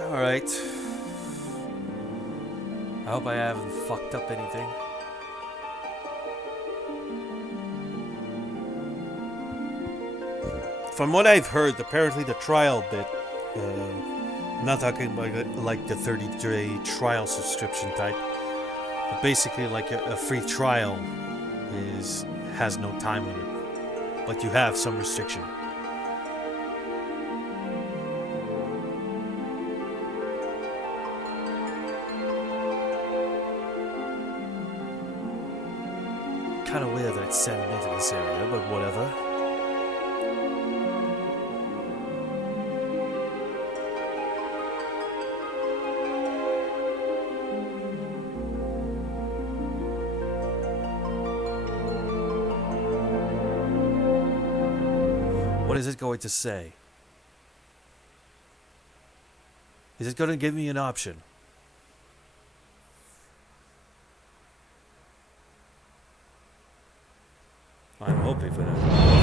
Alright. I hope I haven't fucked up anything. From what I've heard, apparently the trial bit, I'm not talking about like the 30-day trial subscription type, but basically like a free trial has no time limit, but you have some restriction. Kind of weird that it's sending into this area, but whatever. What is it going to say? Is it going to give me an option? I'm hoping for that.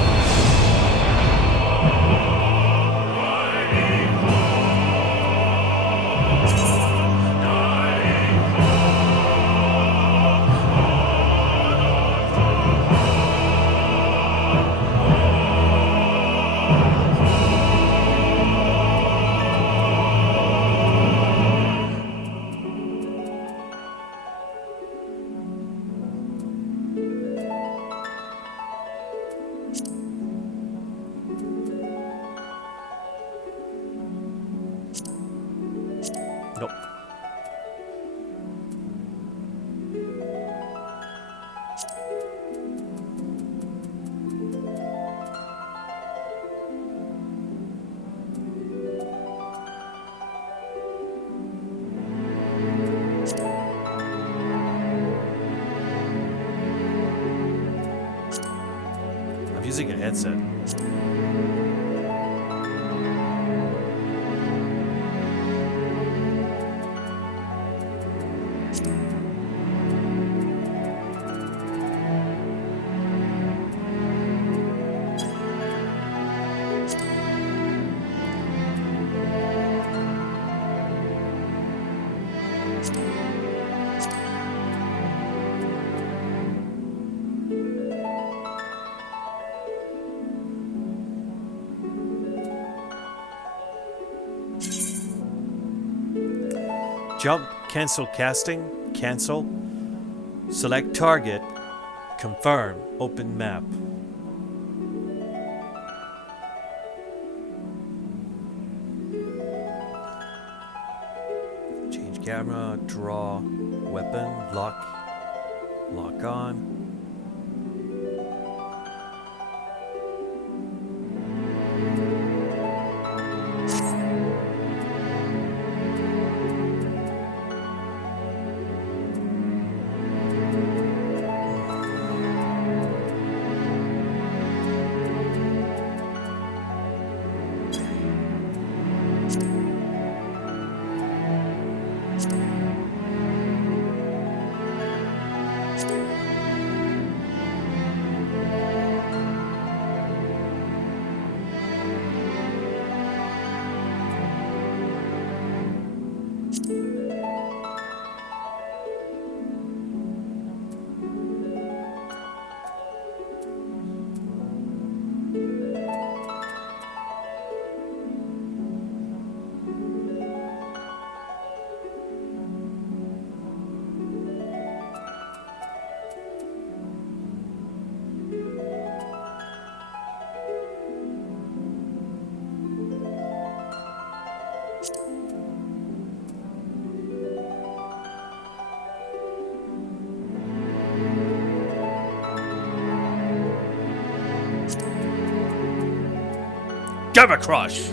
Nope. I'm using a headset. Jump, cancel casting, cancel, select target, confirm, open map. Change camera, draw, weapon, lock on. Gamma Crush!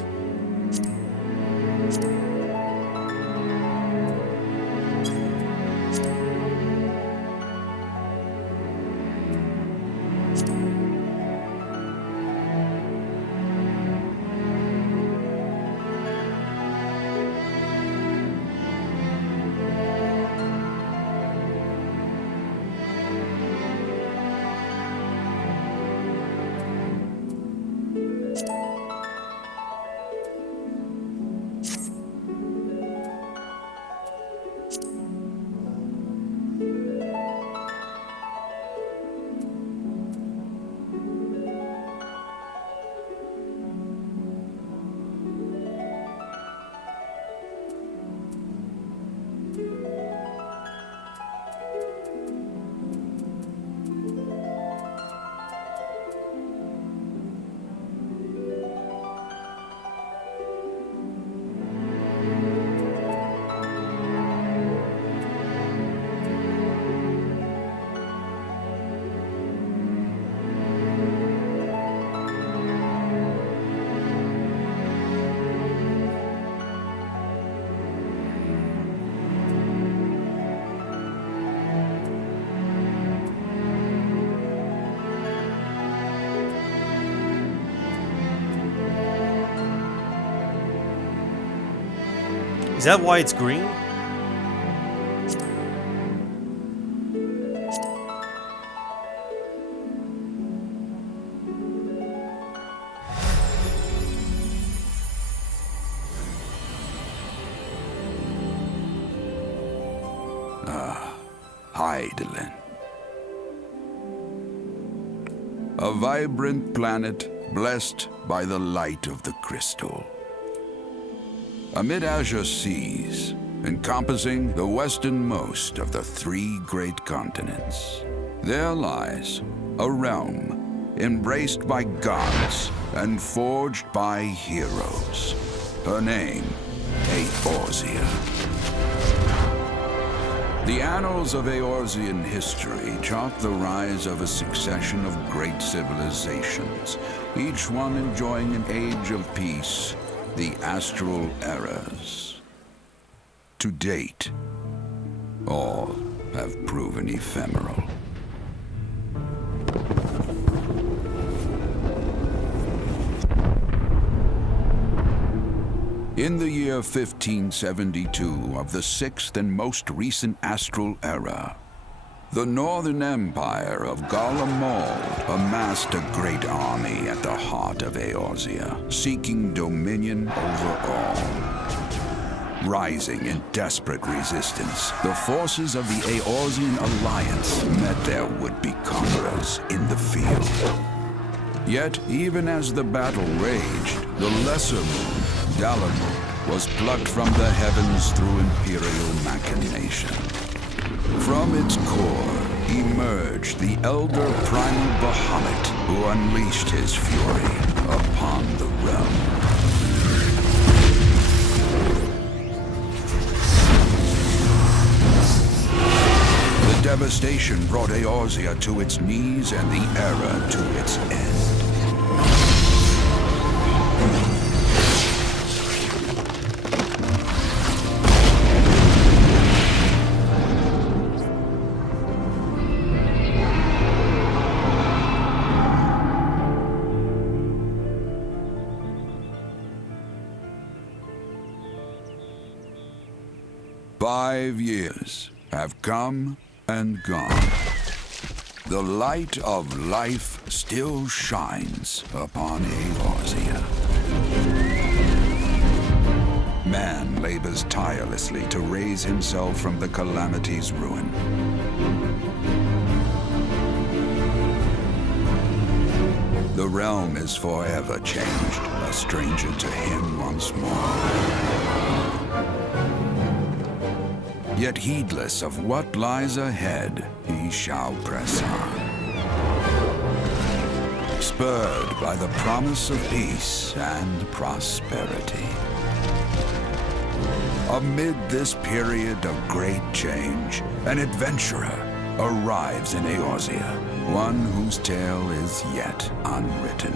Is that why it's green? Heidelin. A vibrant planet blessed by the light of the crystal. Amid azure seas, encompassing the westernmost of the 3 great continents, there lies a realm embraced by gods and forged by heroes. Her name, Eorzea. The annals of Eorzean history chart the rise of a succession of great civilizations, each one enjoying an age of peace, the astral eras. To date, all have proven ephemeral. In the year 1572 of the 6th and most recent astral era, the Northern Empire of Garlemald amassed a great army at the heart of Eorzea, seeking dominion over all. Rising in desperate resistance, the forces of the Eorzean alliance met their would-be conquerors in the field. Yet, even as the battle raged, the lesser moon, Dalamud, was plucked from the heavens through imperial machination. From its core emerged the elder primal Bahamut, who unleashed his fury upon the realm. The devastation brought Eorzea to its knees and the era to its end. 5 years have come and gone. The light of life still shines upon Eorzea. Man labors tirelessly to raise himself from the calamity's ruin. The realm is forever changed, a stranger to him once more. Yet heedless of what lies ahead, he shall press on. Spurred by the promise of peace and prosperity. Amid this period of great change, an adventurer arrives in Eorzea, one whose tale is yet unwritten.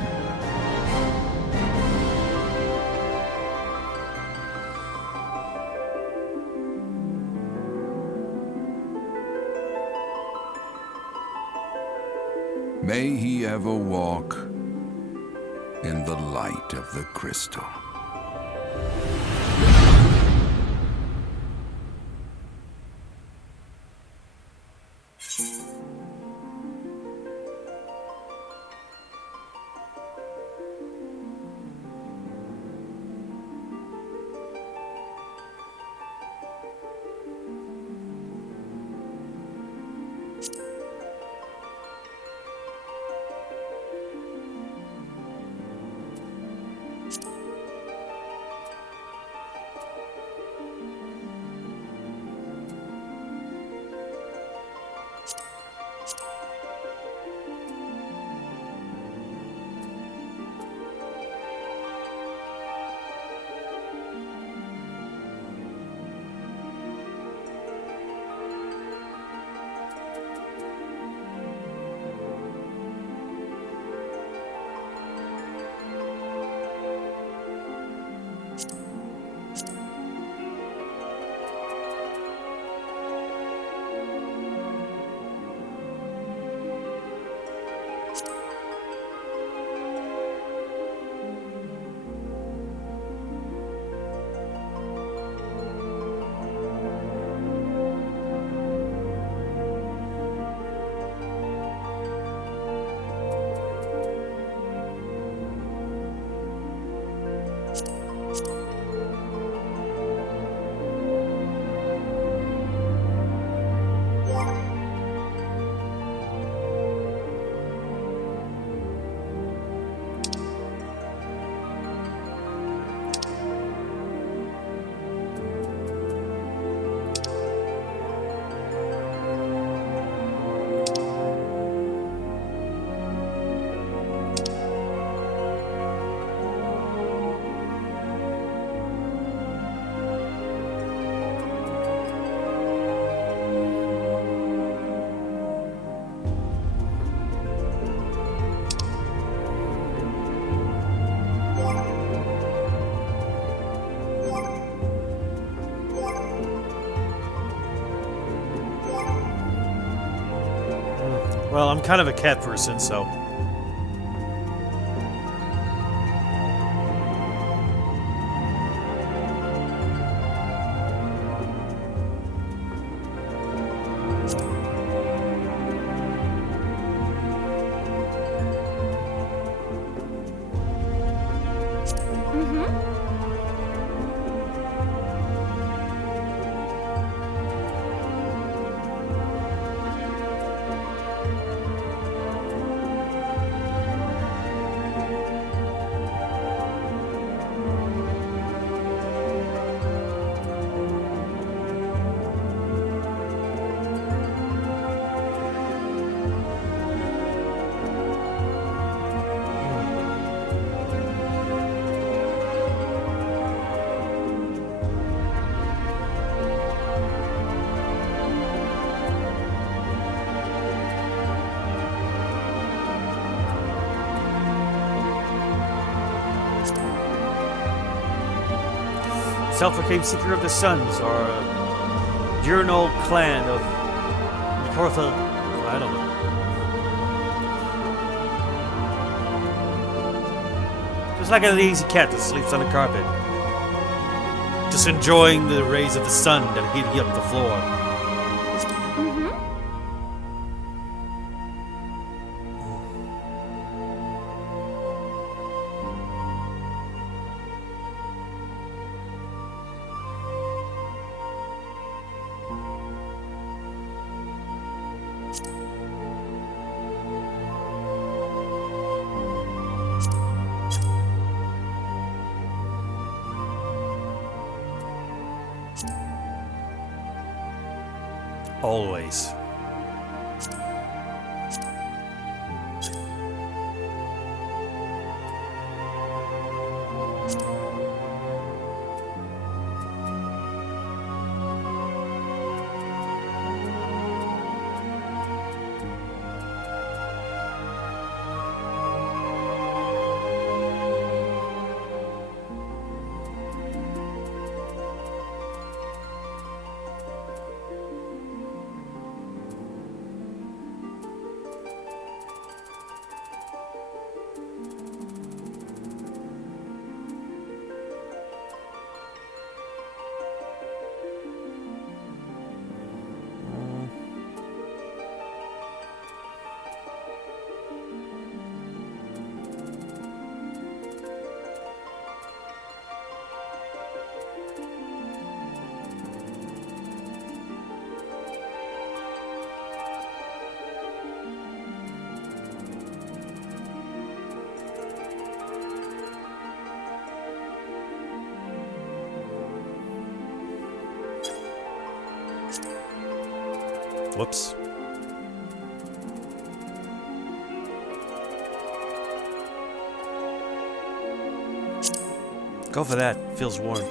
May he ever walk in the light of the crystal. Well, I'm kind of a cat person, so... Self-proclaimed Seeker of the Suns, or a diurnal clan of Portha. I don't know. Just like a lazy cat that sleeps on the carpet. Just enjoying the rays of the sun that heat up the floor. Always. Whoops. Go for that. Feels warm.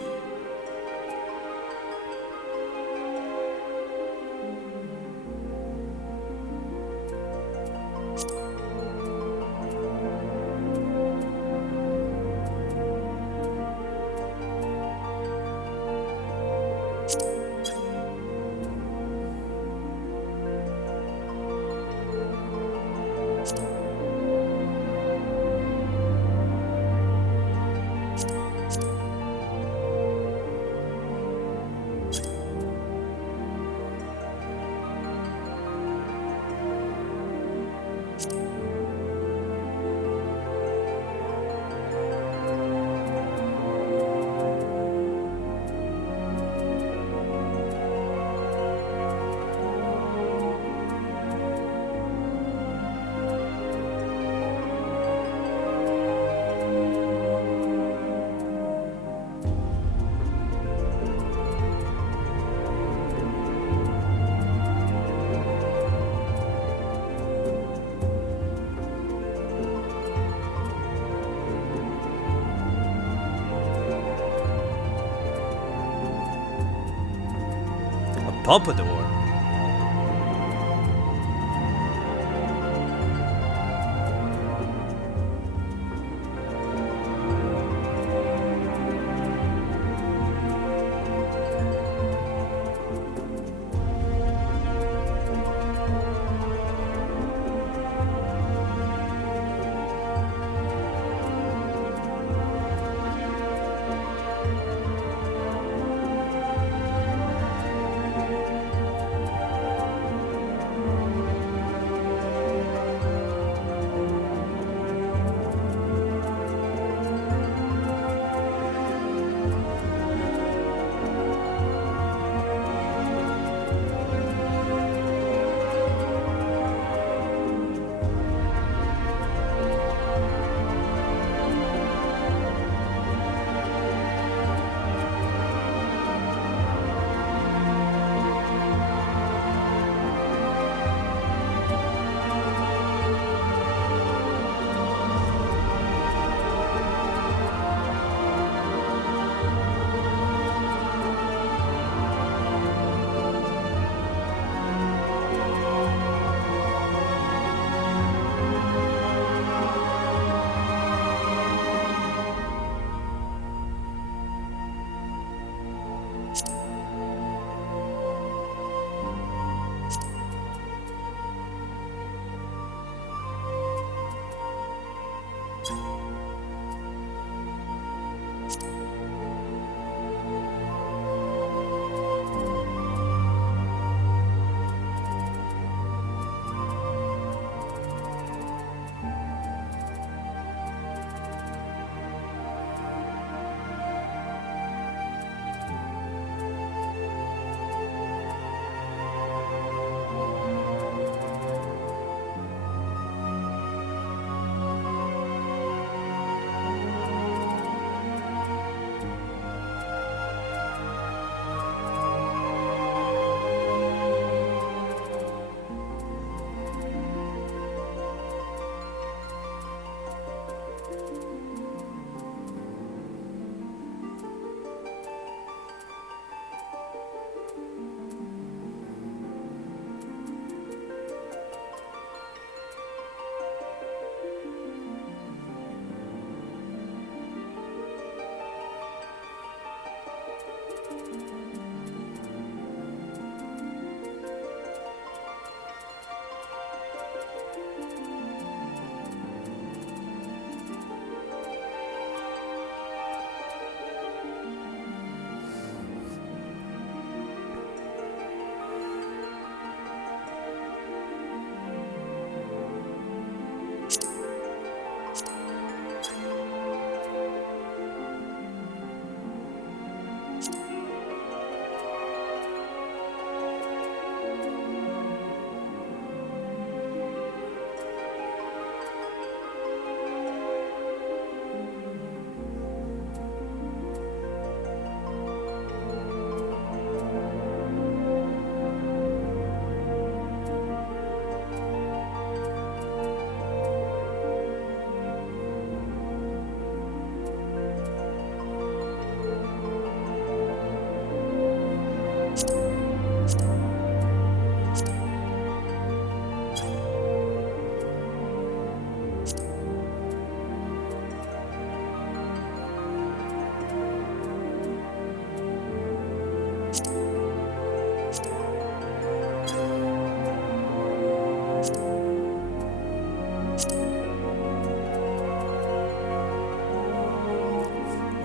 Pompadour.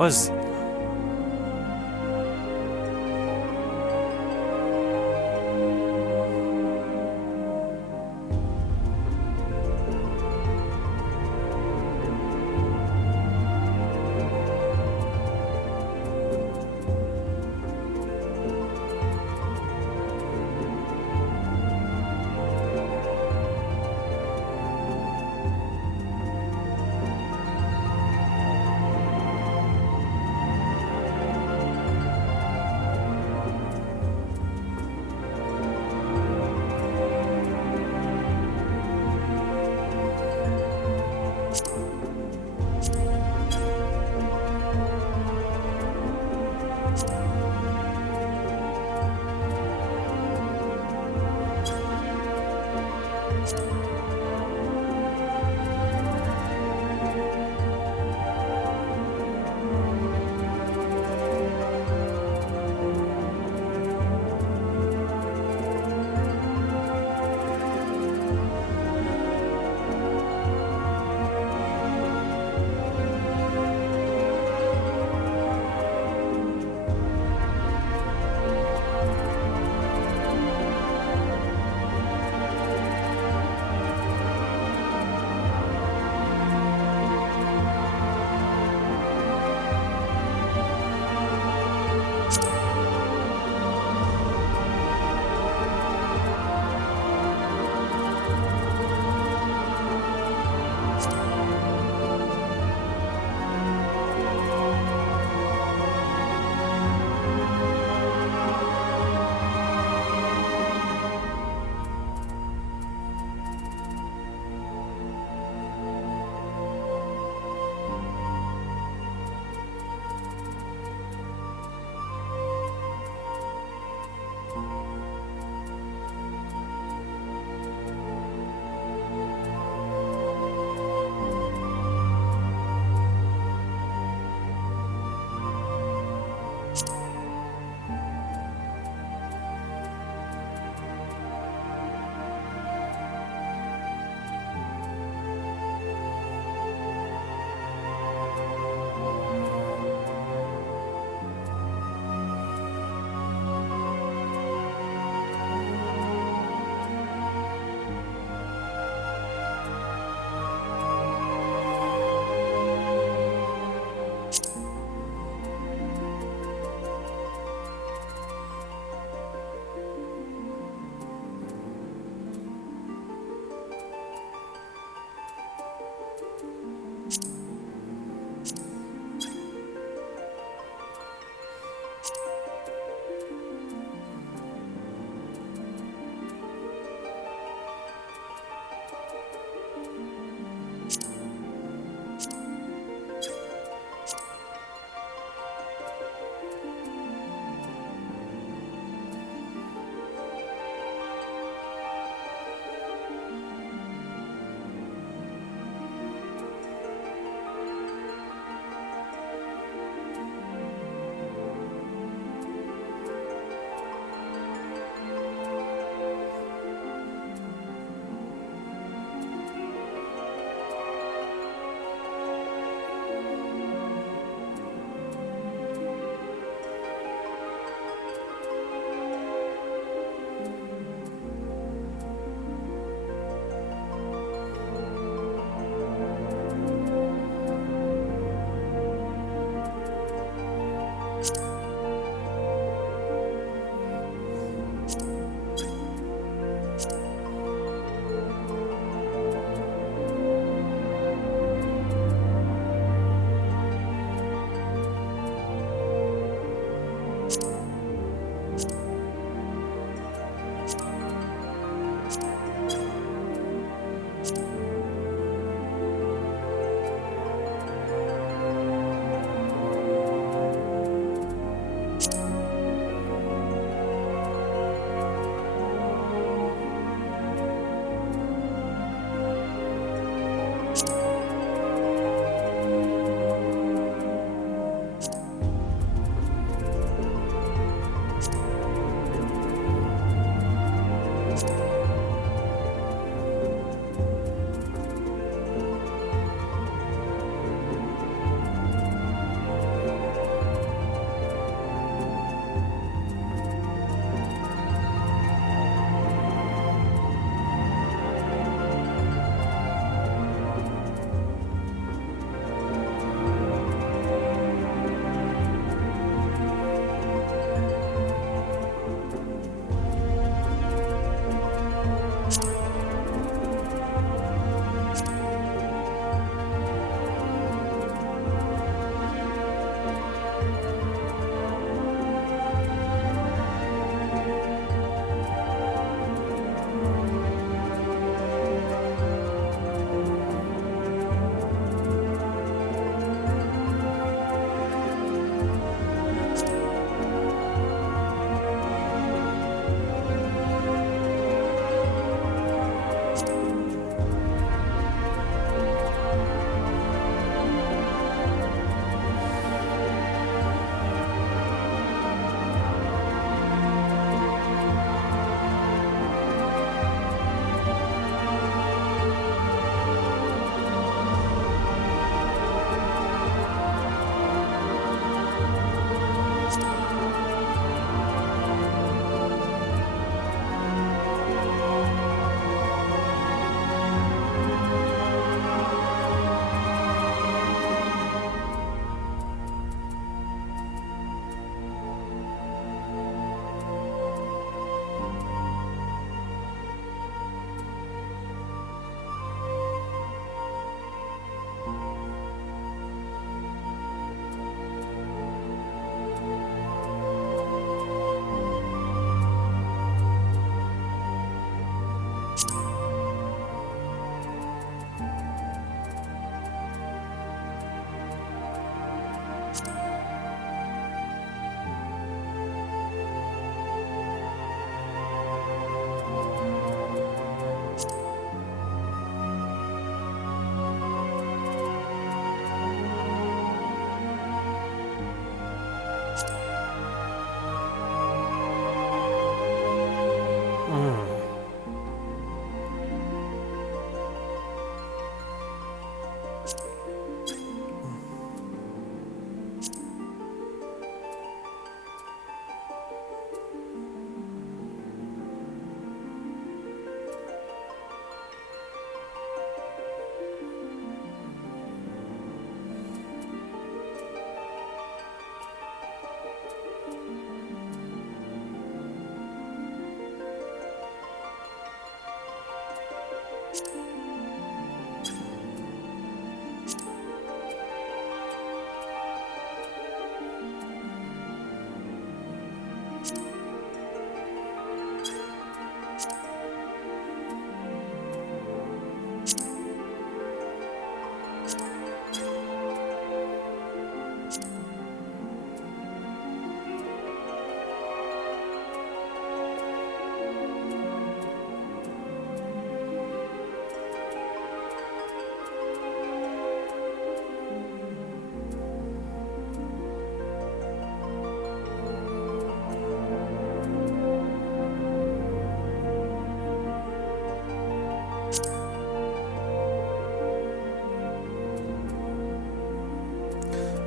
Was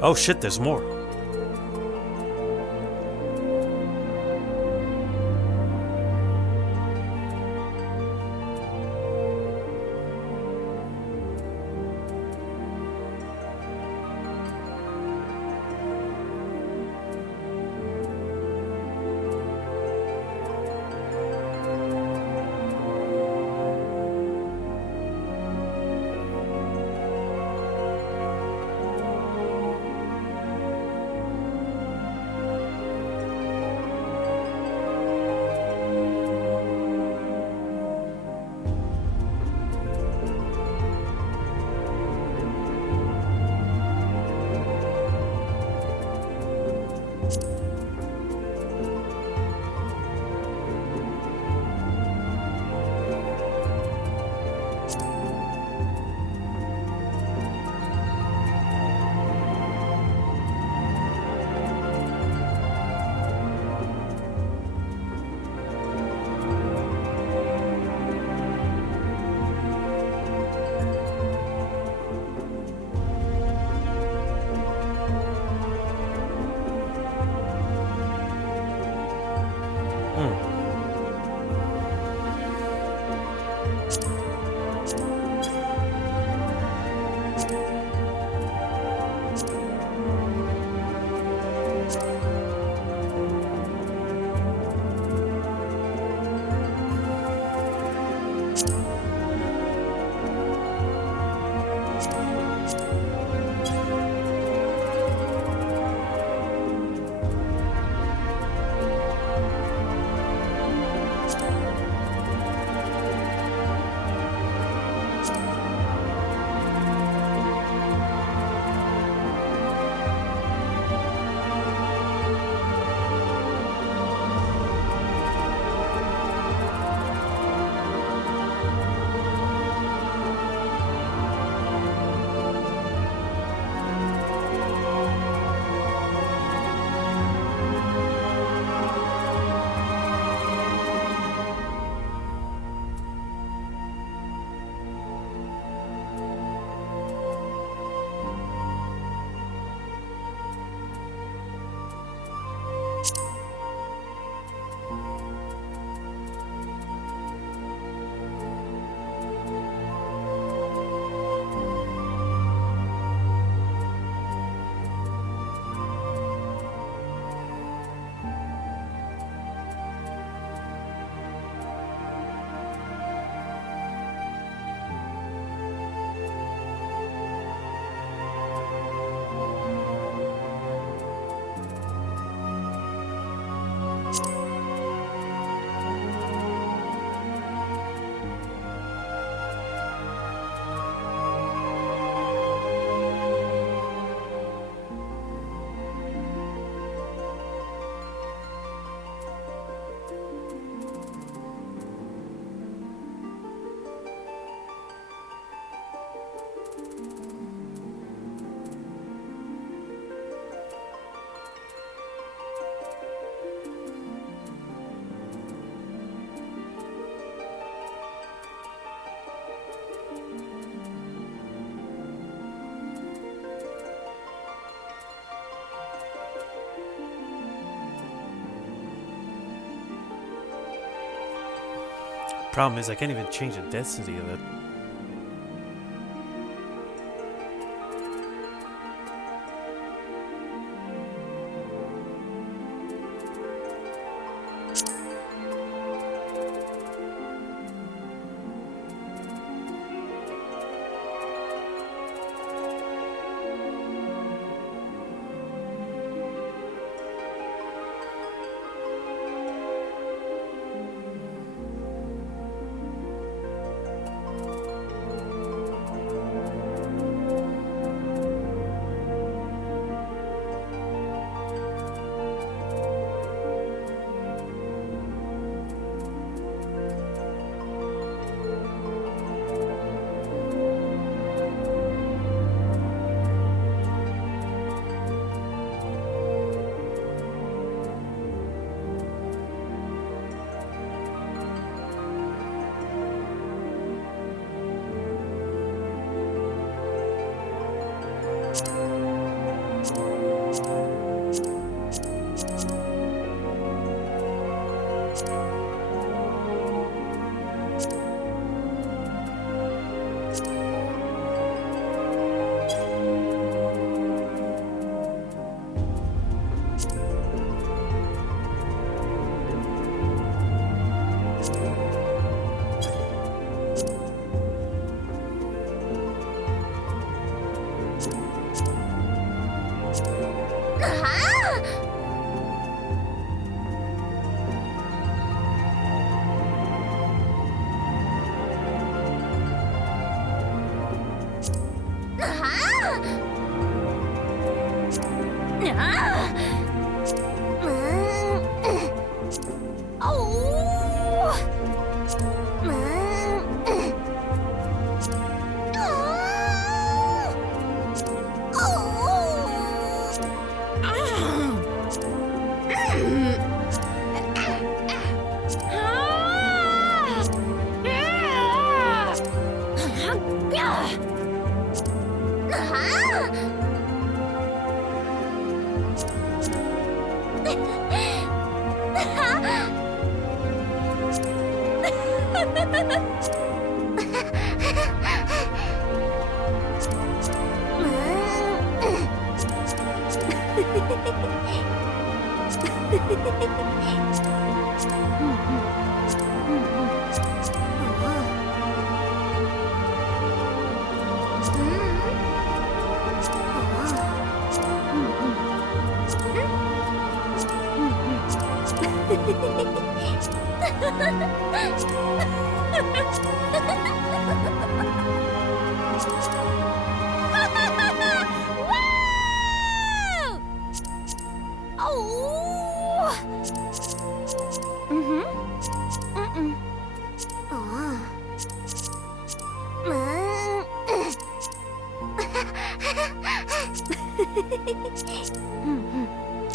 Oh shit, there's more. Problem is, I can't even change the density of it.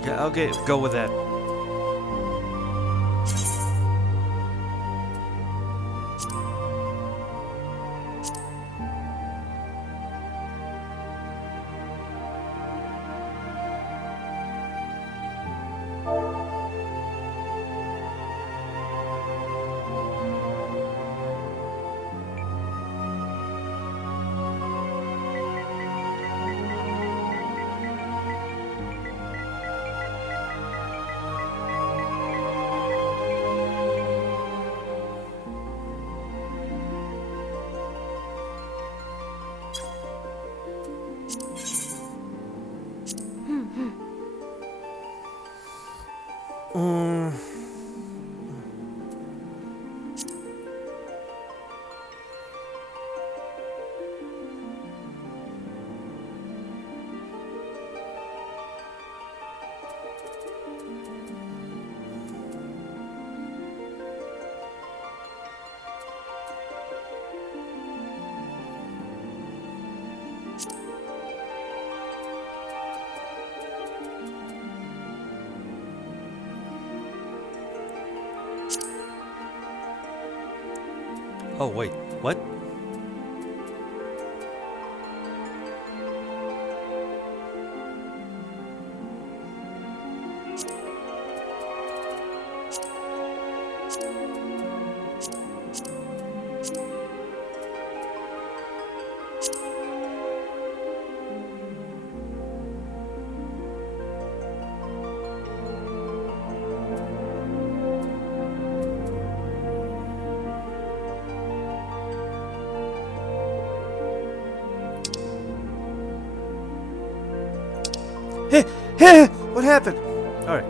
Yeah, okay, go with that. Oh, wait, what? Hey, hey, what happened? All right.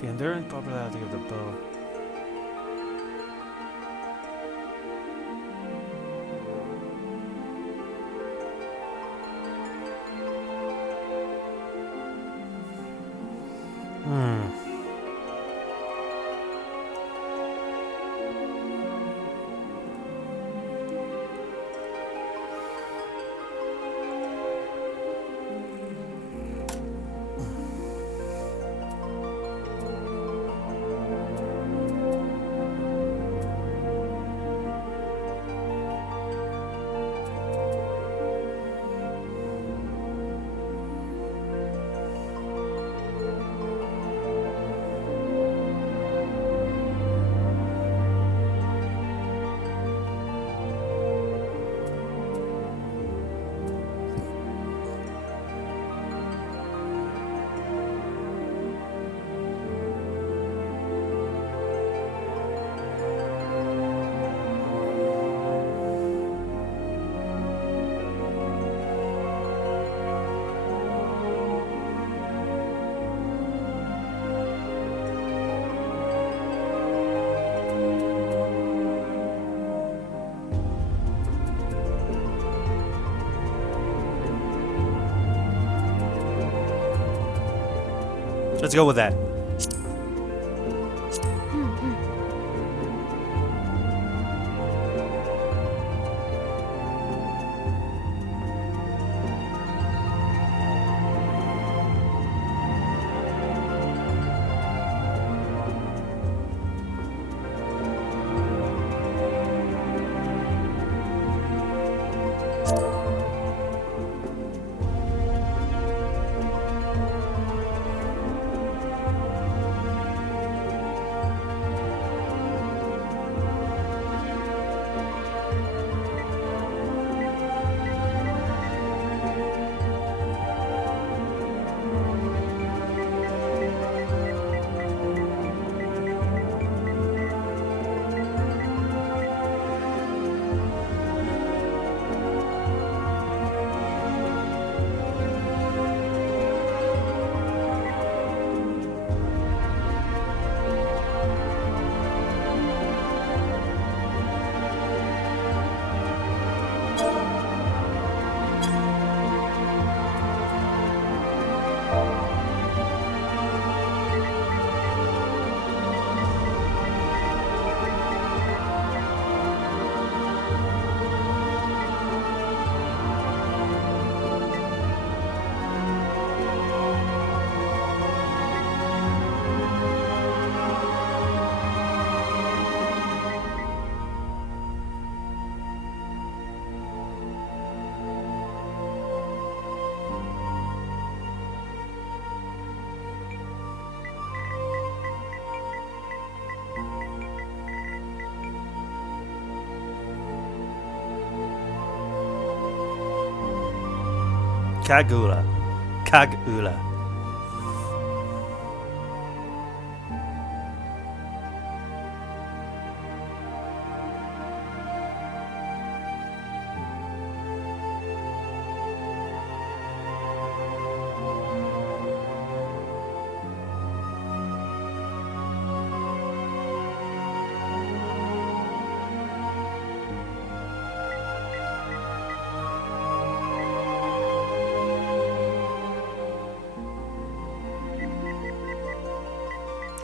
The enduring popularity of the bow. Let's go with that. Kagura. Kagura.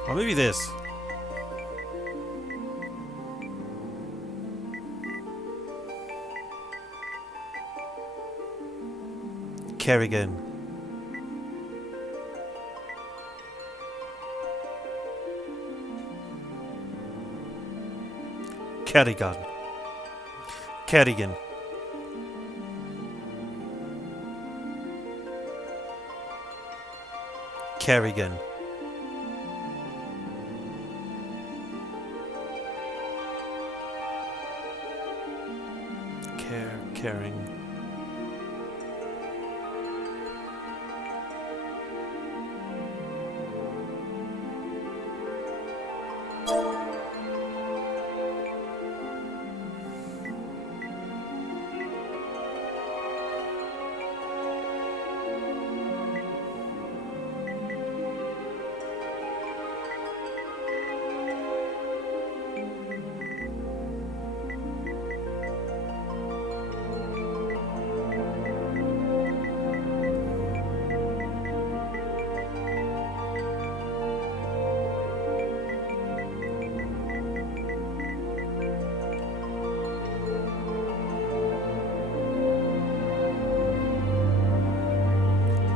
Or maybe this. Kerrigan. Kerrigan. Kerrigan. Kerrigan. Caring.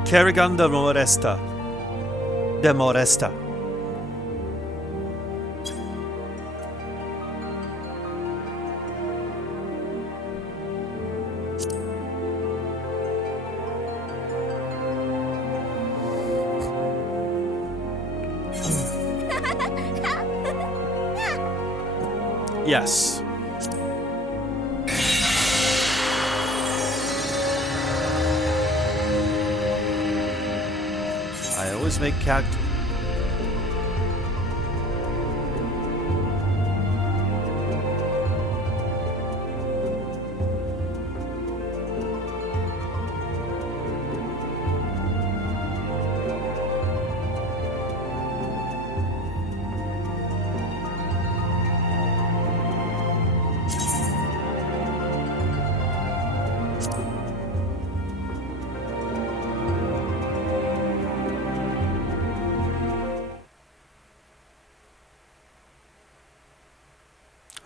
Kerrigan de Moresta. De Moresta. Yes. I always make calc.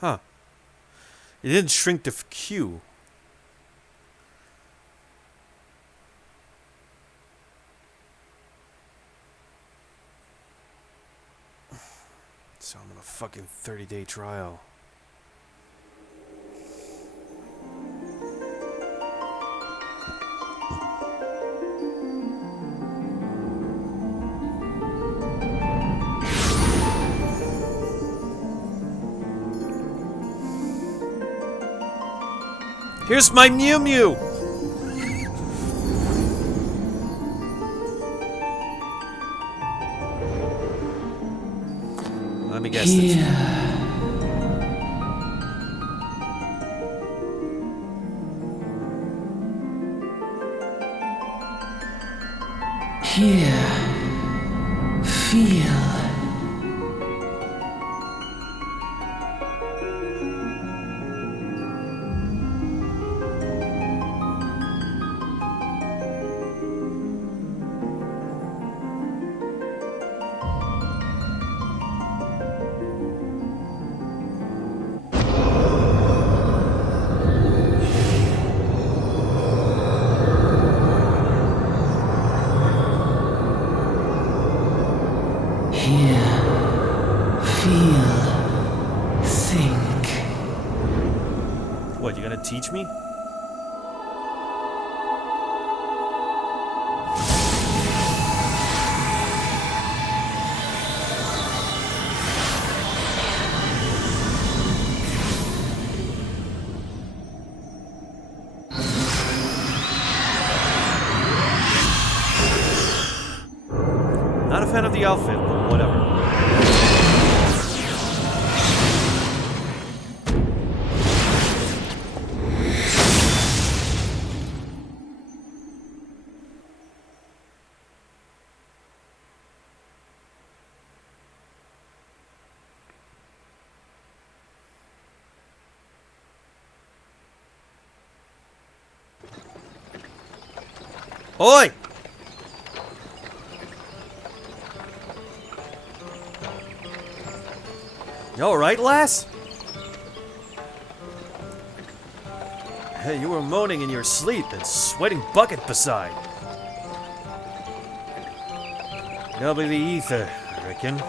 Huh. It didn't shrink to Q. So I'm on a fucking 30-day trial. Here's my Mew Mew! Let me guess this. Here, feel. What, you gonna teach me? Not a fan of the outfit, but whatever. Oi! You alright, lass? Hey, you were moaning in your sleep and sweating bucket beside. Probably the ether, I reckon.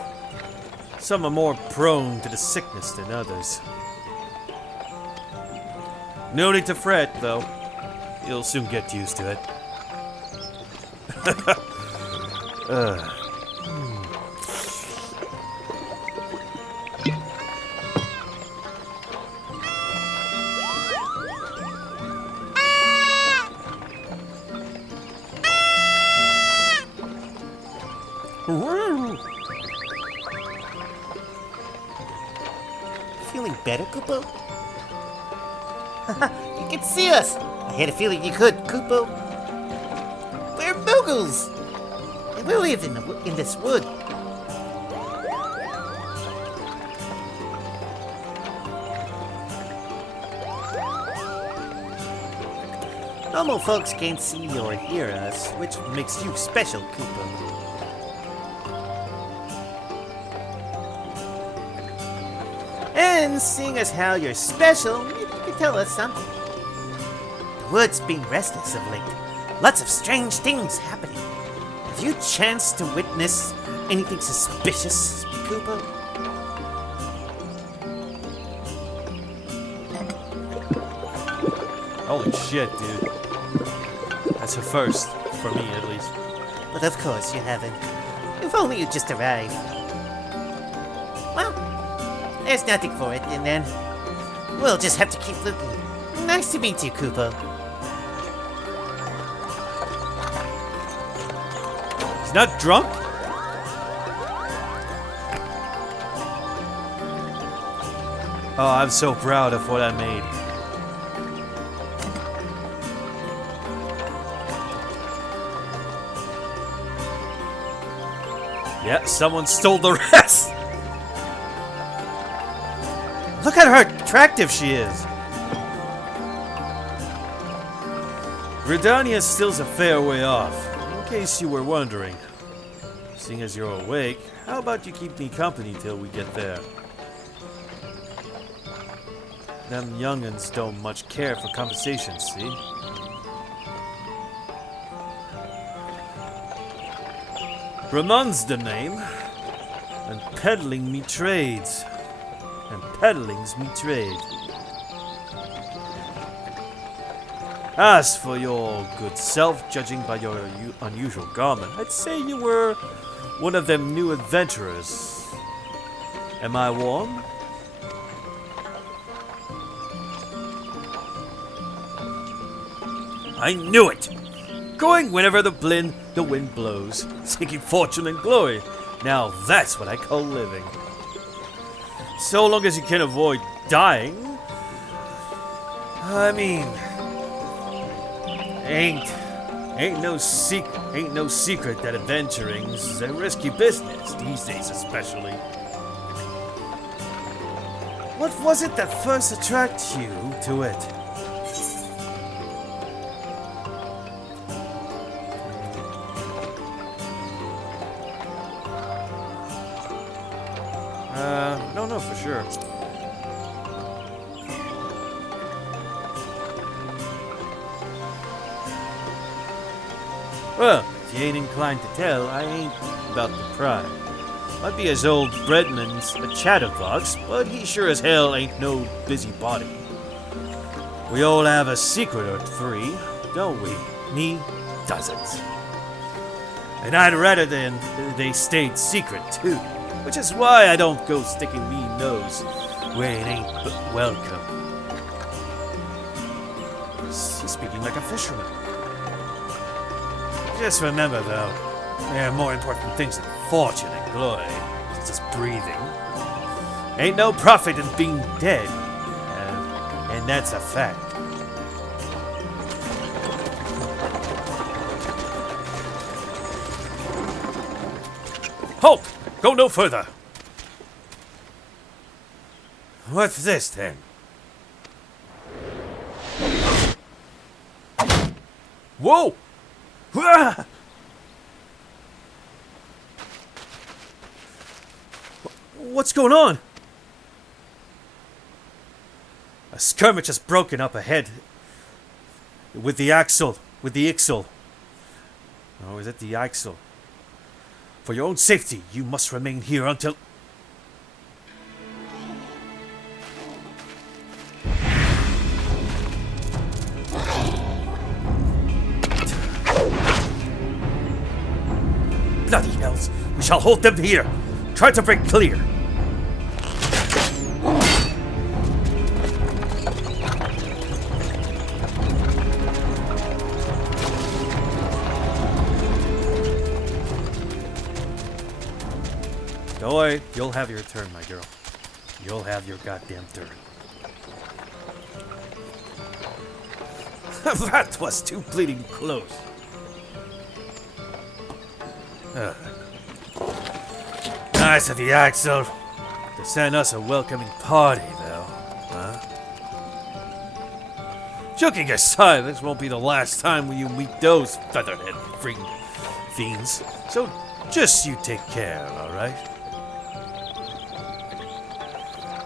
Some are more prone to the sickness than others. No need to fret, though. You'll soon get used to it. Feeling better, Koopo? You can see us! I had a feeling you could, Koopo. We're Moogles! And we live in this wood. Normal folks can't see or hear us, which makes you special, Koopo. And seeing as how you're special, maybe you could tell us something. The wood's been restless of late. Lots of strange things happening. Have you chanced to witness anything suspicious, Kupo? Holy shit, dude. That's a first, for me at least. But of course you haven't. If only you just arrived. Well, there's nothing for it, and then we'll just have to keep looking. Nice to meet you, Kupo. He's not drunk? Oh, I'm so proud of what I made. Yeah, someone stole the rest! Look at how attractive she is! Gridania still's a fair way off, in case you were wondering. Seeing as you're awake, how about you keep me company till we get there? Them young'uns don't much care for conversation, see? Ramon's the name, and peddling me trades, and peddling's me trade. As for your good self, judging by your unusual garment, I'd say you were one of them new adventurers. Am I warm? I knew it! Going whenever the wind blows, seeking fortune and glory. Now that's what I call living. So long as you can avoid dying. I mean, ain't no secret that adventuring's a risky business these days, especially. What was it that first attracted you to it? Don't know for sure. Well, if you ain't inclined to tell, I ain't about to pry. Might be his old breadman's a chatterbox, but he sure as hell ain't no busybody. We all have a secret or three, don't we? Me, dozens. And I'd rather than they stayed secret, too. Which is why I don't go sticking me nose where it ain't welcome. He's speaking like a fisherman. Just remember, though, there are more important things than fortune and glory. It's just breathing. Ain't no profit in being dead. And that's a fact. Halt! Go no further! What's this, then? Whoa! Ah! What's going on? A skirmish has broken up ahead. With the Ixal. Oh, is it the Ixal? For your own safety, you must remain here until... Bloody hells! We shall hold them here! Try to break clear! Don't worry, you'll have your turn, my girl. You'll have your goddamn turn. That was too bleeding close. Nice of you, Axel. To send us a welcoming party, though. Huh? Joking aside, this won't be the last time you meet those featherhead fiends. So just you take care, alright?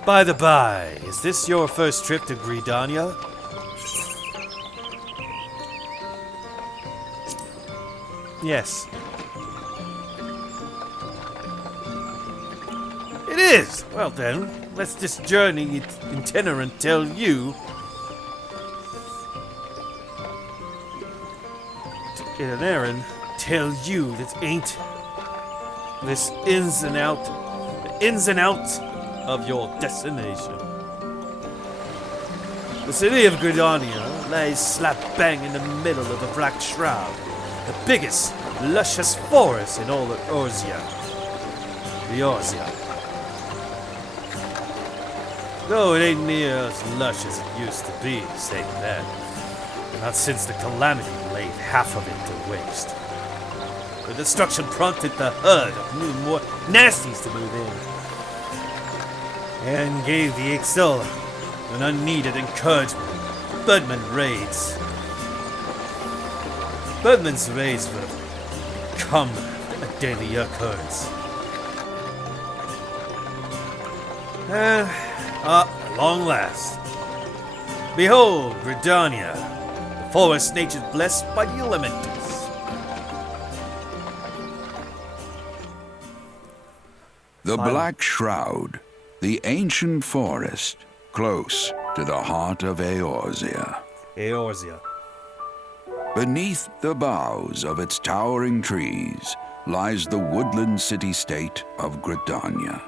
By the by, is this your first trip to Gridania? Yes. It is! Well then, let's just journey itinerant tell you... Itinerant tell you that ain't... This ins and outs of your destination. The city of Gridania lies slap bang in the middle of the Black Shroud, the biggest, luscious forest in all of Eorzea. The Eorzea. Though it ain't near as lush as it used to be, saying that. Not since the calamity laid half of it to waste. The destruction prompted the herd of new more nasties to move in. And gave the XIV an unneeded encouragement. Budman raids. Budman's raids would have become a daily occurrence. At long last. Behold, Gridania, the forest nature blessed by the elementals. The Black Shroud, the ancient forest, close to the heart of Eorzea. Eorzea. Beneath the boughs of its towering trees lies the woodland city-state of Gridania.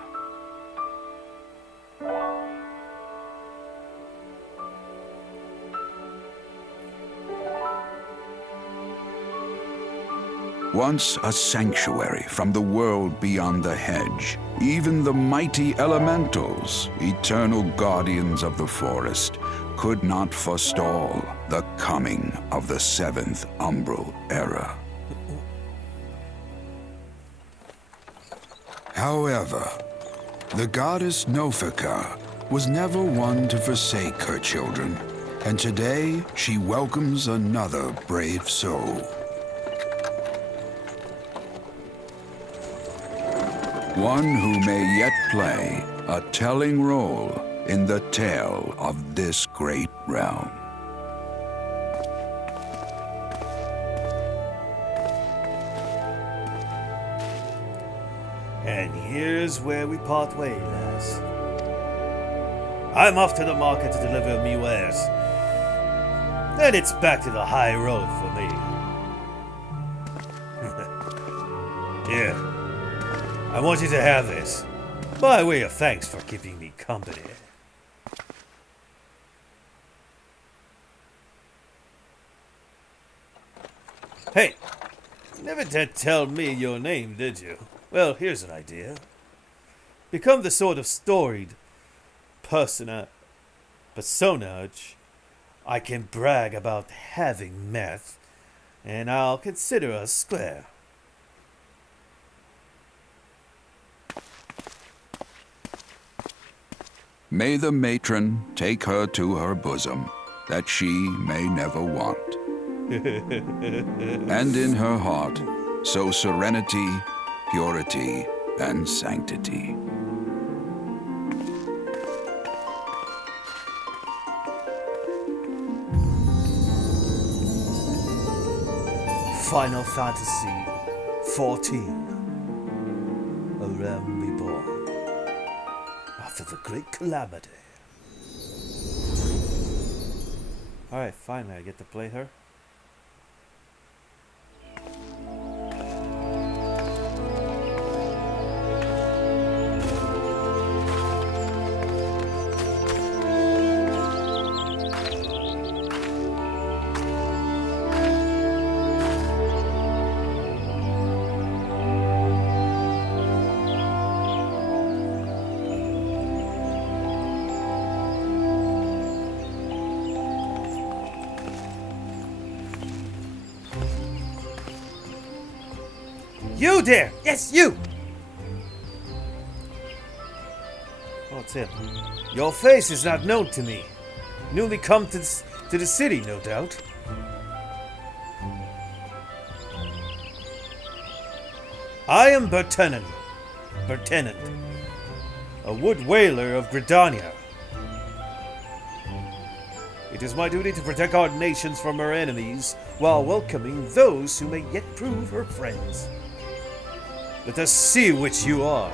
Once a sanctuary from the world beyond the hedge, even the mighty elementals, eternal guardians of the forest, could not forestall the coming of the seventh umbral era. However, the goddess Nofear was never one to forsake her children, and today she welcomes another brave soul. One who may yet play a telling role in the tale of this great realm. And here's where we part ways, lass. I'm off to the market to deliver me wares. Then it's back to the high road for me. Here. I want you to have this, by way of thanks for keeping me company. Hey, you never did tell me your name, did you? Well, here's an idea. Become the sort of storied personage I can brag about having met, and I'll consider us square. May the matron take her to her bosom, that she may never want. And in her heart, sow serenity, purity, and sanctity. Final Fantasy 14. A realm reborn. After the great calamity. Alright, finally I get to play her. You there! Yes, you! Oh, it's him. Your face is not known to me. Newly come to the city, no doubt. I am Bertenant, a wood whaler of Gridania. It is my duty to protect our nations from her enemies, while welcoming those who may yet prove her friends. Let us see which you are.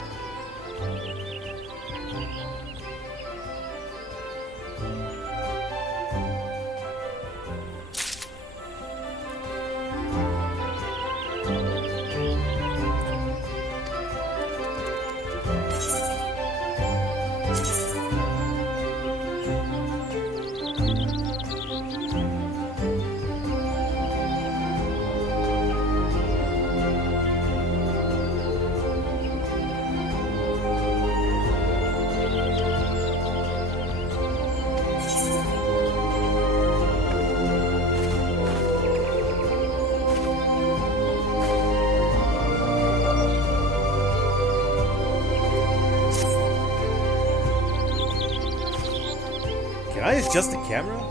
Can I adjust the camera?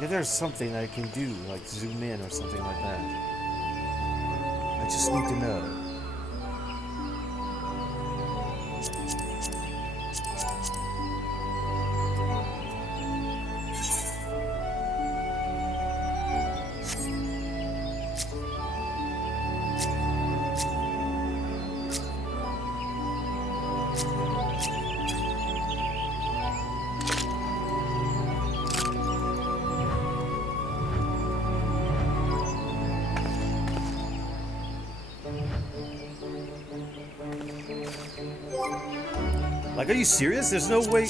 If there's something I can do, like zoom in or something like that. I just need to know. Like, are you serious? There's no way.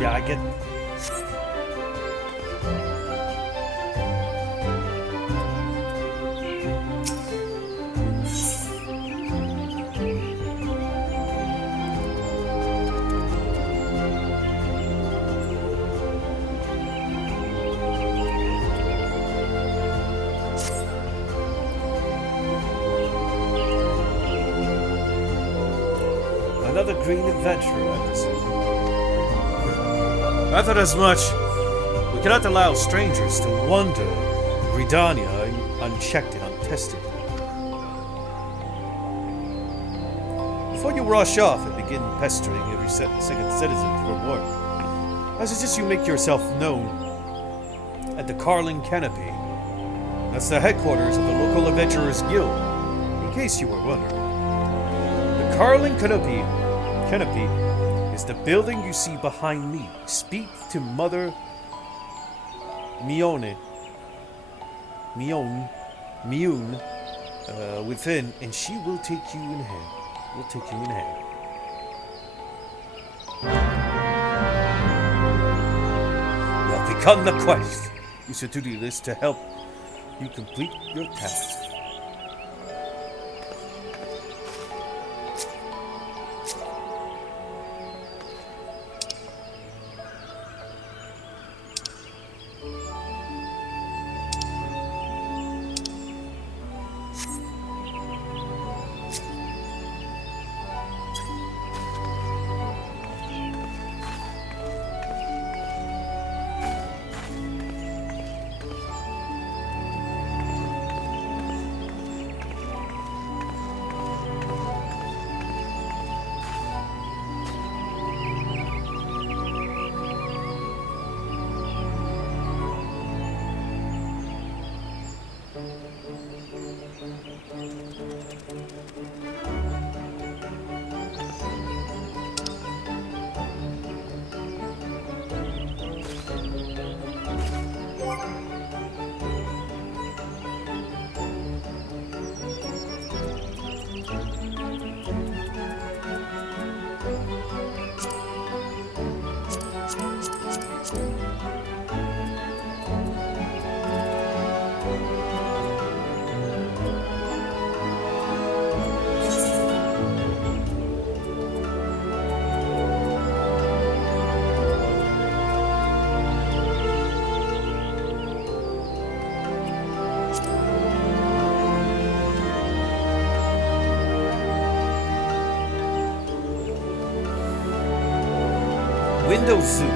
Yeah, I get. Another green adventurer, I presume. I thought as much. We cannot allow strangers to wander Gridania unchecked and untested. Before you rush off and begin pestering every second citizen for work, I suggest you make yourself known at the Carling Canopy. That's the headquarters of the local Adventurers Guild, in case you were wondering. The Carling Canopy is the building you see behind me. Speak to Mother Mione within, and she will take you in hand. You have begun the quest. Use your to-do list to help you complete your task. Windows Zoo.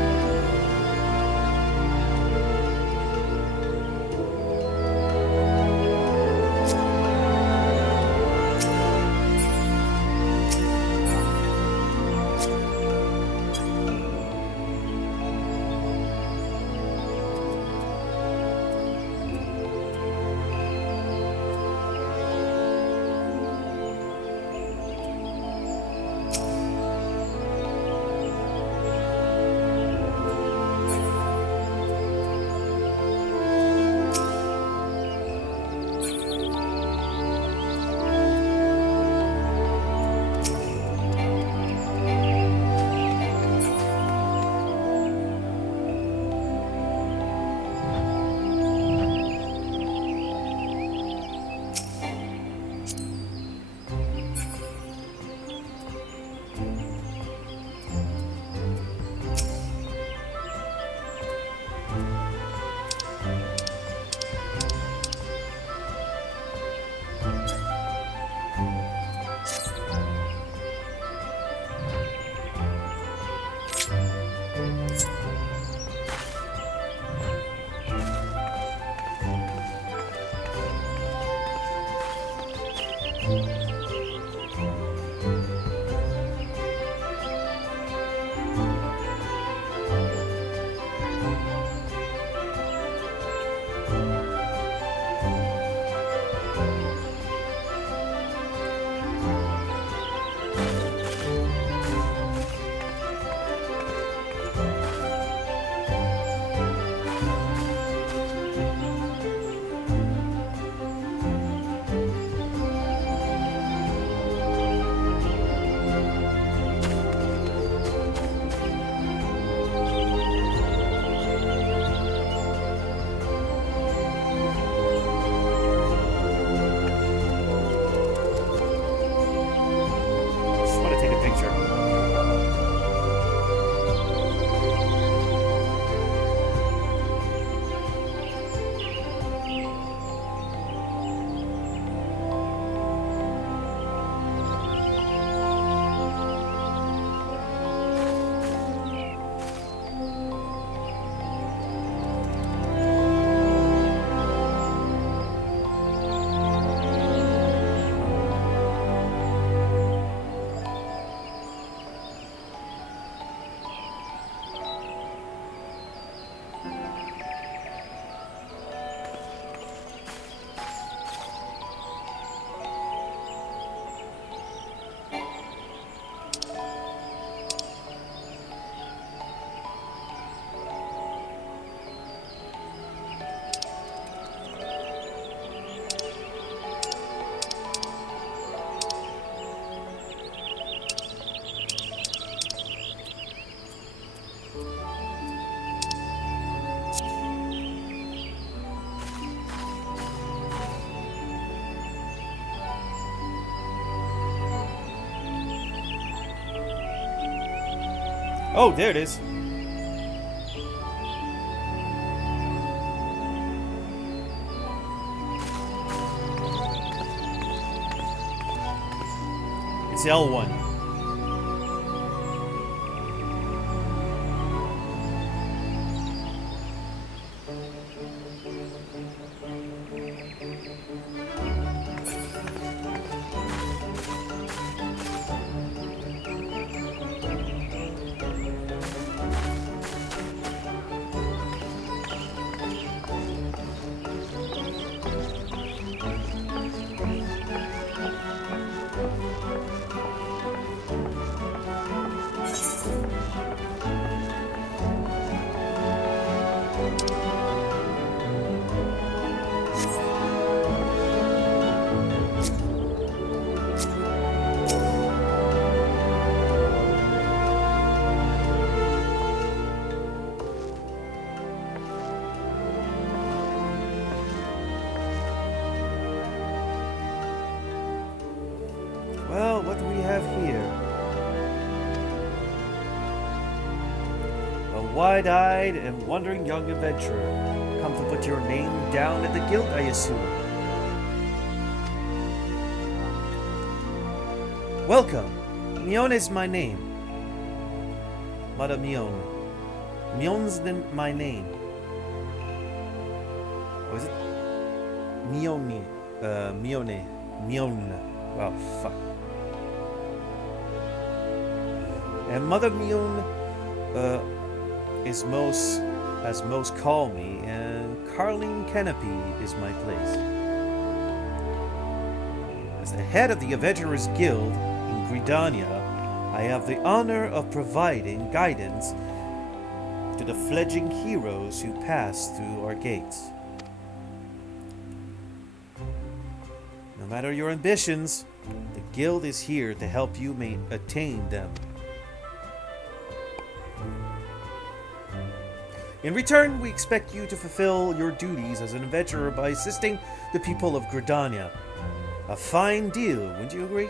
Oh, there it is. It's L1. Well, what do we have here? A wide-eyed and wondering young adventurer. Come to put your name down at the guild, I assume. Welcome. Mion is my name. Mother Mion. Mion's my name. What is it? Mione. Mione. Mion. Well, fuck. And Mother Mion is most call me, and Carling Canopy is my place. As the head of the Adventurers Guild in Gridania, I have the honor of providing guidance to the fledgling heroes who pass through our gates. No matter your ambitions, the Guild is here to help you attain them. In return, we expect you to fulfill your duties as an adventurer by assisting the people of Gridania. A fine deal, wouldn't you agree?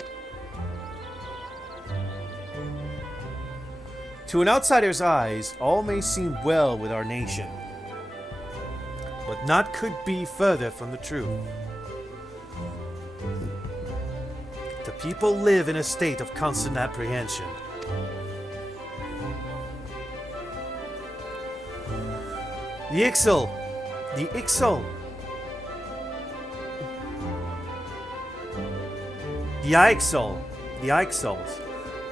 To an outsider's eyes, all may seem well with our nation, but naught could be further from the truth. The people live in a state of constant apprehension. The Ixal, the Ixals,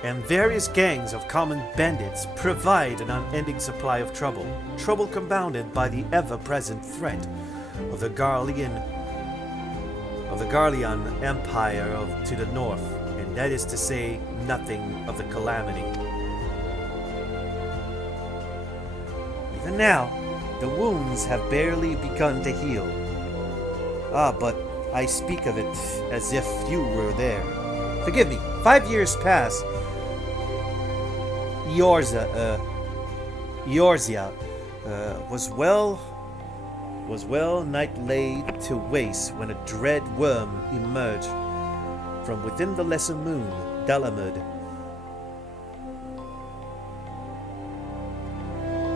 and various gangs of common bandits provide an unending supply of trouble. Trouble compounded by the ever-present threat of the Garlean Empire to the north, and that is to say nothing of the calamity. Even now, the wounds have barely begun to heal. But I speak of it as if you were there. Forgive me, 5 years past. Eorzea was well nigh laid to waste when a dread worm emerged from within the lesser moon, Dalamud,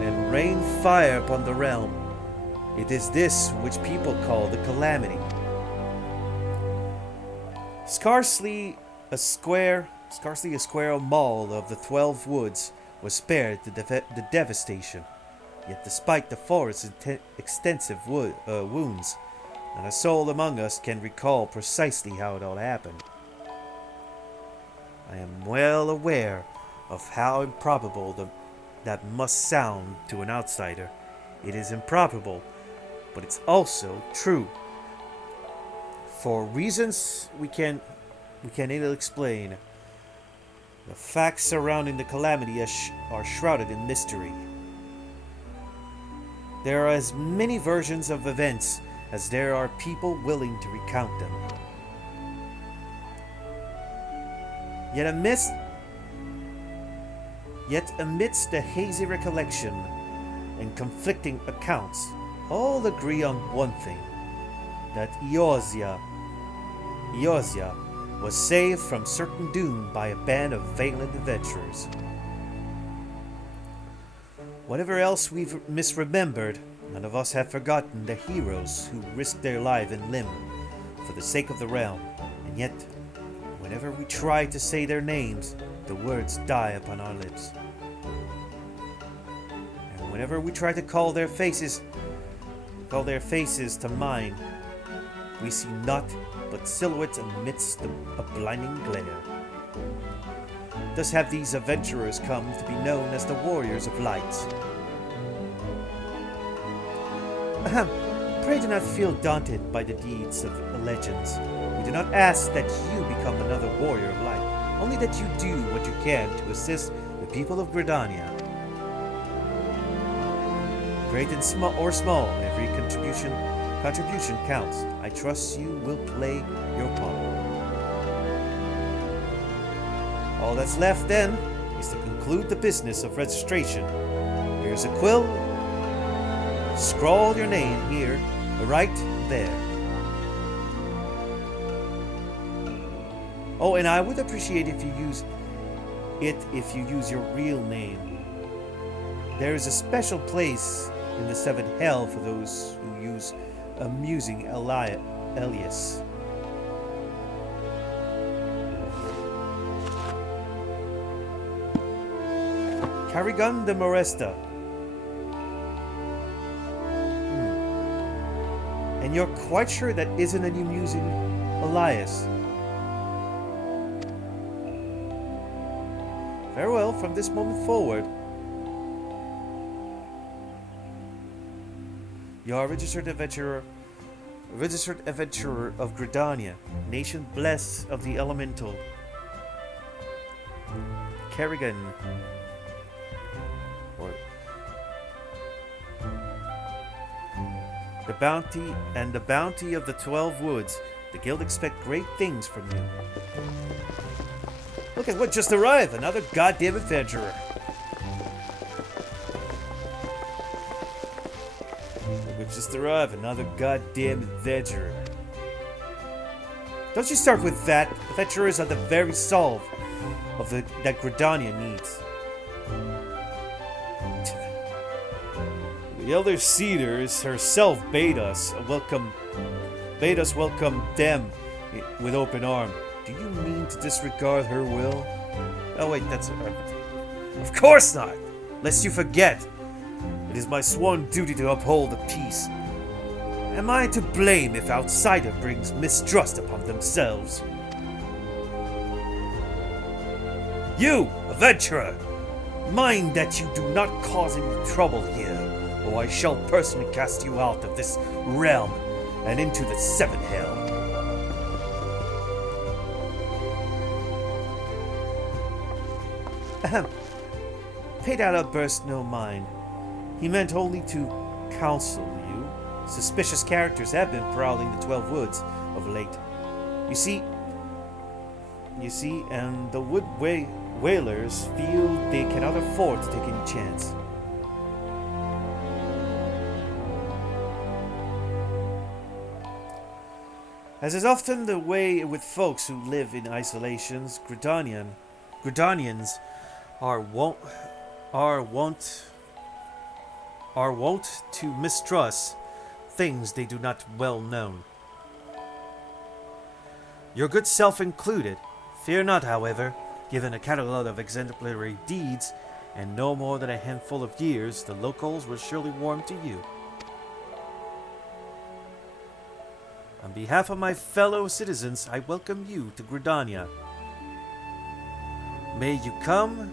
and rained fire upon the realm. It is this which people call the calamity. Scarcely a square mile of the 12 woods was spared the devastation. Yet despite the forest's extensive wounds, not a soul among us can recall precisely how it all happened. I am well aware of how improbable that must sound to an outsider. It is improbable, but it's also true. For reasons we can ill explain, the facts surrounding the calamity are shrouded in mystery. There are as many versions of events as there are people willing to recount them. Yet amidst the hazy recollection and conflicting accounts, all agree on one thing, that Eorzea was saved from certain doom by a band of valiant adventurers. Whatever else we've misremembered, none of us have forgotten the heroes who risked their life and limb for the sake of the realm, and yet, whenever we try to say their names, the words die upon our lips. And whenever we try to call their faces to mind, we see naught but silhouettes amidst a blinding glare. Thus have these adventurers come to be known as the Warriors of Light. Ahem. Pray do not feel daunted by the deeds of the legends. We do not ask that you become another Warrior of Light, only that you do what you can to assist the people of Gridania. Great and small, every contribution counts. I trust you will play your part. All that's left, then, is to conclude the business of registration. Here's a quill. Scrawl your name here, right there. Oh, and I would appreciate if you use your real name. There is a special place in the seventh hell for those who use amusing alias. Carrigan de Moresta. And you're quite sure that isn't an amusing alias? Farewell from this moment forward. You are a registered adventurer of Gridania, nation blessed of the elemental. Carrigan. The bounty of the 12 woods. The guild expect great things from you. Look at what just arrived! Another goddamn adventurer. Look what just arrived! Another goddamn adventurer. Don't you start with that. Adventurers are the very solve of that Gridania needs. The Elder Cedars herself bade us welcome them with open arm. Do you mean to disregard her will? Oh wait, that's of course not! Lest you forget, it is my sworn duty to uphold the peace. Am I to blame if outsider brings mistrust upon themselves? You, adventurer! Mind that you do not cause any trouble here, or I shall personally cast you out of this realm and into the seventh hell. Ahem. Pay that outburst no mind. He meant only to counsel you. Suspicious characters have been prowling the 12 woods of late. You see, and the wood whalers feel they cannot afford to take any chance. As is often the way with folks who live in isolations, Gridanians are wont to mistrust things they do not well know. Your good self included. Fear not, however, given a catalogue of exemplary deeds and no more than a handful of years, the locals will surely warm to you. On behalf of my fellow citizens, I welcome you to Gridania. May you come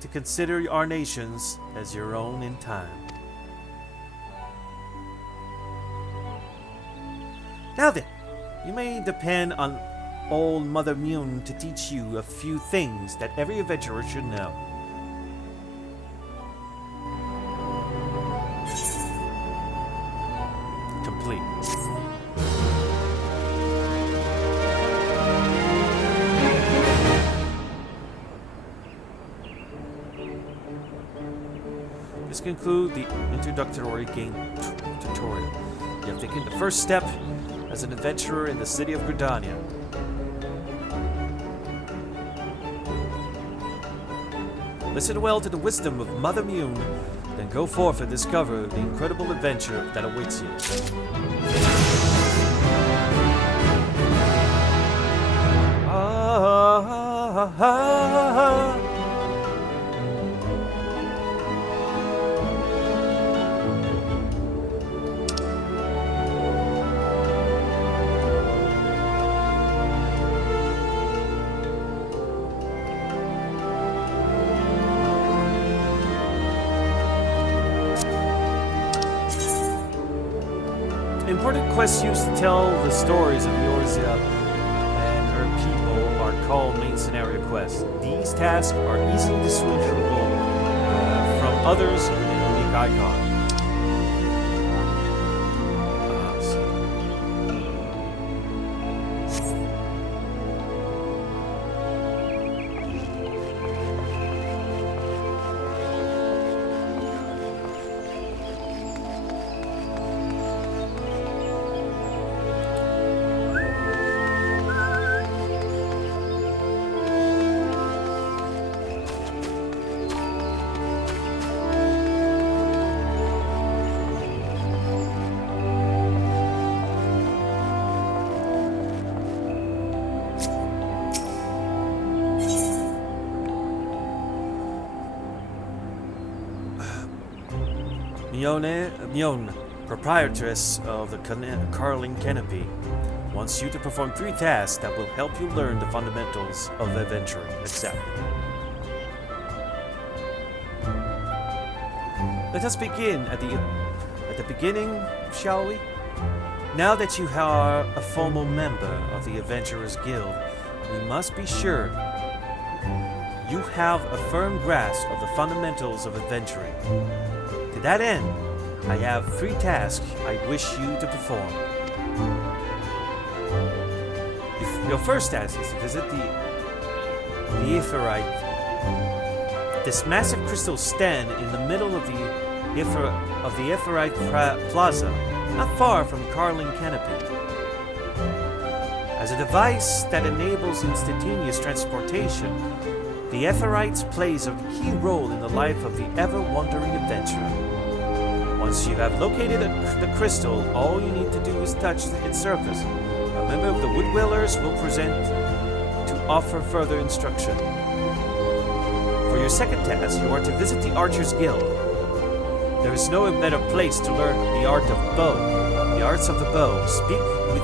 to consider our nations as your own in time. Now then, you may depend on old Mother Mune to teach you a few things that every adventurer should know. Complete. This concludes the introductory game tutorial. You have taken the first step as an adventurer in the city of Gridania. Listen well to the wisdom of Mother Mune, Then go forth and discover the incredible adventure that awaits you. Important quests used to tell the stories of Eorzea and her people are called main scenario quests. These tasks are easily distinguishable from others with a unique icon. Mione, proprietress of the Carling Canopy, wants you to perform 3 tasks that will help you learn the fundamentals of adventuring. Accept. Let us begin at the beginning, shall we? Now that you are a formal member of the Adventurers Guild, we must be sure you have a firm grasp of the fundamentals of adventuring. To that end, I have 3 tasks I wish you to perform. Your first task is to visit the Aetheryte. This massive crystal stand in the middle of the Aetheryte Plaza, not far from Carling Canopy. As a device that enables instantaneous transportation, the Aetherites plays a key role in the life of the ever-wandering adventurer. Once you have located the crystal, all you need to do is touch its surface. A member of the Woodwellers will present to offer further instruction. For your second task, you are to visit the Archers Guild. There is no better place to learn the art of the arts of the bow. Speak with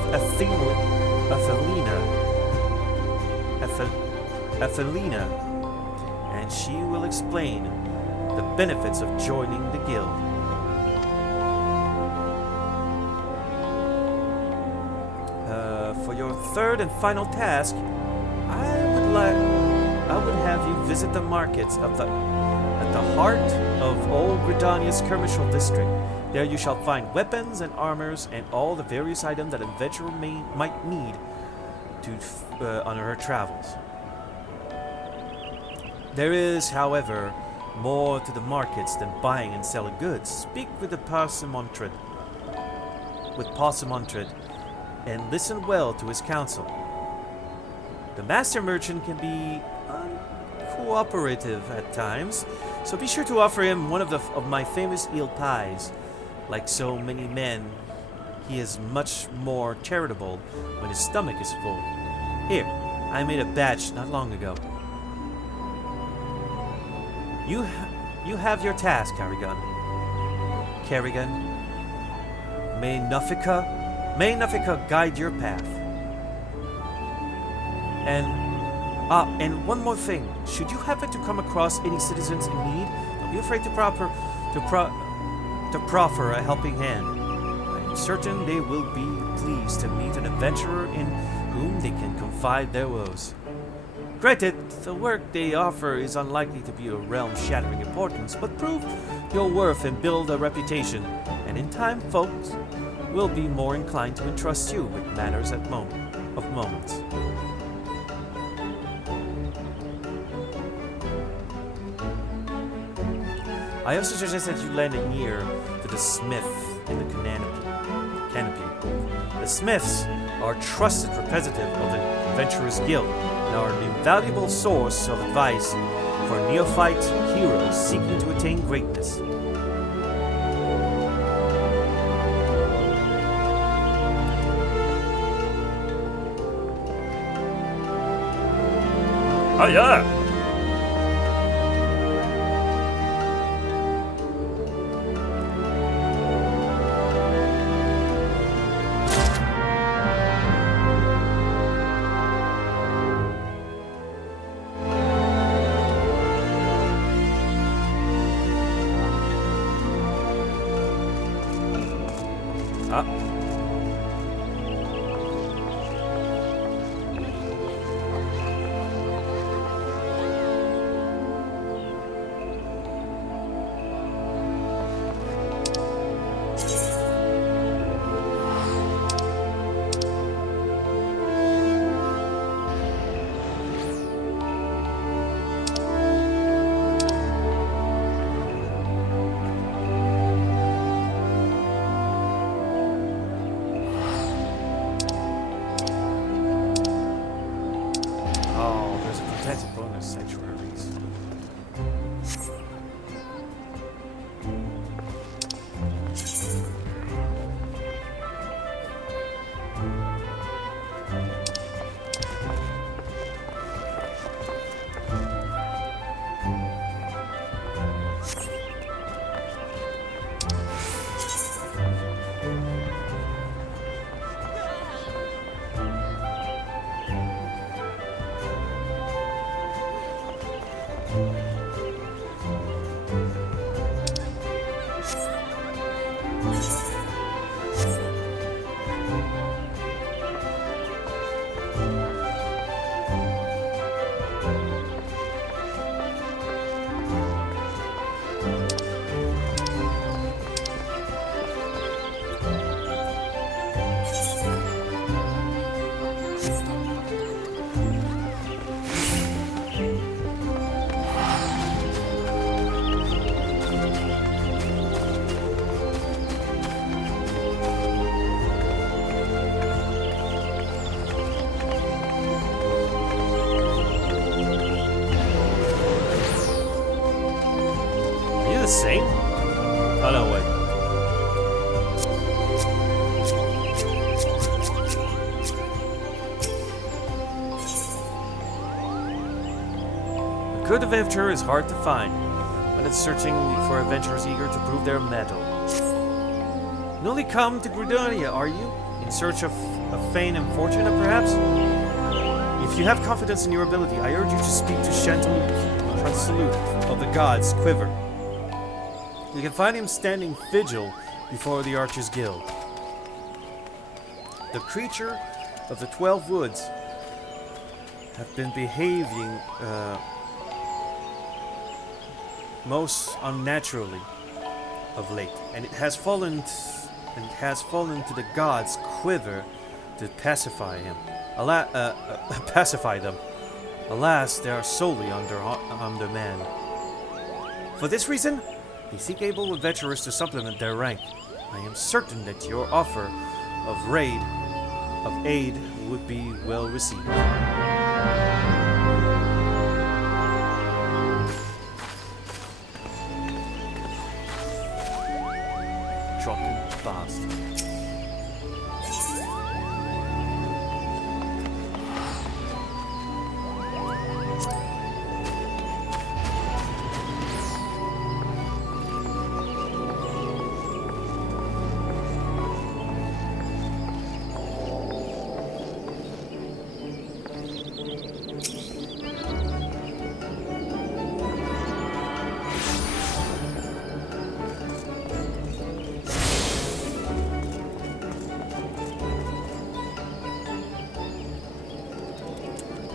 Athelina, and she will explain the benefits of joining the guild. For your third and final task, I would have you visit the markets at the heart of Old Gridania's commercial district. There you shall find weapons and armors and all the various items that an adventurer might need on her travels. There is, however, more to the markets than buying and selling goods. Speak with the Pasimontred, and listen well to his counsel. The master merchant can be uncooperative at times, so be sure to offer him one of my famous eel pies. Like so many men, he is much more charitable when his stomach is full. Here, I made a batch not long ago. You have your task, Kerrigan. May Nuffica guide your path. And one more thing. Should you happen to come across any citizens in need, don't be afraid to proffer a helping hand. I am certain they will be pleased to meet an adventurer in whom they can confide their woes. Granted, the work they offer is unlikely to be of realm-shattering importance, but prove your worth and build a reputation, and in time, folks will be more inclined to entrust you with matters of moments. I also suggest that you lend an ear to the smith in the canopy. The smiths are a trusted representative of the Adventurers Guild and are an invaluable source of advice for neophyte heroes seeking to attain greatness. Hiya! Ah. Oh, there's a protected bonus sanctuaries. Are you the same? Oh no, wait. A good adventurer is hard to find when it's searching for adventurers eager to prove their mettle. Newly come to Grudonia, are you? In search of fame and fortune, perhaps? If you have confidence in your ability, I urge you to speak to Chantalute of the gods' quiver. You can find him standing vigil before the Archers Guild. The creature of the 12 woods have been behaving most unnaturally of late, and it has fallen to the gods' quiver to pacify him. Pacify them. Alas, they are solely undermanned. For this reason, they seek able adventurers to supplement their rank. I am certain that your offer of aid would be well received. Drunken bastard.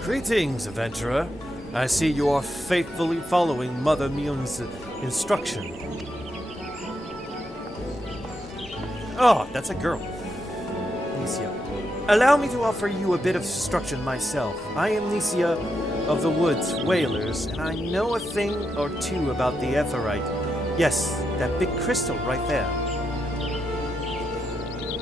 Greetings, adventurer. I see you are faithfully following Mother Mion's instruction. Oh, that's a girl. Nicia. Allow me to offer you a bit of instruction myself. I am Nicia of the Woods Whalers, and I know a thing or two about the Aetheryte. Yes, that big crystal right there.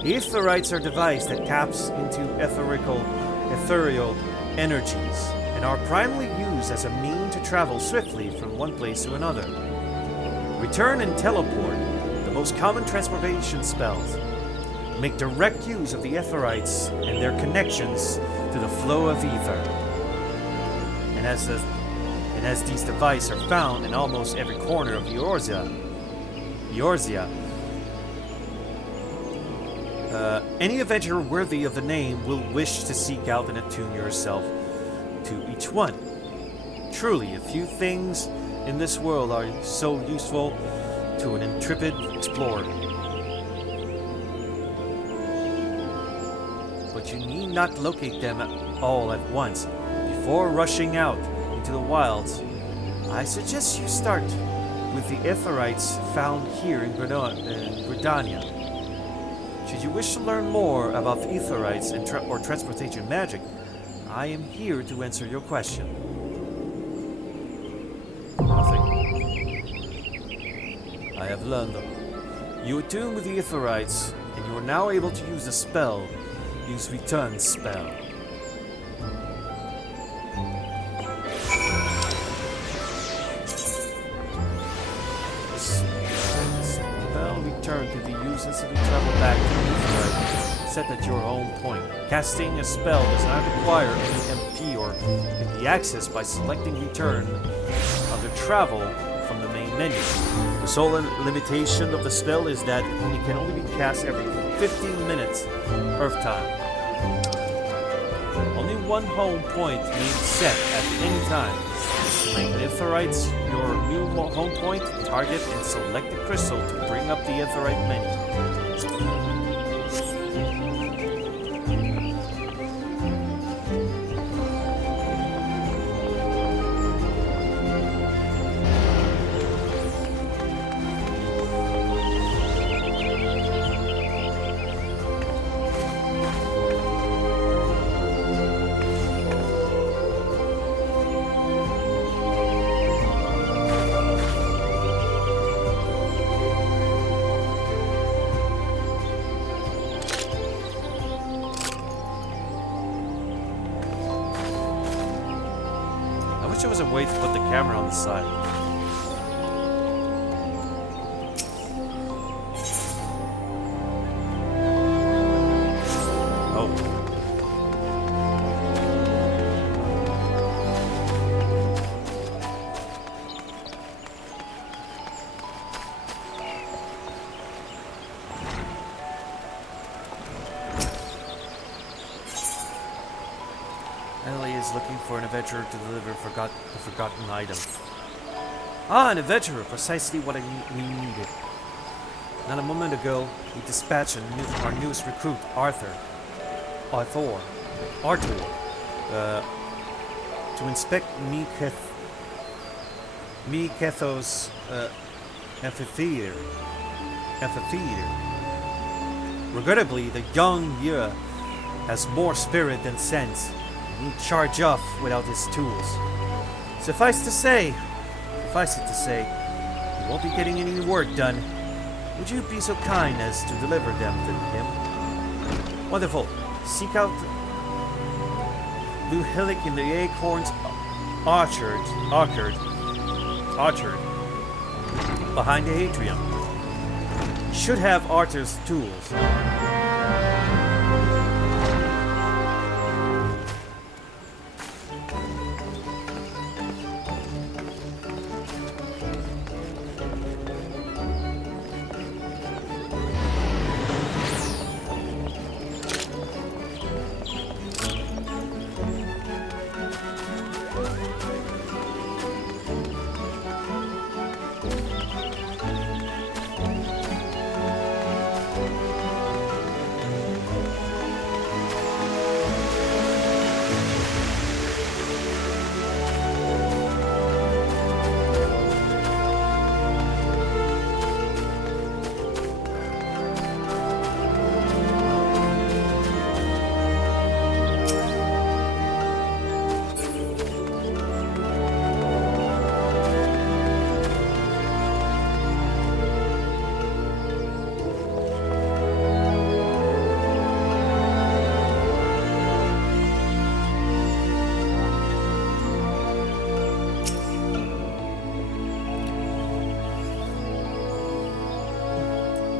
The Aetherites are devices that taps into ethereal energies, and are primarily used as a mean to travel swiftly from one place to another. Return and teleport, the most common transportation spells, make direct use of the Aetherites and their connections to the flow of ether. and as these devices are found in almost every corner of Eorzea, any adventurer worthy of the name will wish to seek out and attune yourself to each one. Truly, a few things in this world are so useful to an intrepid explorer. But you need not locate them all at once. Before rushing out into the wilds, I suggest you start with the Ithorites found here in Gridania. Should you wish to learn more about the Ithorites and or transportation magic, I am here to answer your question. Nothing. I have learned them. You attune with the Ithorites, and you are now able to use the spell. Use Return spell. Spell return can be used instantly travel back to the Ithorite, set at your home point. Casting a spell does not require any MP or can be accessed by selecting Return under Travel from the main menu. The sole limitation of the spell is that it can only be cast every 15 minutes Earth time. Only one home point may be set at any time. Make the Ithorites your new home point, target, and select the crystal to bring up the Ithorite menu. There was a way to put the camera on the side. Oh. Ellie is looking for an adventurer to deliver a forgotten item. Ah, an adventurer! Precisely what we needed. Not a moment ago, we dispatched our newest recruit, Arthur, to inspect Miketho's amphitheater. Regrettably, the young Yura has more spirit than sense. He will charge off without his tools. Suffice it to say, he won't be getting any work done. Would you be so kind as to deliver them to him? Wonderful. Seek out Luhillik in the Acorn's orchard behind the atrium. Should have Arthur's tools.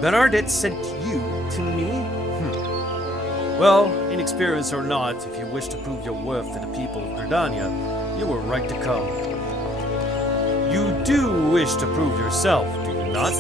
Bernadette sent you to me? Well, inexperienced or not, if you wish to prove your worth to the people of Gridania, You were right to come. You do wish to prove yourself, do you not?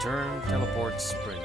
Turn, teleport, sprint.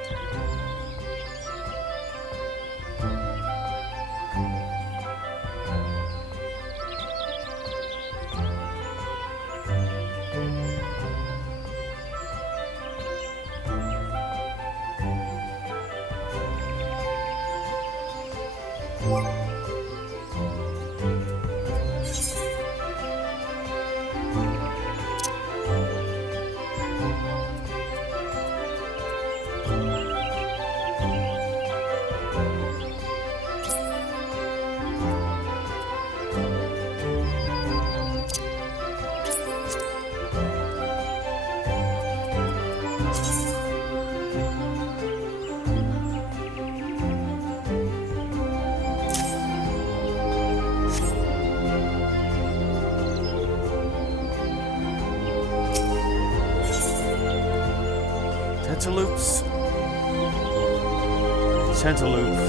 Cantaloupe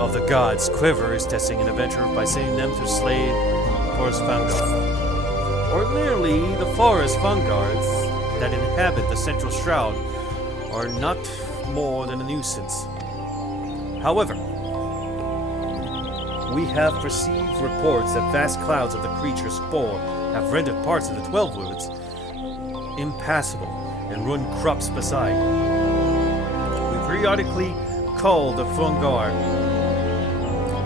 of the gods, Quiver is testing an adventurer by sending them to slay Forest Vanguard. Ordinarily, the Forest Vanguards that inhabit the Central Shroud are not more than a nuisance. However, we have received reports that vast clouds of the creature's spore have rendered parts of the 12 Woods impassable and ruined crops beside. We periodically call the Fungar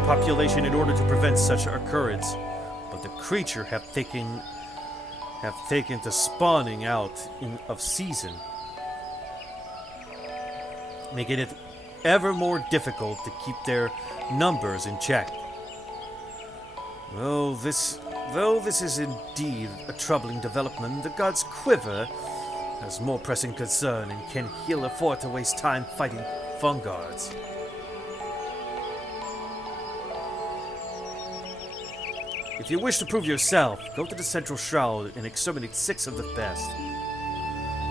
population in order to prevent such occurrence, but the creature have taken to spawning out of season, making it ever more difficult to keep their numbers in check. Though this is indeed a troubling development, the god's Quiver has more pressing concern and can heal afford to waste time fighting Funguards. If you wish to prove yourself, go to the Central Shroud and exterminate 6 of the best.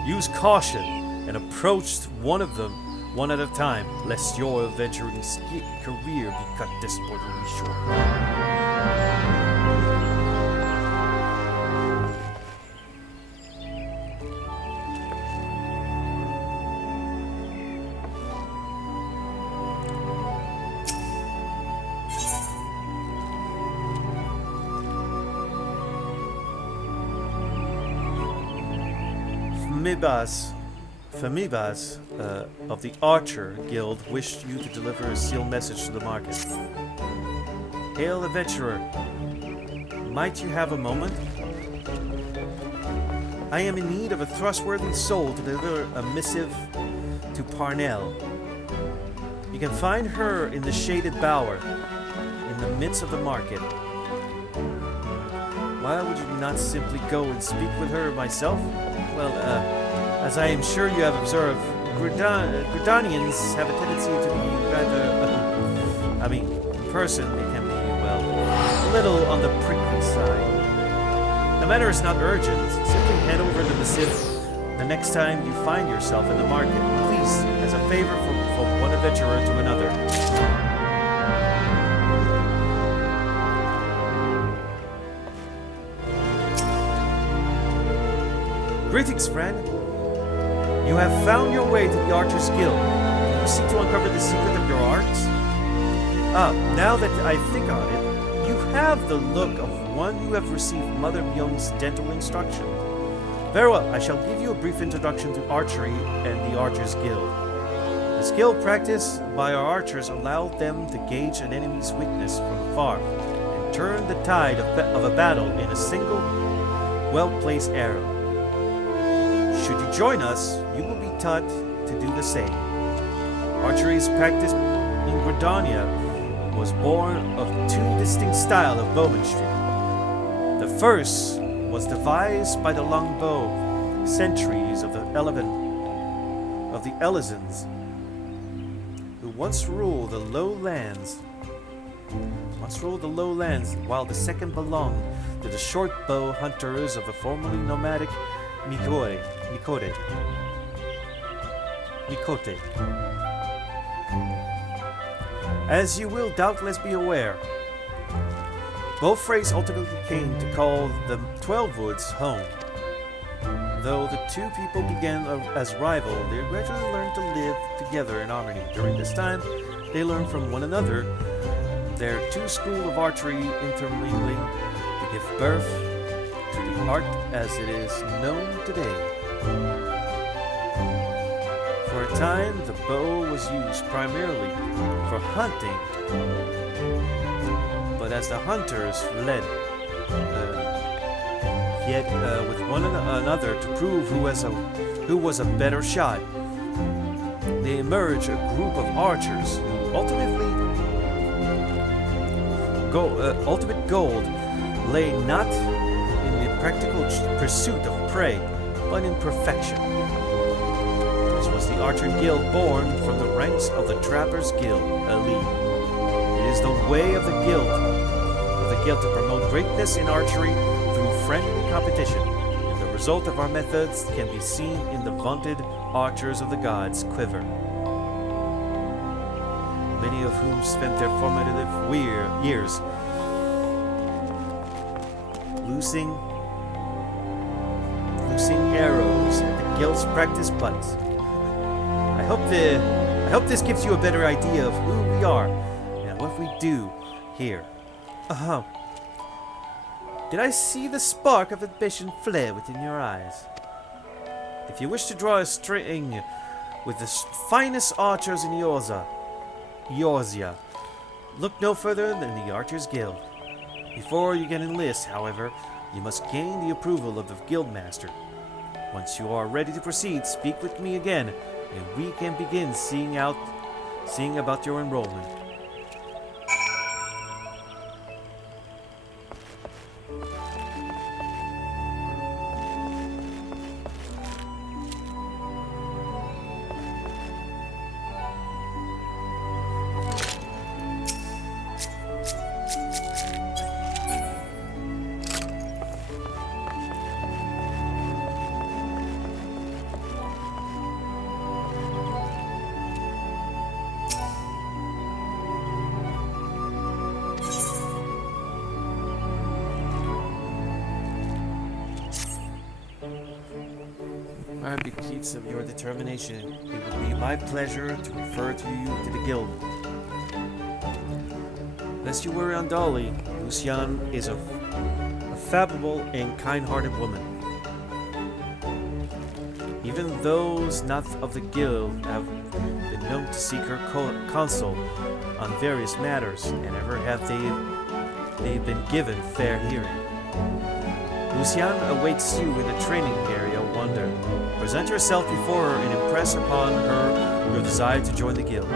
Use caution and approach one of them one at a time, lest your adventuring career be cut disappointingly short. Famibas of the Archer Guild wished you to deliver a sealed message to the market. Hail, adventurer. Might you have a moment? I am in need of a trustworthy soul to deliver a missive to Parnell. You can find her in the shaded bower, in the midst of the market. Why would you not simply go and speak with her myself? Well, as I am sure you have observed, Gridanians have a tendency to be rather, in person they can be, well, a little on the prickly side. The matter is not urgent. Simply hand over the missive the next time you find yourself in the market. Please, as a favor from one adventurer to another. Greetings, friend. You have found your way to the Archer's Guild. Do you seek to uncover the secret of your arts? Now that I think on it, you have the look of one who have received Mother Myung's dental instruction. Very well, I shall give you a brief introduction to archery and the Archer's Guild. The skill practiced by our archers allowed them to gauge an enemy's weakness from afar and turn the tide of a battle in a single, well-placed arrow. Should you join us, you will be taught to do the same. Archery's practice in Gridania was born of 2 distinct styles of bowmanship. The first was devised by the longbow sentries of the Elizans, who once ruled the lowlands. While the second belonged to the short bow hunters of the formerly nomadic Mikote. As you will doubtless be aware, both phrases ultimately came to call the 12 Woods home. Though the two people began as rivals, they gradually learned to live together in harmony. During this time, they learned from one another their two schools of archery intermingling to give birth to the art as it is known today. For a time, the bow was used primarily for hunting, but as the hunters fled, with one another to prove who was a better shot, they emerged a group of archers who ultimate gold lay not in the practical pursuit of prey, but in perfection. This was the Archer Guild born from the ranks of the Trappers Guild, elite. It is the way of the guild to promote greatness in archery through friendly competition, and the result of our methods can be seen in the vaunted archers of the gods' quiver, many of whom spent their formative years loosing arrows at the guild's practice butts. I hope this gives you a better idea of who we are and what we do here. Did I see the spark of ambition flare within your eyes? If you wish to draw a string with the finest archers in Eorzea, look no further than the Archers Guild. Before you can enlist, however, you must gain the approval of the Guildmaster. Once you are ready to proceed, speak with me again, and we can begin seeing about your enrollment. I big feats of your determination. It would be my pleasure to refer to you to the guild. Lest you worry on Dolly, Lucian is a affable and kind-hearted woman. Even those not of the guild have been known to seek her counsel on various matters, and ever have they been given fair hearing. Lucian awaits you in the training area wonder. Present yourself before her and impress upon her your desire to join the guild.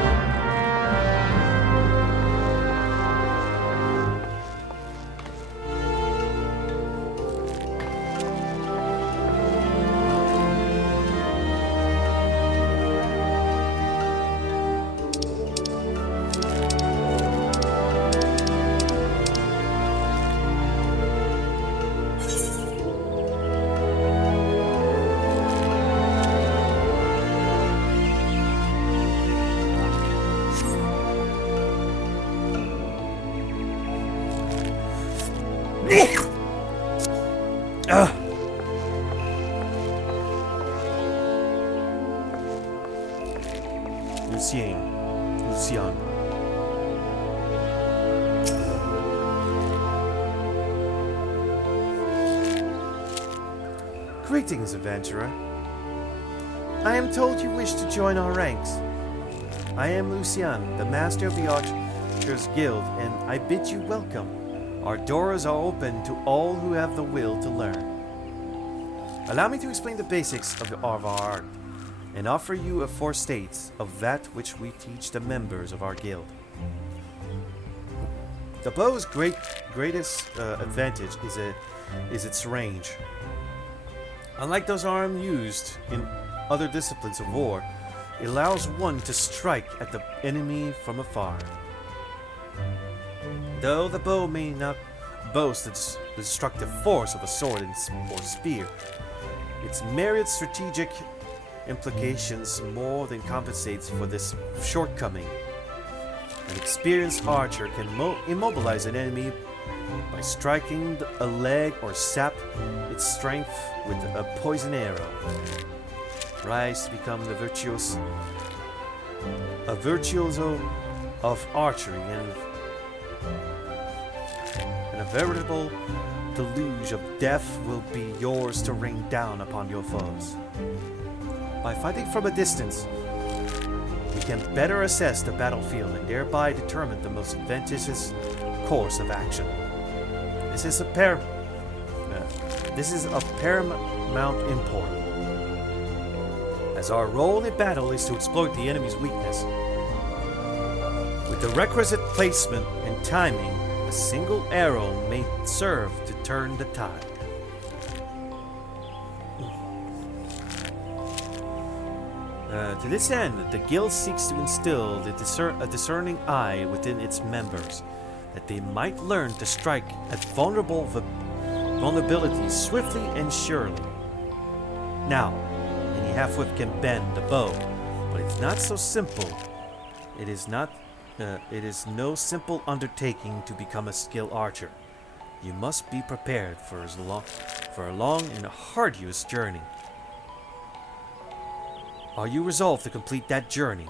Lucian. Greetings, adventurer. I am told you wish to join our ranks. I am Lucian, the master of the Archers Guild, and I bid you welcome. Our doors are open to all who have the will to learn. Allow me to explain the basics of our art, and offer you a forestates of that which we teach the members of our guild. The bow's greatest advantage is its range. Unlike those arms used in other disciplines of war, it allows one to strike at the enemy from afar. Though the bow may not boast the destructive force of a sword or spear, its myriad strategic implications more than compensates for this shortcoming. An experienced archer can immobilize an enemy by striking a leg or sap its strength with a poison arrow. Rise to become a virtuoso of archery and a veritable deluge of death will be yours to rain down upon your foes. By fighting from a distance, we can better assess the battlefield and thereby determine the most advantageous course of action. This is of paramount import, as our role in battle is to exploit the enemy's weakness. With the requisite placement and timing, a single arrow may serve to turn the tide. To this end, the guild seeks to instill a discerning eye within its members, that they might learn to strike at vulnerabilities swiftly and surely. Now, any half-wit can bend the bow, but it's not so simple. It is no simple undertaking to become a skilled archer. You must be prepared for a long and arduous journey. Are you resolved to complete that journey?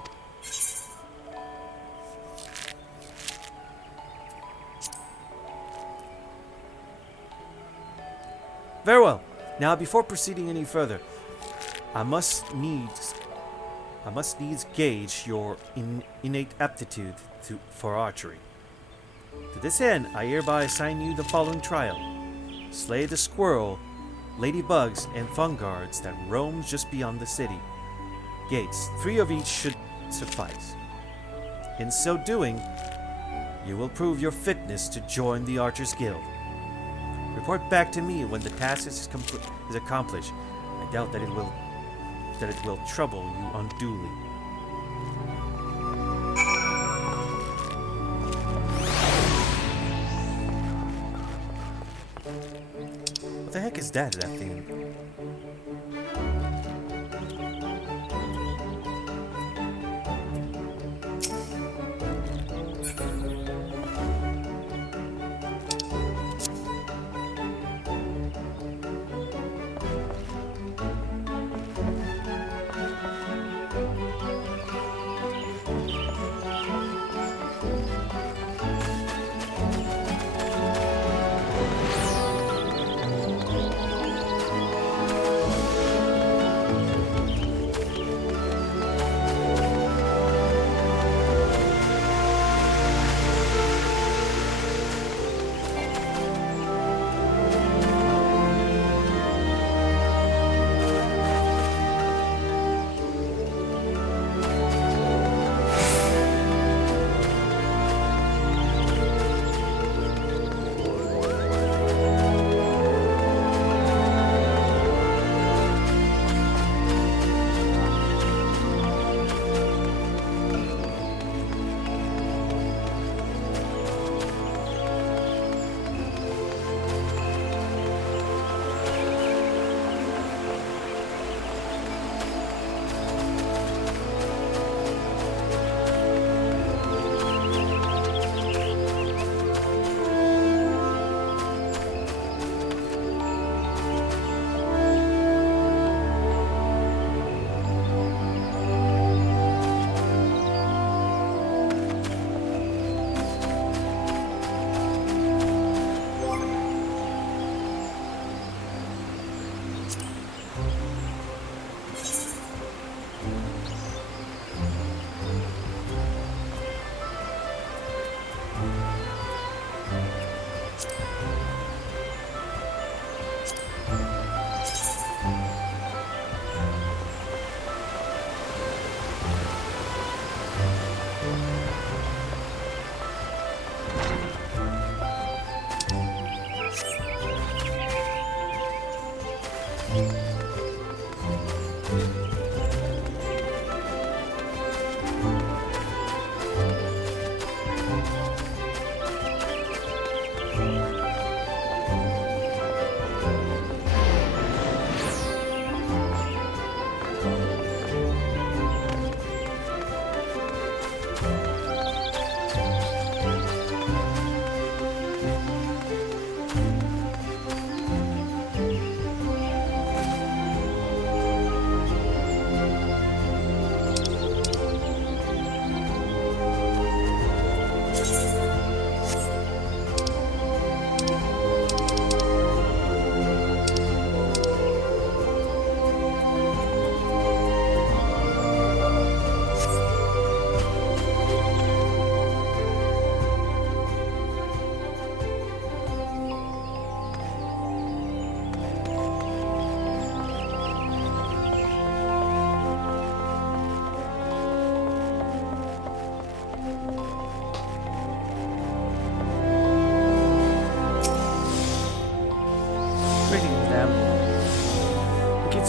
Very well. Now, before proceeding any further, I must needs gauge your innate aptitude for archery. To this end, I hereby assign you the following trial: slay the squirrel, ladybugs, and funguards that roams just beyond the city gates. 3 of each should suffice. In so doing, you will prove your fitness to join the Archers Guild. Report back to me when the task is accomplished. I doubt that it will trouble you unduly. What the heck is that thing?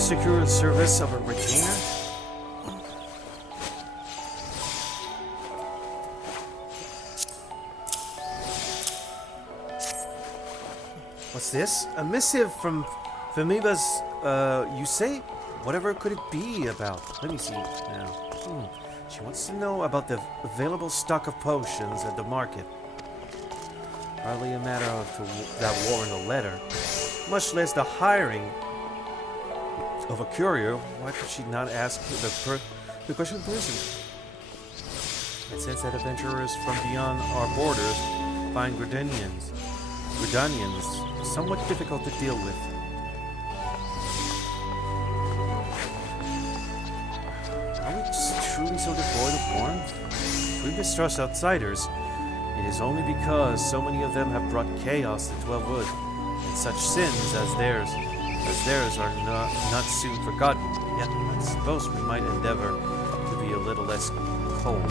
secure the service of a retainer? What's this? A missive from Famiba's, you say? Whatever could it be about? Let me see now. She wants to know about the available stock of potions at the market. Hardly a matter of that warrant a letter, much less the hiring of a courier. Why could she not ask the question in person? It says that adventurers from beyond our borders find Gridanians somewhat difficult to deal with. Are we just truly so devoid of warmth? If we mistrust outsiders, it is only because so many of them have brought chaos to Twelvewood, and such sins as theirs are not soon forgotten. Yet I suppose we might endeavor to be a little less cold.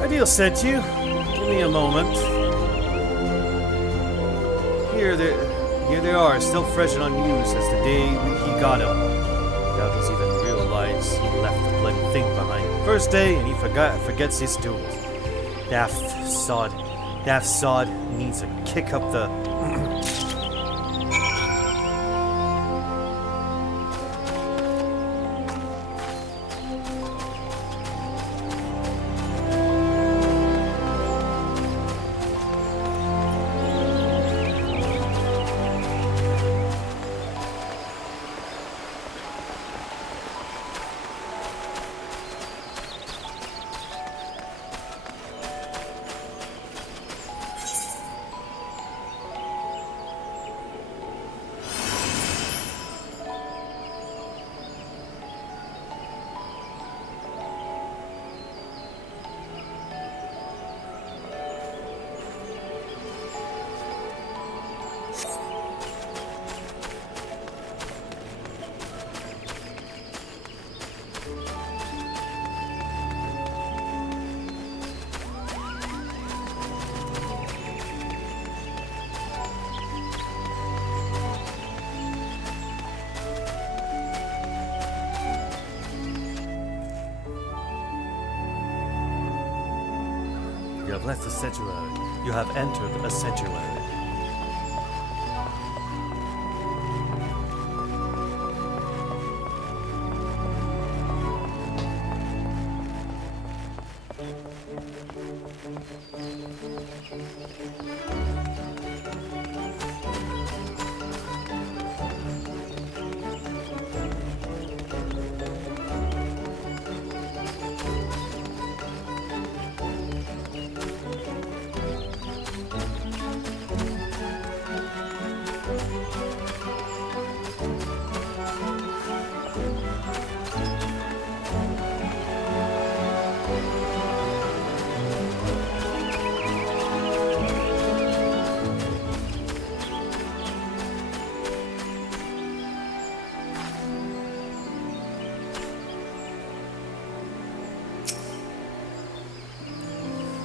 Ideal sent you. Give me a moment. Here they are, still fresh and unused as the day he got them. Doubt he's even realized he left the bloody thing behind. First day and he forgets his tools. Daft sod needs to kick up the have left the sanctuary. You have entered a sanctuary.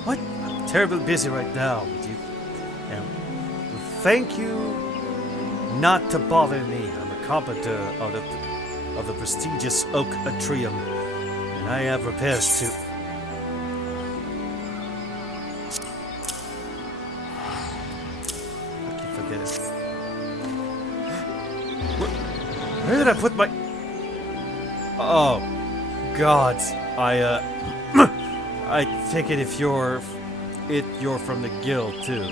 What? I'm terribly busy right now with you. And thank you not to bother me. I'm a carpenter of the prestigious oak atrium. And I have repairs to... I keep forgetting. Where did I put my... Oh, God. I take it if you're from the guild too.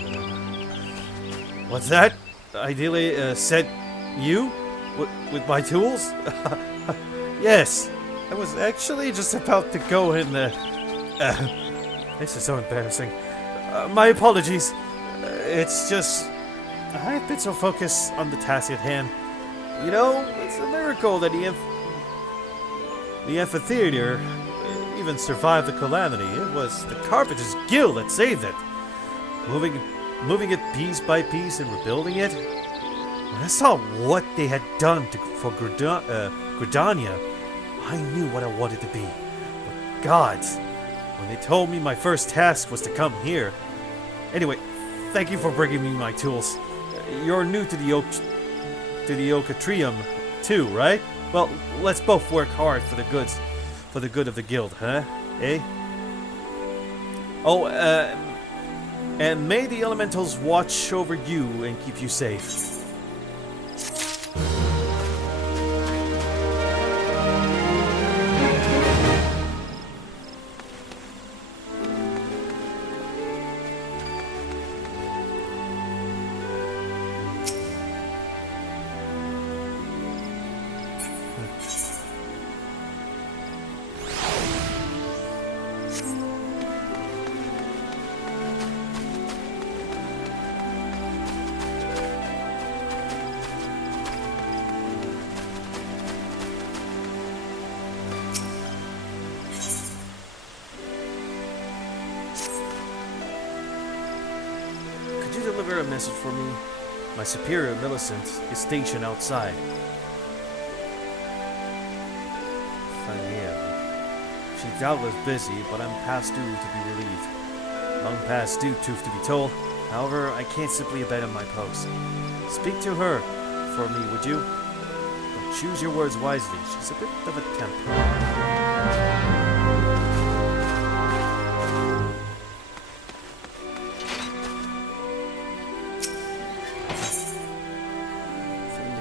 What's that? Ideally, said you with my tools? Yes, I was actually just about to go in there. This is so embarrassing. My apologies. It's just I've been so focused on the task at hand. You know, it's a miracle that the amphitheater even survived the calamity. It was the Carpenter's Guild that saved it. Moving it piece by piece and rebuilding it. When I saw what they had done for Gridania, I knew what I wanted to be. But gods, when they told me my first task was to come here. Anyway, thank you for bringing me my tools. You're new to the Oak Atrium too, right? Well, let's both work hard for the good of the guild, huh? Eh? Oh, and may the elementals watch over you and keep you safe. Deliver a message for me. My superior, Millicent, is stationed outside. She's doubtless busy, but I'm past due to be relieved. Long past due, truth to be told. However, I can't simply abandon my post. Speak to her for me, would you? But choose your words wisely. She's a bit of a temper.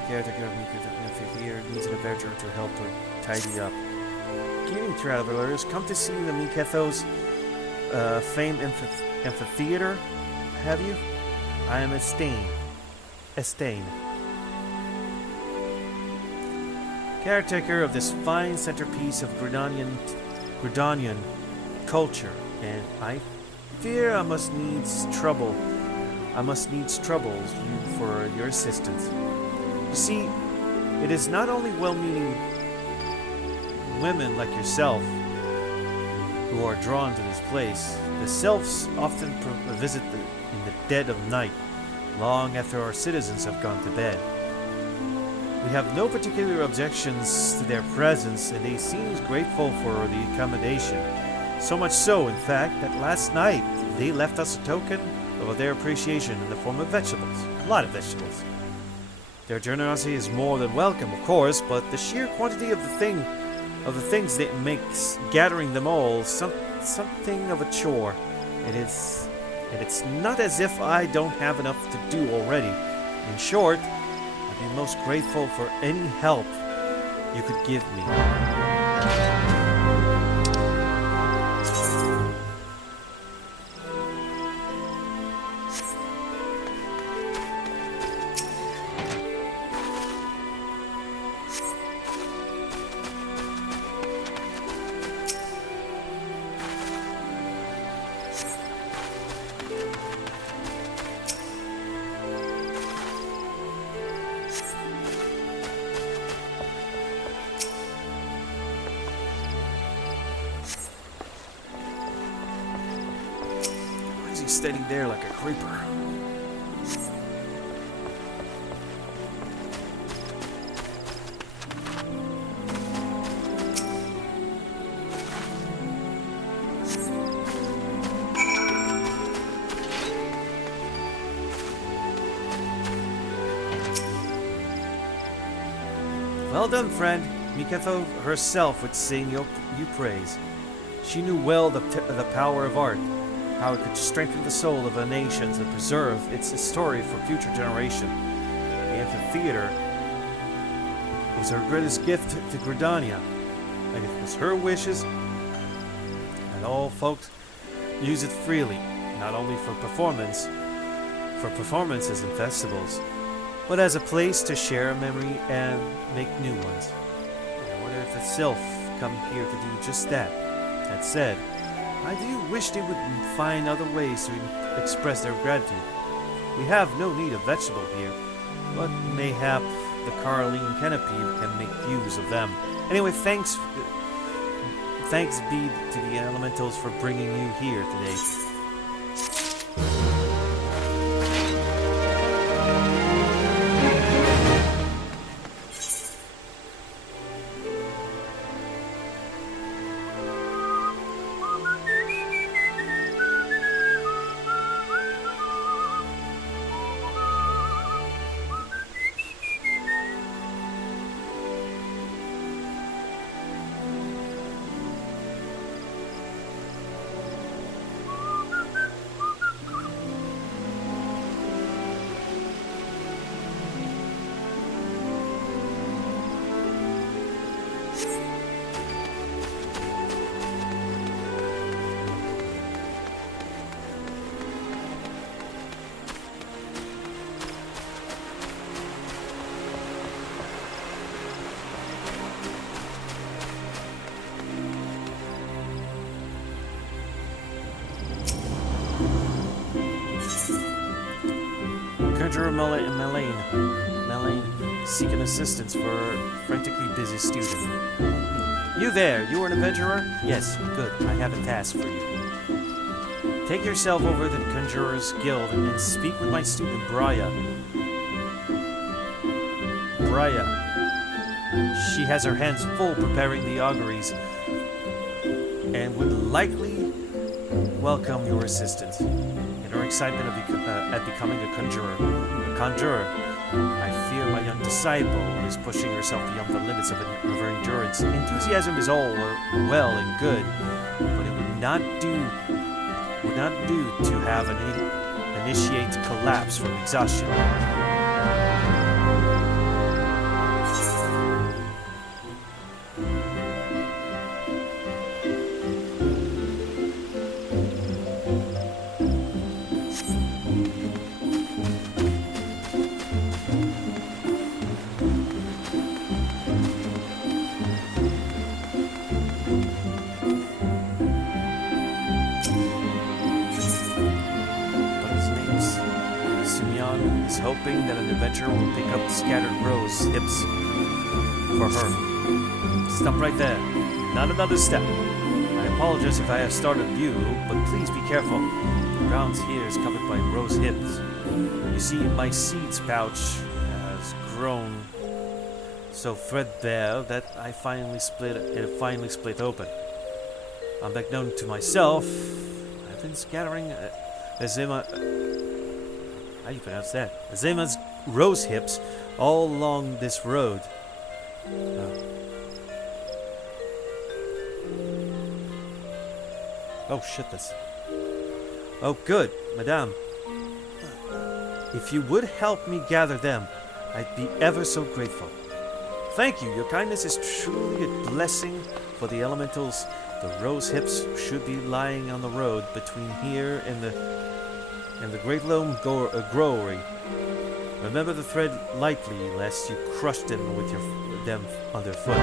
Caretaker of Mika needs an adventurer to help her tidy up. Greeting travelers, come to see the Mikethos famed amphitheater, have you? I am Estain, caretaker of this fine centerpiece of Gridanian culture, and I fear I must needs trouble you for your assistance. You see, it is not only well-meaning women like yourself who are drawn to this place. The selves often visit in the dead of night, long after our citizens have gone to bed. We have no particular objections to their presence, and they seem grateful for the accommodation. So much so, in fact, that last night they left us a token of their appreciation in the form of vegetables. A lot of vegetables. Their generosity is more than welcome, of course, but the sheer quantity of the things that makes gathering them all something of a chore, it's not as if I don't have enough to do already. In short, I'd be most grateful for any help you could give me. Standing there like a creeper. Well done, friend. Mikatho herself would sing you praise. She knew well the power of art, how it could strengthen the soul of a nation and preserve its story for future generation. The amphitheater was her greatest gift to Gridania, and it was her wishes that all folks use it freely, not only for performances and festivals, but as a place to share a memory and make new ones. I wonder if the Sylph come here to do just that. That said, I do wish they would find other ways to express their gratitude. We have no need of vegetable here, but mayhap the Caroline Canopy can make use of them. Anyway, thanks be to the elementals for bringing you here today. Conjurer Melaine, seeking assistance for a frantically busy student. You there, you are an adventurer? Yes, good, I have a task for you. Take yourself over to the Conjurer's Guild and speak with my student, Braya. She has her hands full preparing the auguries and would likely welcome your assistance. In her excitement at becoming a conjurer, I fear my young disciple is pushing herself beyond the limits of her endurance. Enthusiasm is all well and good, but it would not do to have an initiate collapse from exhaustion. Hoping that an adventurer will pick up scattered rose hips for her. Stop right there. Not another step. I apologize if I have startled you, but please be careful. The ground here is covered by rose hips. You see, my seeds pouch has grown so threadbare that it finally split open. Unbeknown to myself, I've been scattering how do you pronounce that? Azema's rose hips all along this road. Oh shit, Oh, good, madame. If you would help me gather them, I'd be ever so grateful. Thank you. Your kindness is truly a blessing for the elementals. The rose hips should be lying on the road between here and the Great Loam Growery. Remember the thread lightly, lest you crush them with them underfoot.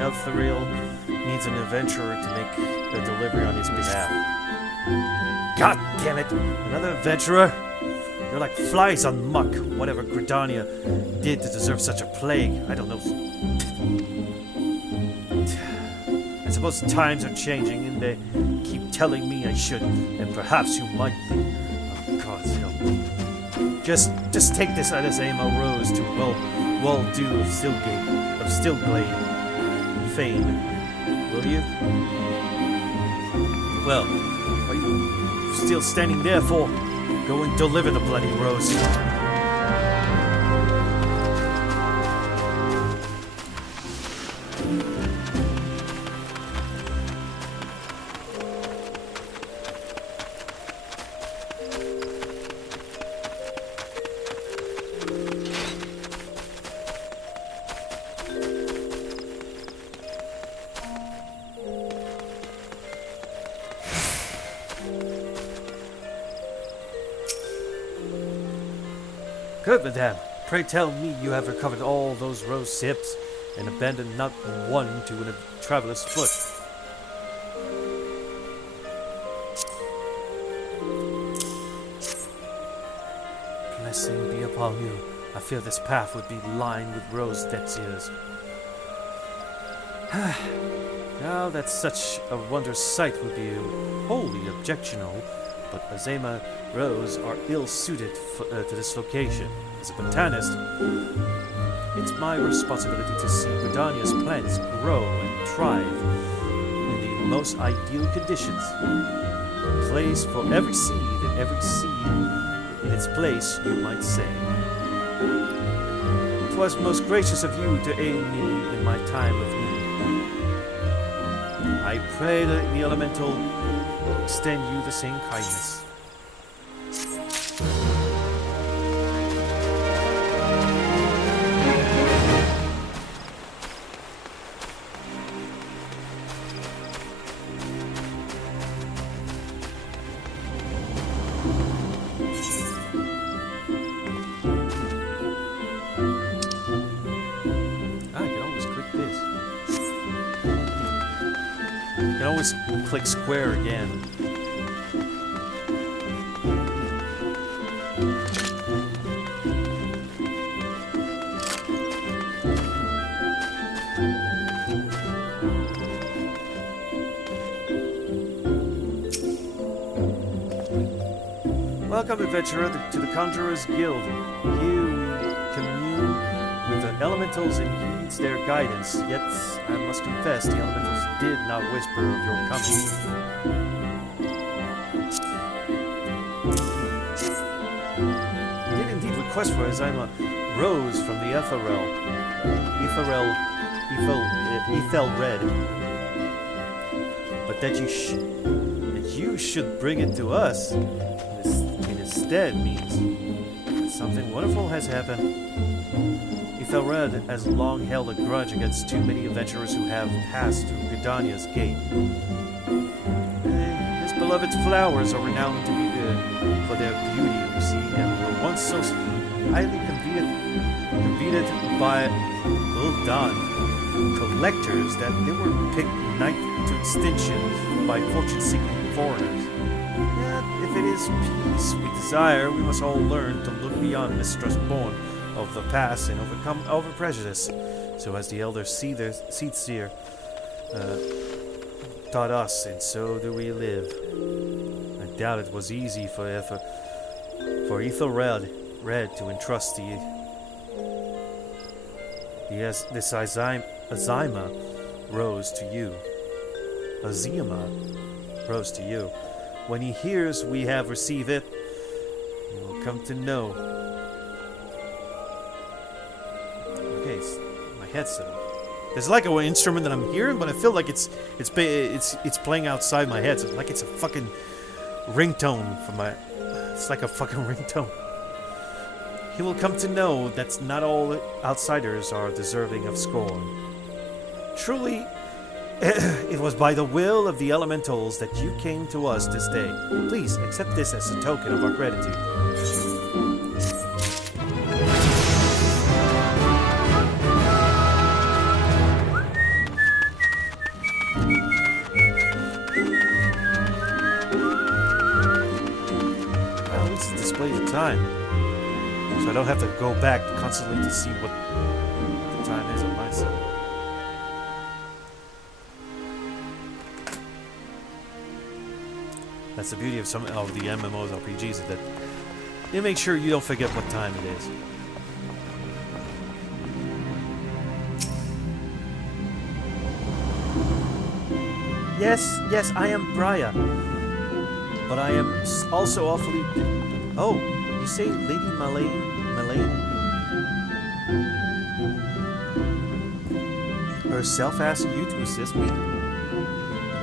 Elthariel needs an adventurer to make a delivery on his behalf. God damn it! Another adventurer? You're like flies on muck. Whatever Gridania did to deserve such a plague, I don't know. I suppose times are changing and they keep telling me I should, and perhaps you might be. Oh, God's help. Just take this Adazema Rose to Well-Do of Stillglade. Fame, will you? Well, are you still standing there for? Go and deliver the bloody rose. Good, madame. Pray tell me you have recovered all those rose hips and abandoned not one to a traveler's foot. Blessing be upon you. I fear this path would be lined with rose datsiers. Now that such a wondrous sight would be wholly objectionable, but Azema Rose are ill-suited to this location. As a botanist, it's my responsibility to see Gridania's plants grow and thrive in the most ideal conditions. A place for every seed and every seed in its place, you might say. It was most gracious of you to aid me in my time of need. I pray that the elemental extend you the same kindness. You can always click square again. Welcome, adventurer, to the Conjurer's Guild. Here we commune with the elementals and needs their guidance, yet I must confess the elementals did not whisper of your coming. He did indeed request for Azima rose from the Ethel Red, but that you should bring it to us instead means that something wonderful has happened. Ethelred has long held a grudge against too many adventurers who have passed through Gridania's gate. His beloved flowers are renowned to be for their beauty, you see, and were once so highly coveted by Ul'dan collectors that they were picked night to extinction by fortune-seeking foreigners. Yet, if it is peace we desire, we must all learn to look beyond mistrust born of the past and overcome over prejudice, so as the elder Seedseer taught us, and so do we live. I doubt it was easy for Ethelred to entrust this Azima rose to you. Azima rose to you. When he hears we have received it, he will come to know. Okay, my headset. There's like an instrument that I'm hearing, but I feel like it's playing outside my head. It's like it's a fucking ringtone for my. It's like a fucking ringtone. He will come to know that not all outsiders are deserving of scorn. Truly, it was by the will of the elementals that you came to us this day. Please accept this as a token of our gratitude. Well, at least it displays the time, so I don't have to go back constantly to see what the time is on my side. That's the beauty of some of the MMOs, RPGs, is that they make sure you don't forget what time it is. Yes, I am Briar. But I am also awfully... Oh, you say Lady Malane? Herself asked you to assist me? In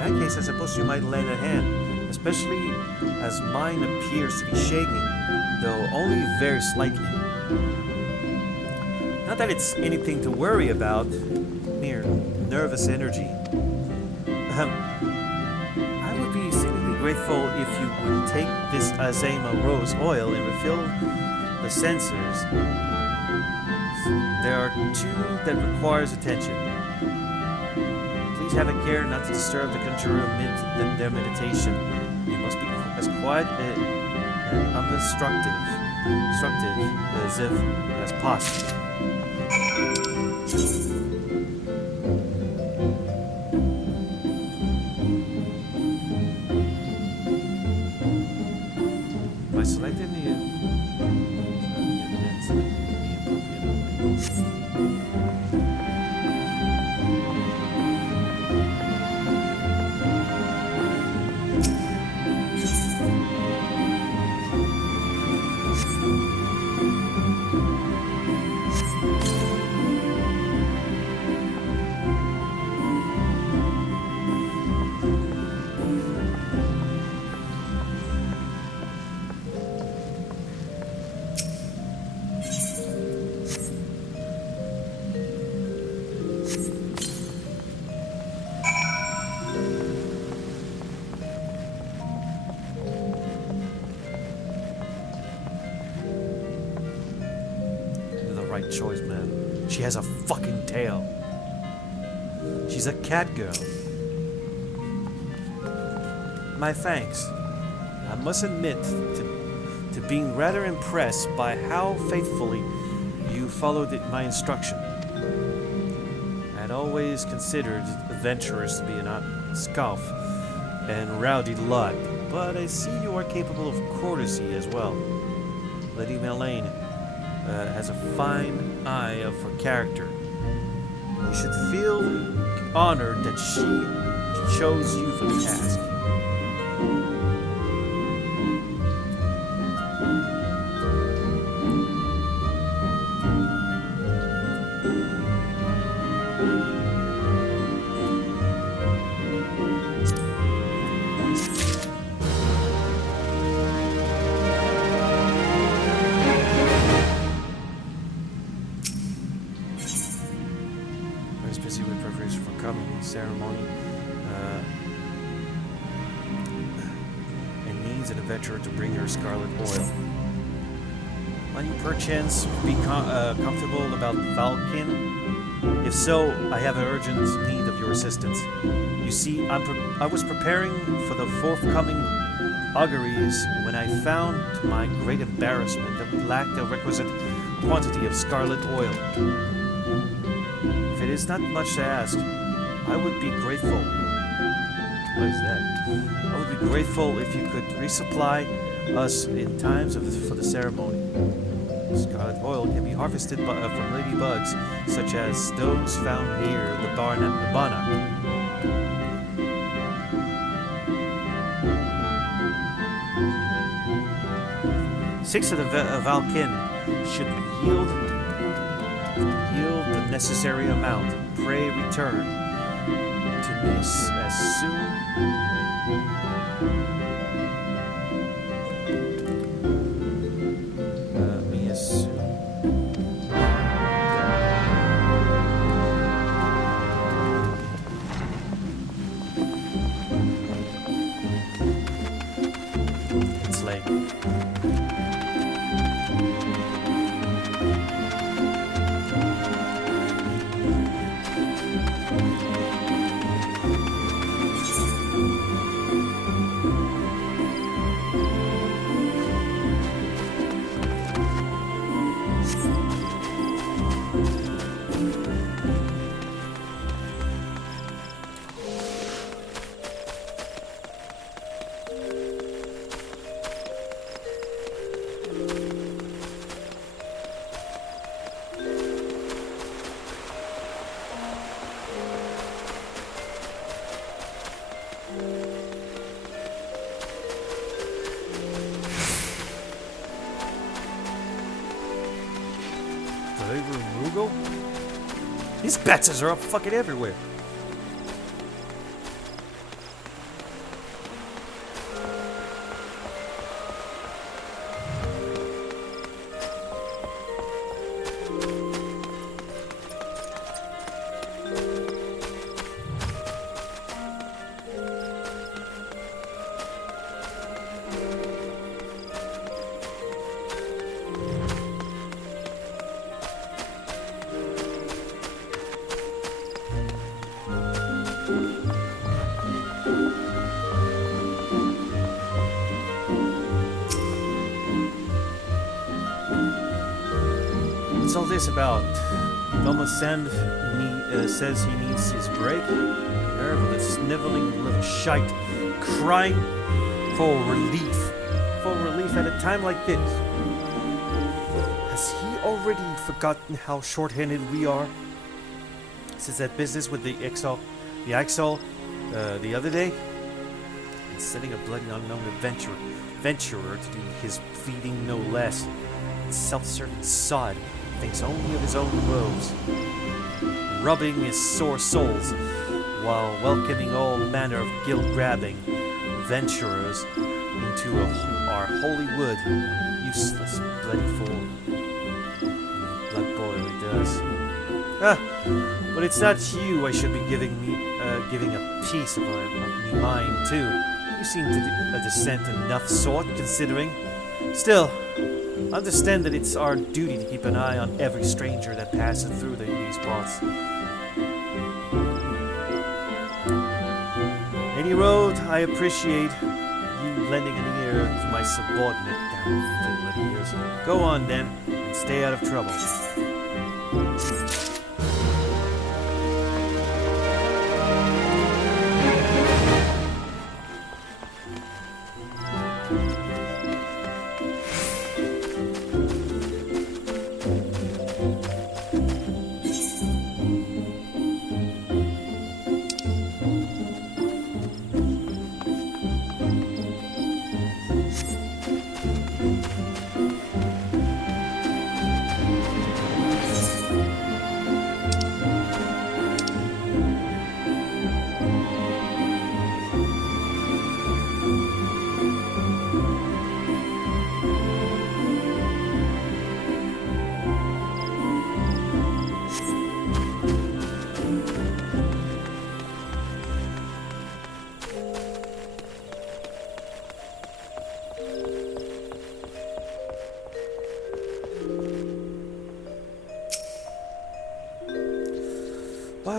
that case, I suppose you might lend a hand. Especially as mine appears to be shaking, though only very slightly. Not that it's anything to worry about, mere nervous energy. I would be exceedingly grateful if you would take this Azima rose oil and refill the sensors. There are two that requires attention. Please have a care not to disturb the conjurer amid their meditation. You must be as quiet and unobstructive as possible. By selecting the right choice, man. She has a fucking tail. She's a cat girl. My thanks. I must admit to being rather impressed by how faithfully you followed my instruction. I had always considered adventurers to be a scoff and rowdy lot, but I see you are capable of courtesy as well. Lady Malane has a fine eye for character. You should feel honored that she chose you for the task. Very busy with preparation for coming ceremony. And needs an adventurer to bring her scarlet oil. Might you perchance be comfortable about Valkin? If so, I have an urgent need of your assistance. You see, I was preparing for the forthcoming auguries when I found, to my great embarrassment, that we lacked the requisite quantity of scarlet oil. If it is not much to ask, I would be grateful. What is that? I would be grateful if you could resupply us in times for the ceremony. Scarlet oil can be harvested from ladybugs, such as those found near the Barna. 6 of the Valkin should yield the necessary amount. Pray return to me as soon. It's late. These bats are up fucking everywhere. What's all this about? Thomasend says he needs his break. Nerve of the sniveling little shite crying for relief. For relief at a time like this. Has he already forgotten how short-handed we are? Since that business with the XIV the other day? And sending a bloody unknown adventurer to do his feeding no less. Self-serving sod thinks only of his own woes, rubbing his sore soles while welcoming all manner of guilt-grabbing adventurers into our holy wood. Useless, bloody fool. Blood boil he does. But it's not you I should be giving a piece of me mind to. You seem to a decent enough sort, considering. Still, understand that it's our duty to keep an eye on every stranger that passes through these parts. Any road, I appreciate you lending an ear to my subordinate. Damn fool that he is. Go on then, and stay out of trouble.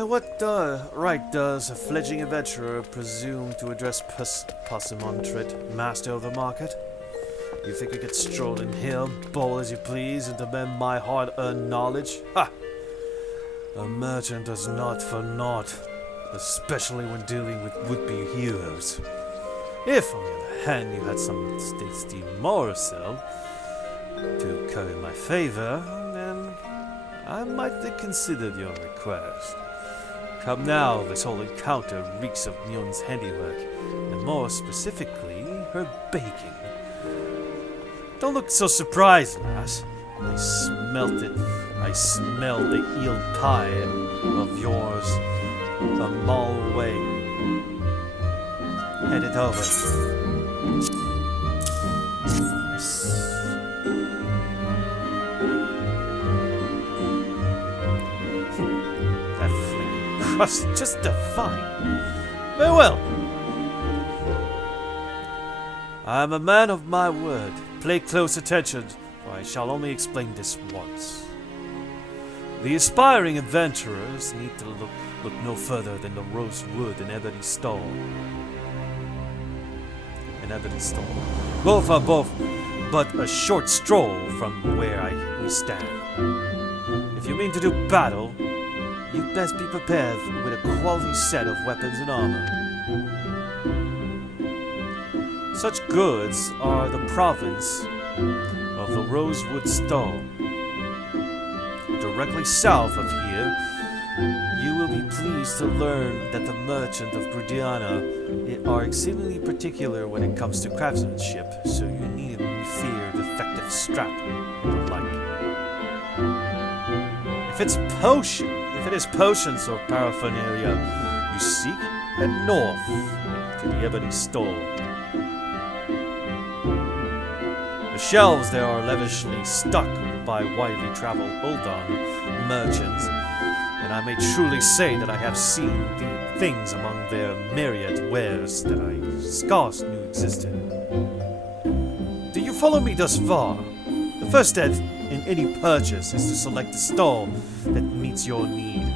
What right does a fledgling adventurer presume to address Pasimontret, master of the market? You think you could stroll in here, bowl as you please, and demand my hard-earned knowledge? Ha! A merchant does not for naught, especially when dealing with would-be heroes. If, on the other hand, you had some tasty morsel to curry my favor, then I might have considered your request. Come now, this whole encounter reeks of Nyon's handiwork, and more specifically, her baking. Don't look so surprised, lass. I smelt it. I smelled the eel pie of yours a mile away. Hand it over. That flaky crust just divine. Very well. I am a man of my word. Pay close attention, for I shall only explain this once. The aspiring adventurers need to look no further than the rosewood and ebony stall. Both are but a short stroll from where we stand. If you mean to do battle, you'd best be prepared with a quality set of weapons and armor. Such goods are the province of the Rosewood Stall. Directly south of here, you will be pleased to learn that the merchant of Grudiana are exceedingly particular when it comes to craftsmanship, so you needn't fear defective strap and the like. If it is potions or paraphernalia you seek, head north to the Ebony Stall. The shelves there are lavishly stocked by widely traveled Uldan merchants, and I may truly say that I have seen things among their myriad wares that I scarce knew existed. Do you follow me thus far? The first step in any purchase is to select a stall that meets your need.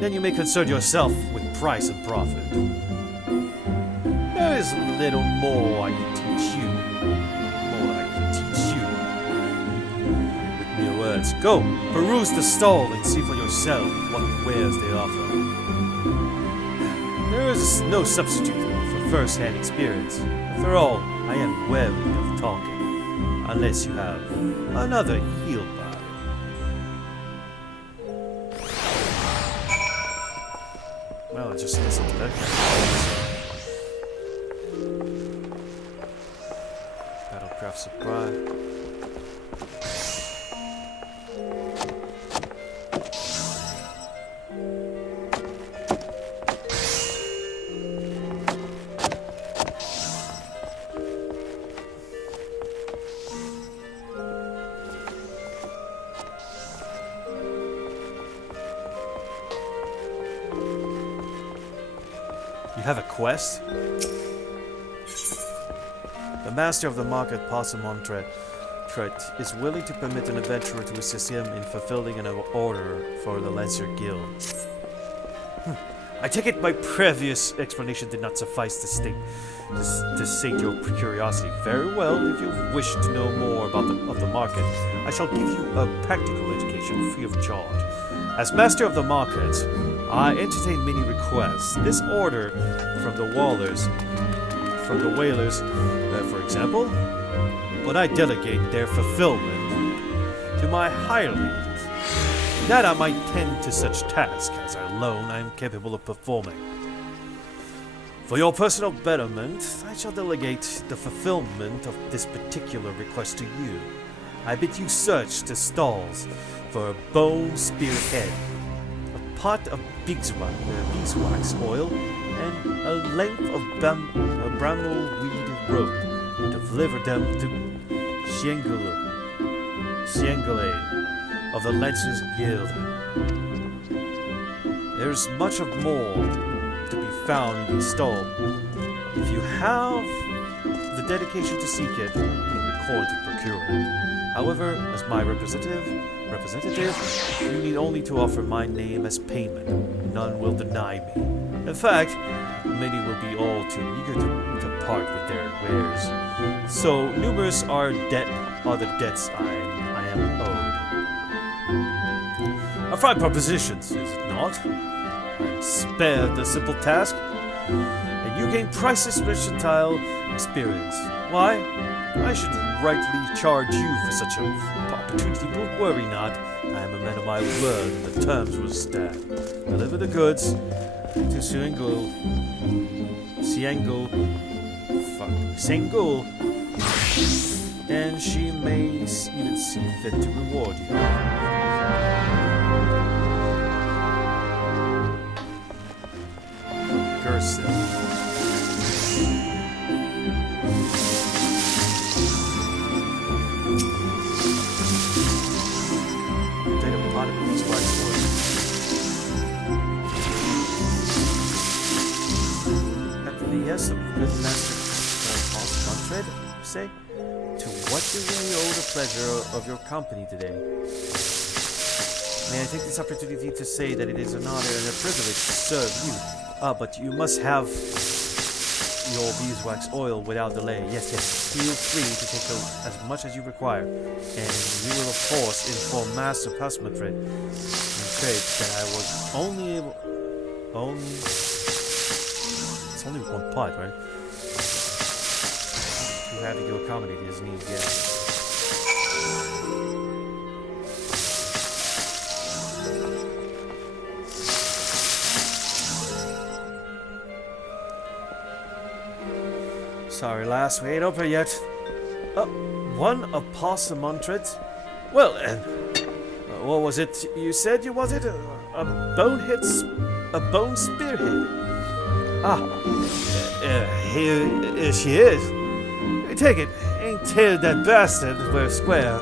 Then you may concern yourself with price and profit. There is little more I can teach you. Words. Go, peruse the stall and see for yourself what wares they offer. There is no substitute for first-hand experience. After all, I am wary of talking, unless you have another heel by. Well, I just listened to that guy. Battlecraft supply. You have a quest? The master of the market, Pasimontret, is willing to permit an adventurer to assist him in fulfilling an order for the Lancer Guild. I take it my previous explanation did not suffice to sate your curiosity. Very well, if you wish to know more about the market, I shall give you a practical education free of charge. As master of the market, I entertain many requests. This order from the whalers, for example, but I delegate their fulfillment to my hirelings. That I might tend to such tasks as alone I am capable of performing. For your personal betterment, I shall delegate the fulfillment of this particular request to you. I bid you search the stalls for a bone spear head, a pot of beeswax oil, and a length of bramble weed rope, and deliver them to Xiangale of the Lancers Guild. There's much of more to be found in the stall. If you have the dedication to seek it, you record to procure it. However, as my representative, you need only to offer my name as payment. none will deny me. In fact, many will be all too eager to part with their wares. So numerous are the debts I am owed. A fine proposition, is it not? I'm spared the simple task, and you gain priceless mercantile experience. Why? I should rightly charge you for such an opportunity, but worry not. I am a man of my word, and the terms will stand. Deliver the goods to Sengul, and she may even see fit to reward you. Gerson. Yes, good master Montred, you say? To what do we owe the pleasure of your company today? May I take this opportunity to say that it is an honor and a privilege to serve you. But you must have your beeswax oil without delay. Yes, feel free to take as much as you require. And you will, of course, inform Master Pasmatred that I was it's only one pot, right? Too happy to accommodate his needs, yeah. Sorry, lass, we ain't open yet. One of Passamantred's? Well, and what was it you said you wanted? A bone spearhead? Here she is. Take it. Ain't tailed that bastard. We're square.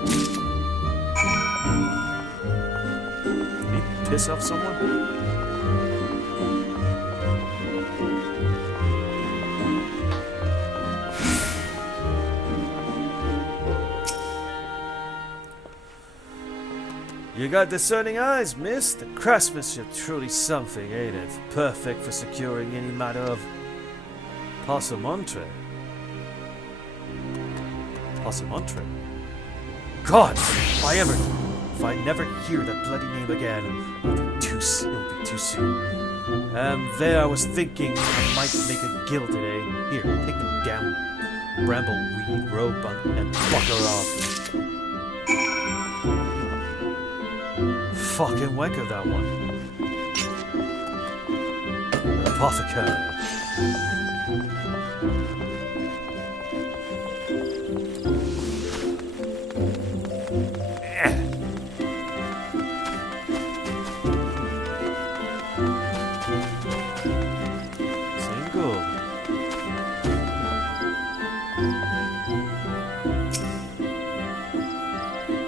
Did he piss off someone? You got discerning eyes, miss. The craftsmanship truly something, ain't it? Perfect for securing any matter of Passamontre. God, if I never hear that bloody name again, it'll be too soon. There I was thinking I might make a guild today. Here, take the damn brambleweed rope and fuck her off. Fucking wanker, that one. Apothecary. Single.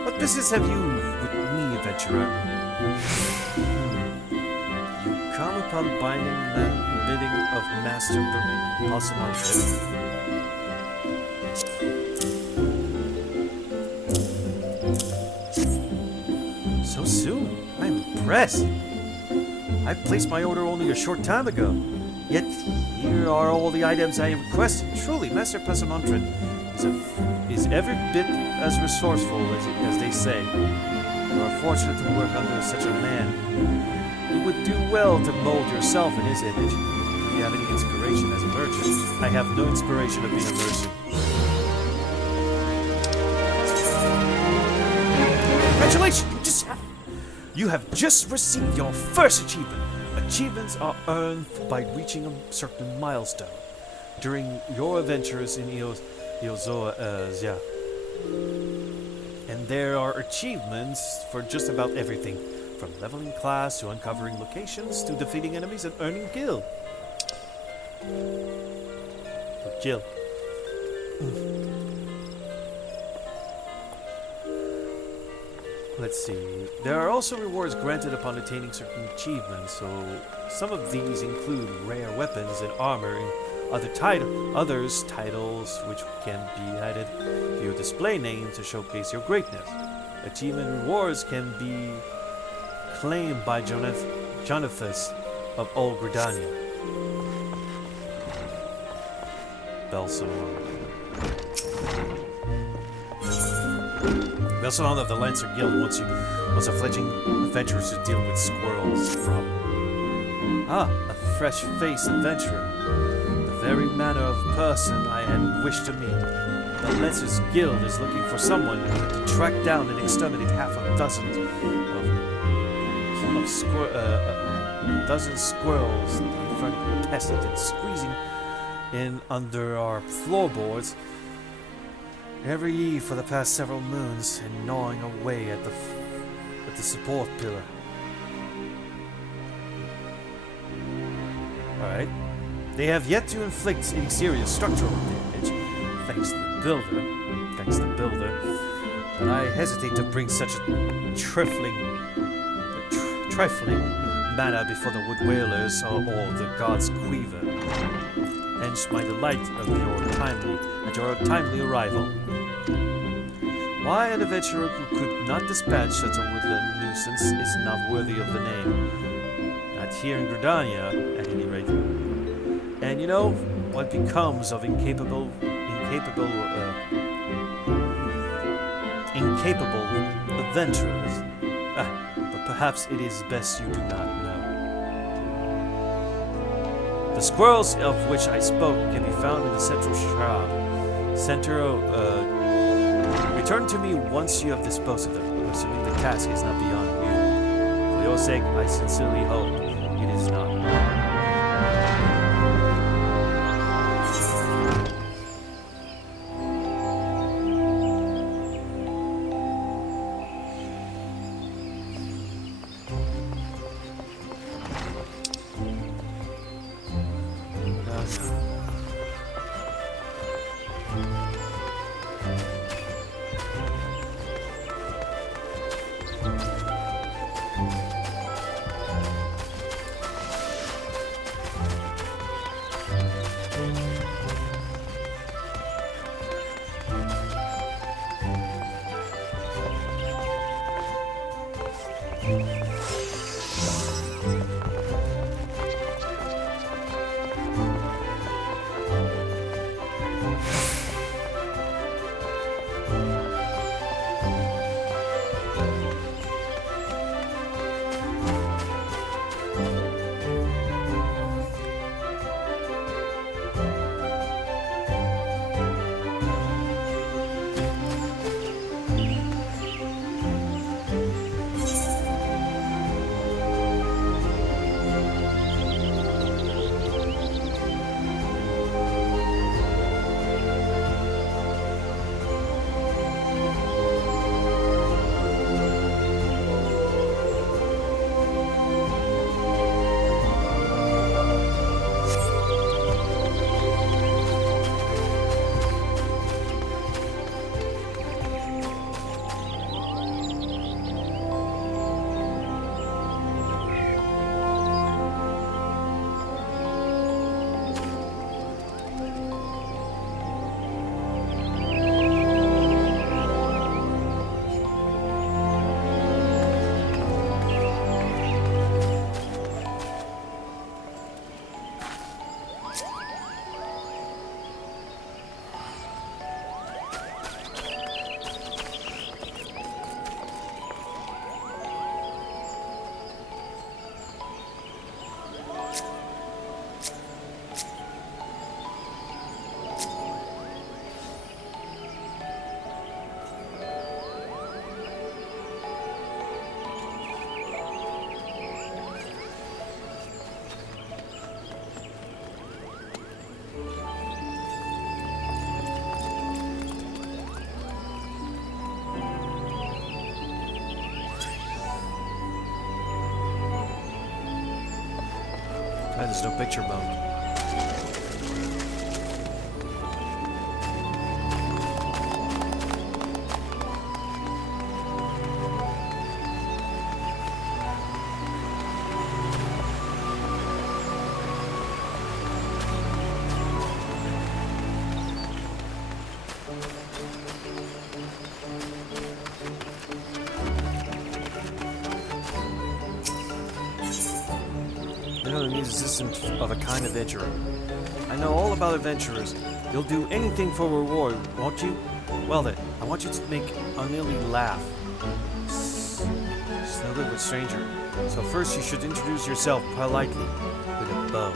What business have you with me, adventurer? You come upon binding bidding of Master Passamontre. So soon? I'm impressed. I placed my order only a short time ago. Yet here are all the items I have requested. Truly, Master Passamontre is every bit as resourceful as they say. You are fortunate to work under such a man. You would do well to mold yourself in his image. If you have any inspiration as a merchant, I have no inspiration of being a merchant. Congratulations! You have just received your first achievement. Achievements are earned by reaching a certain milestone during your adventures in Eozoa. And there are achievements for just about everything, from leveling class to uncovering locations to defeating enemies and earning guild. Jill. Let's see. There are also rewards granted upon attaining certain achievements, so some of these include rare weapons and armor and others titles which can be added to your display name to showcase your greatness. Achievement rewards can be claimed by Jonathan of old Gridania. We also know that the Lancer Guild wants a fledgling adventurers to deal with squirrels from. Ah, a fresh-faced adventurer. The very manner of person I had wished to meet. The Lancer's Guild is looking for someone to track down and exterminate half a dozen squirrels the infernal pest has been squeezing in under our floorboards every eve for the past several moons and gnawing away at the support pillar. Alright. They have yet to inflict any serious structural damage, thanks to the builder, but I hesitate to bring such a trifling matter before the wood whalers or the god's quiver. Hence my delight of your timely arrival. Why an adventurer who could not dispatch such a woodland nuisance is not worthy of the name. Not here in Gridania, at any rate. And you know what becomes of incapable adventurers. But perhaps it is best you do not know. The squirrels of which I spoke can be found in the central shroud. Return to me once you have disposed of them, assuming the task is not beyond you. For your sake, I sincerely hope it is not. There's no picture mode. a musician of a kind adventurer. I know all about adventurers. You'll do anything for reward, won't you? Well then, I want you to make Anili laugh. It's no good with stranger. So first you should introduce yourself politely with a bow.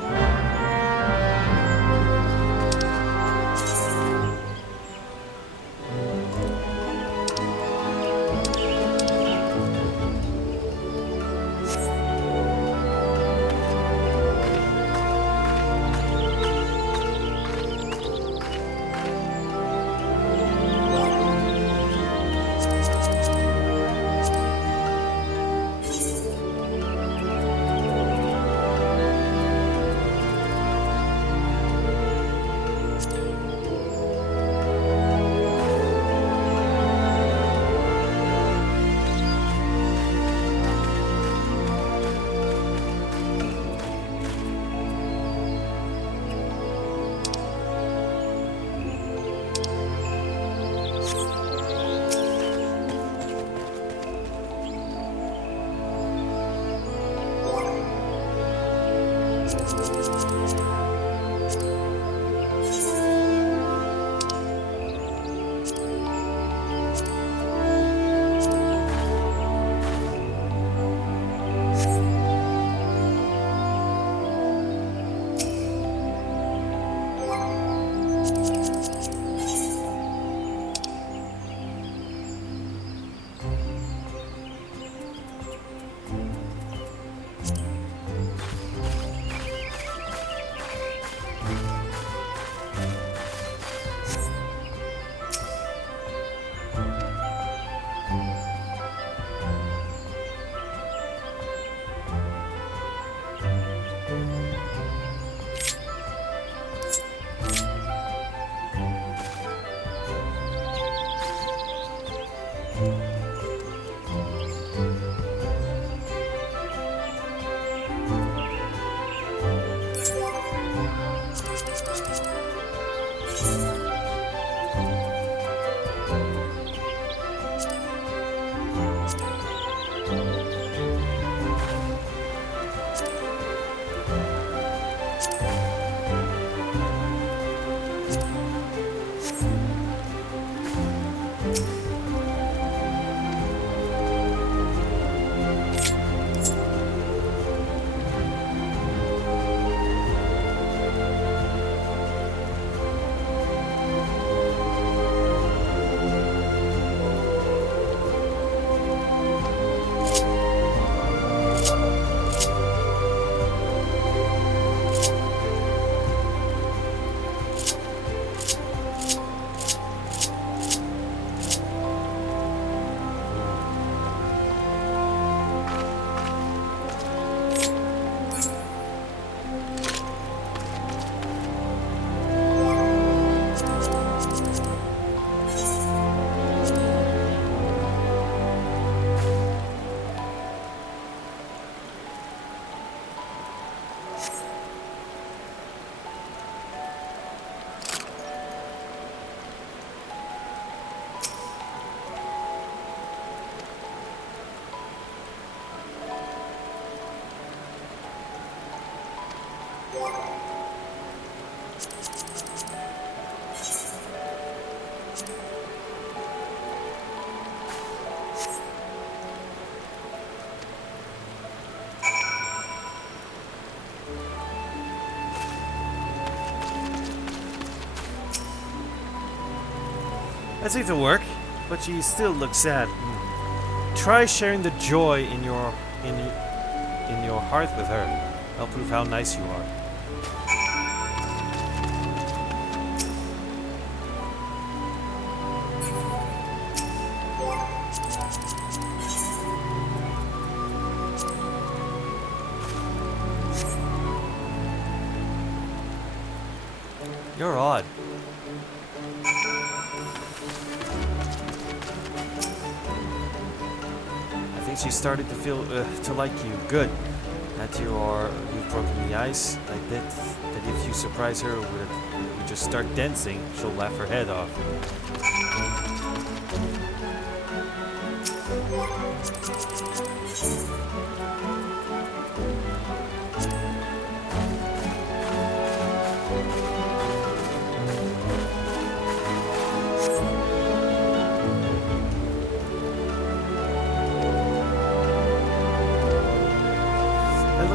That seems to work, but you still look sad. Try sharing the joy in your heart with her. I'll prove how nice you are. You're odd. I think she's starting to feel to like you. Good. That you've broken the ice. I bet that if you surprise her with you just start dancing, she'll laugh her head off.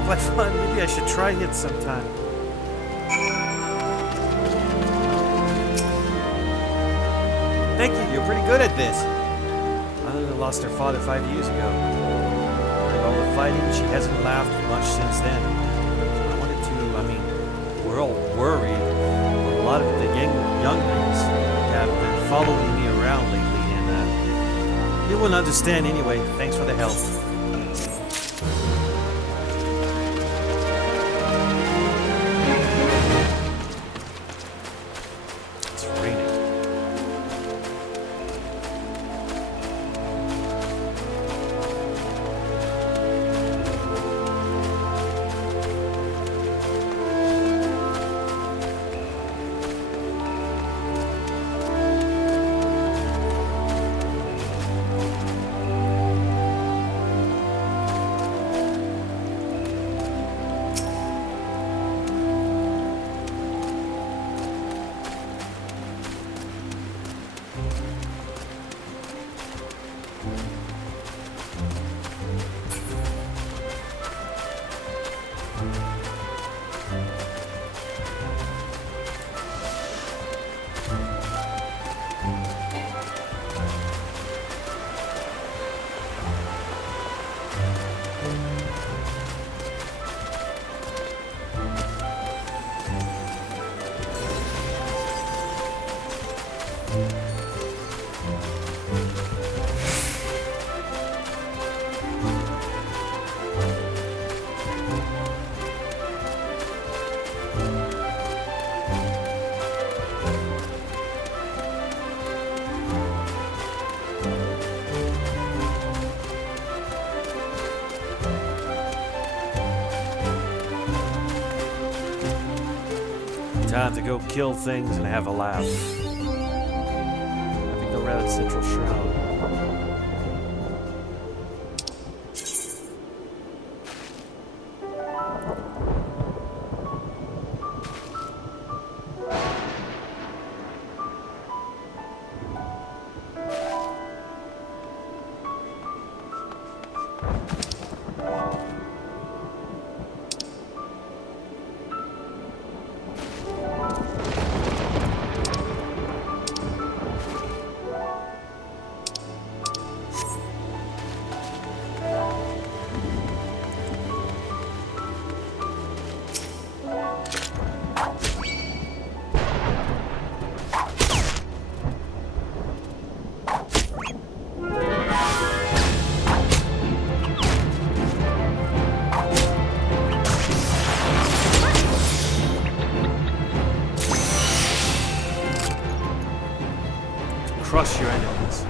like fun. Maybe I should try it sometime. Thank you, you're pretty good at this. Anna lost her father 5 years ago. During all the fighting, she hasn't laughed much since then. I wanted to, we're all worried. But a lot of the younglings have been following me around lately, and you wouldn't understand anyway. Thanks for the help. It's raining. Time to go kill things and have a laugh. I think they're around Central Shroud. Crush your enemies.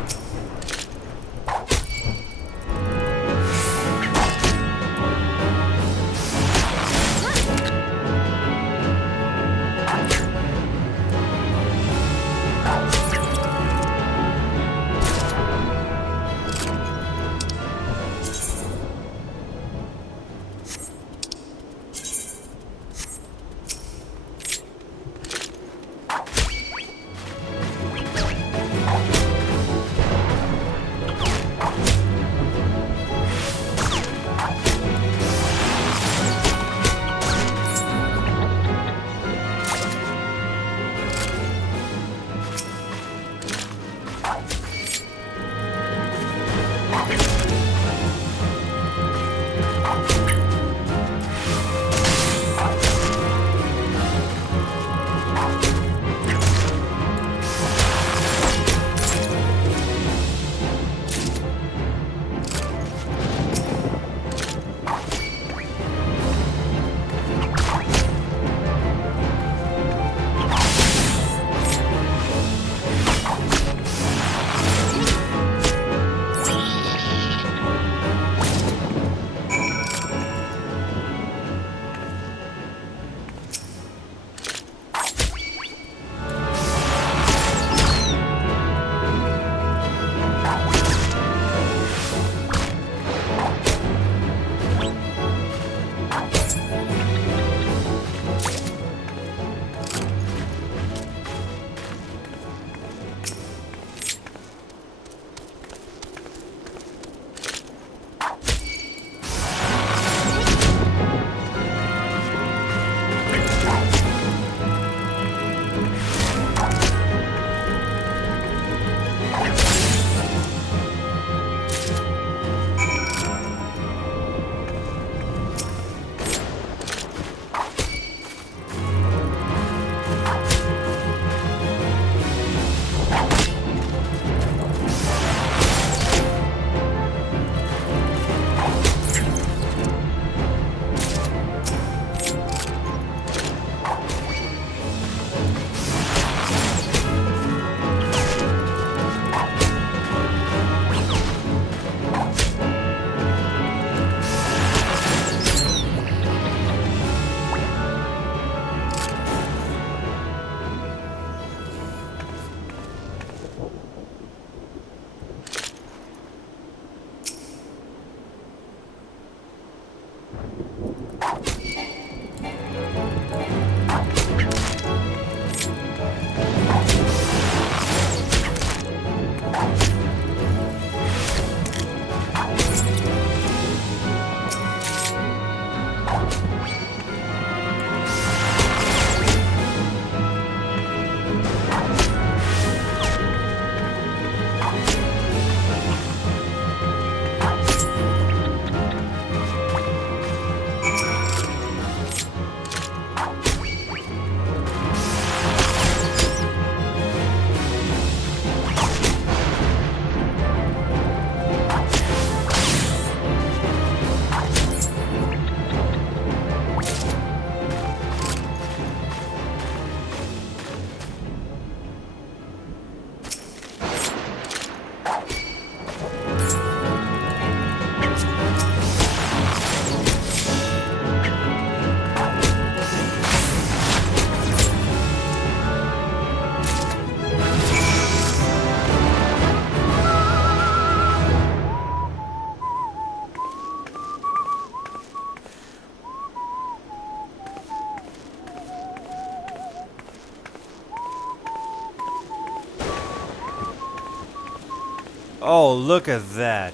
Oh, look at that.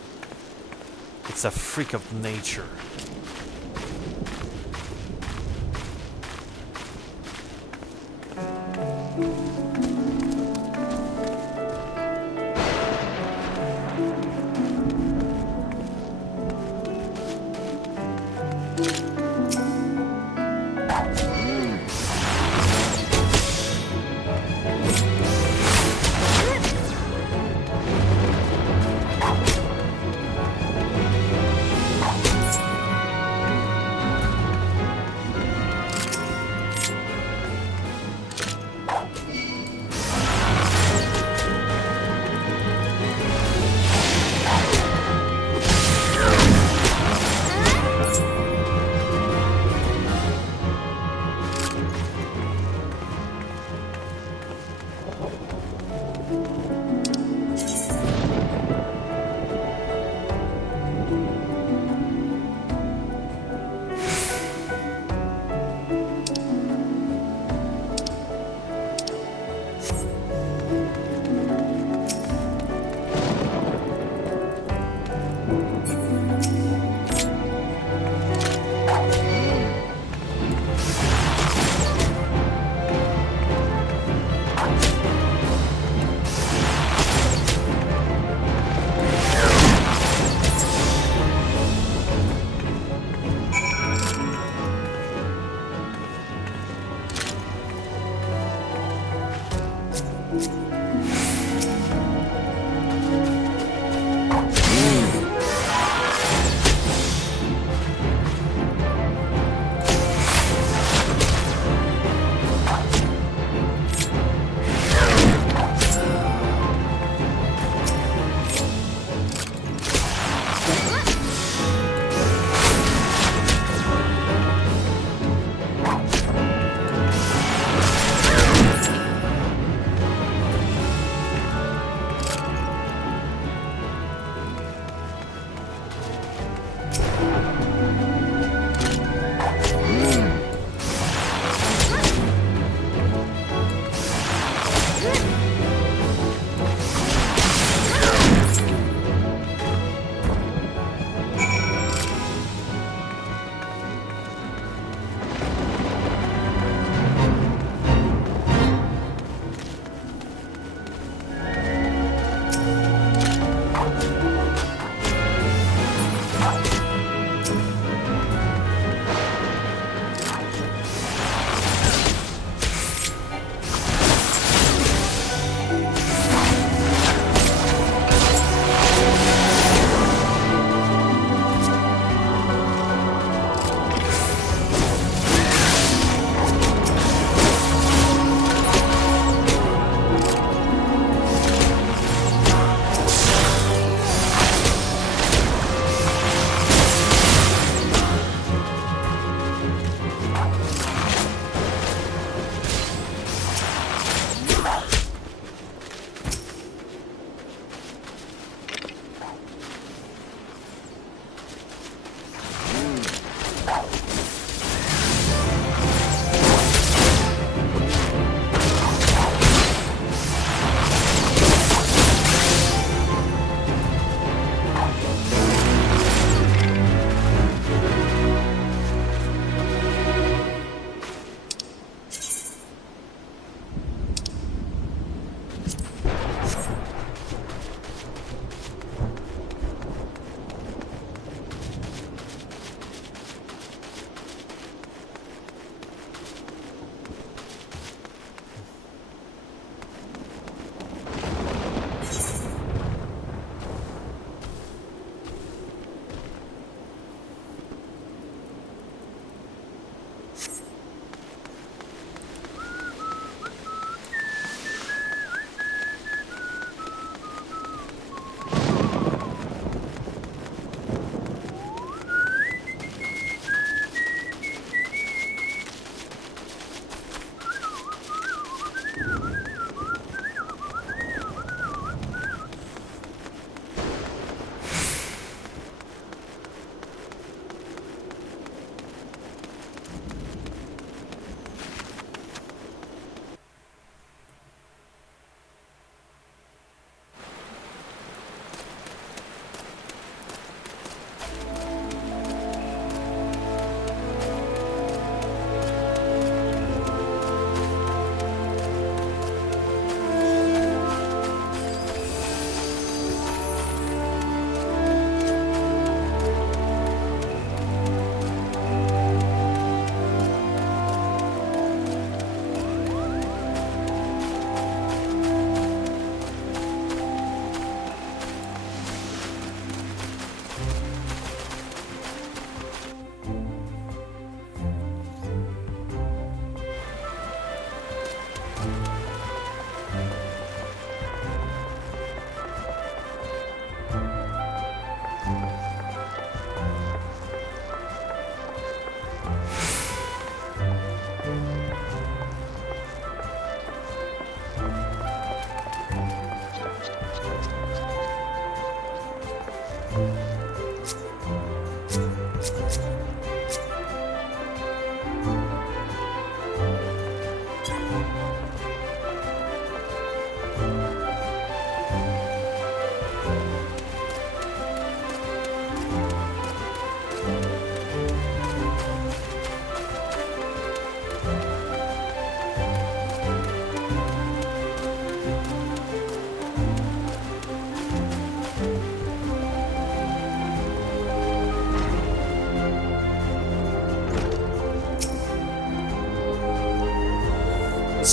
It's a freak of nature.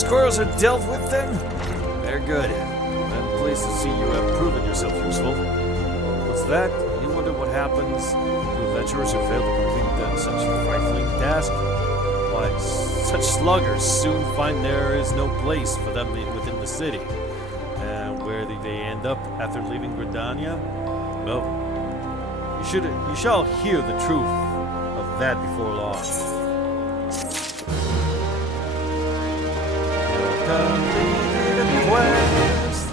squirrels are dealt with then? Very good. I'm pleased to see you have proven yourself useful. What's that? You wonder what happens to adventurers who fail to complete such trifling task? Why, such sluggers soon find there is no place for them within the city. And where do they end up after leaving Gridania? Well, you shall hear the truth of that before long. Completed a quest.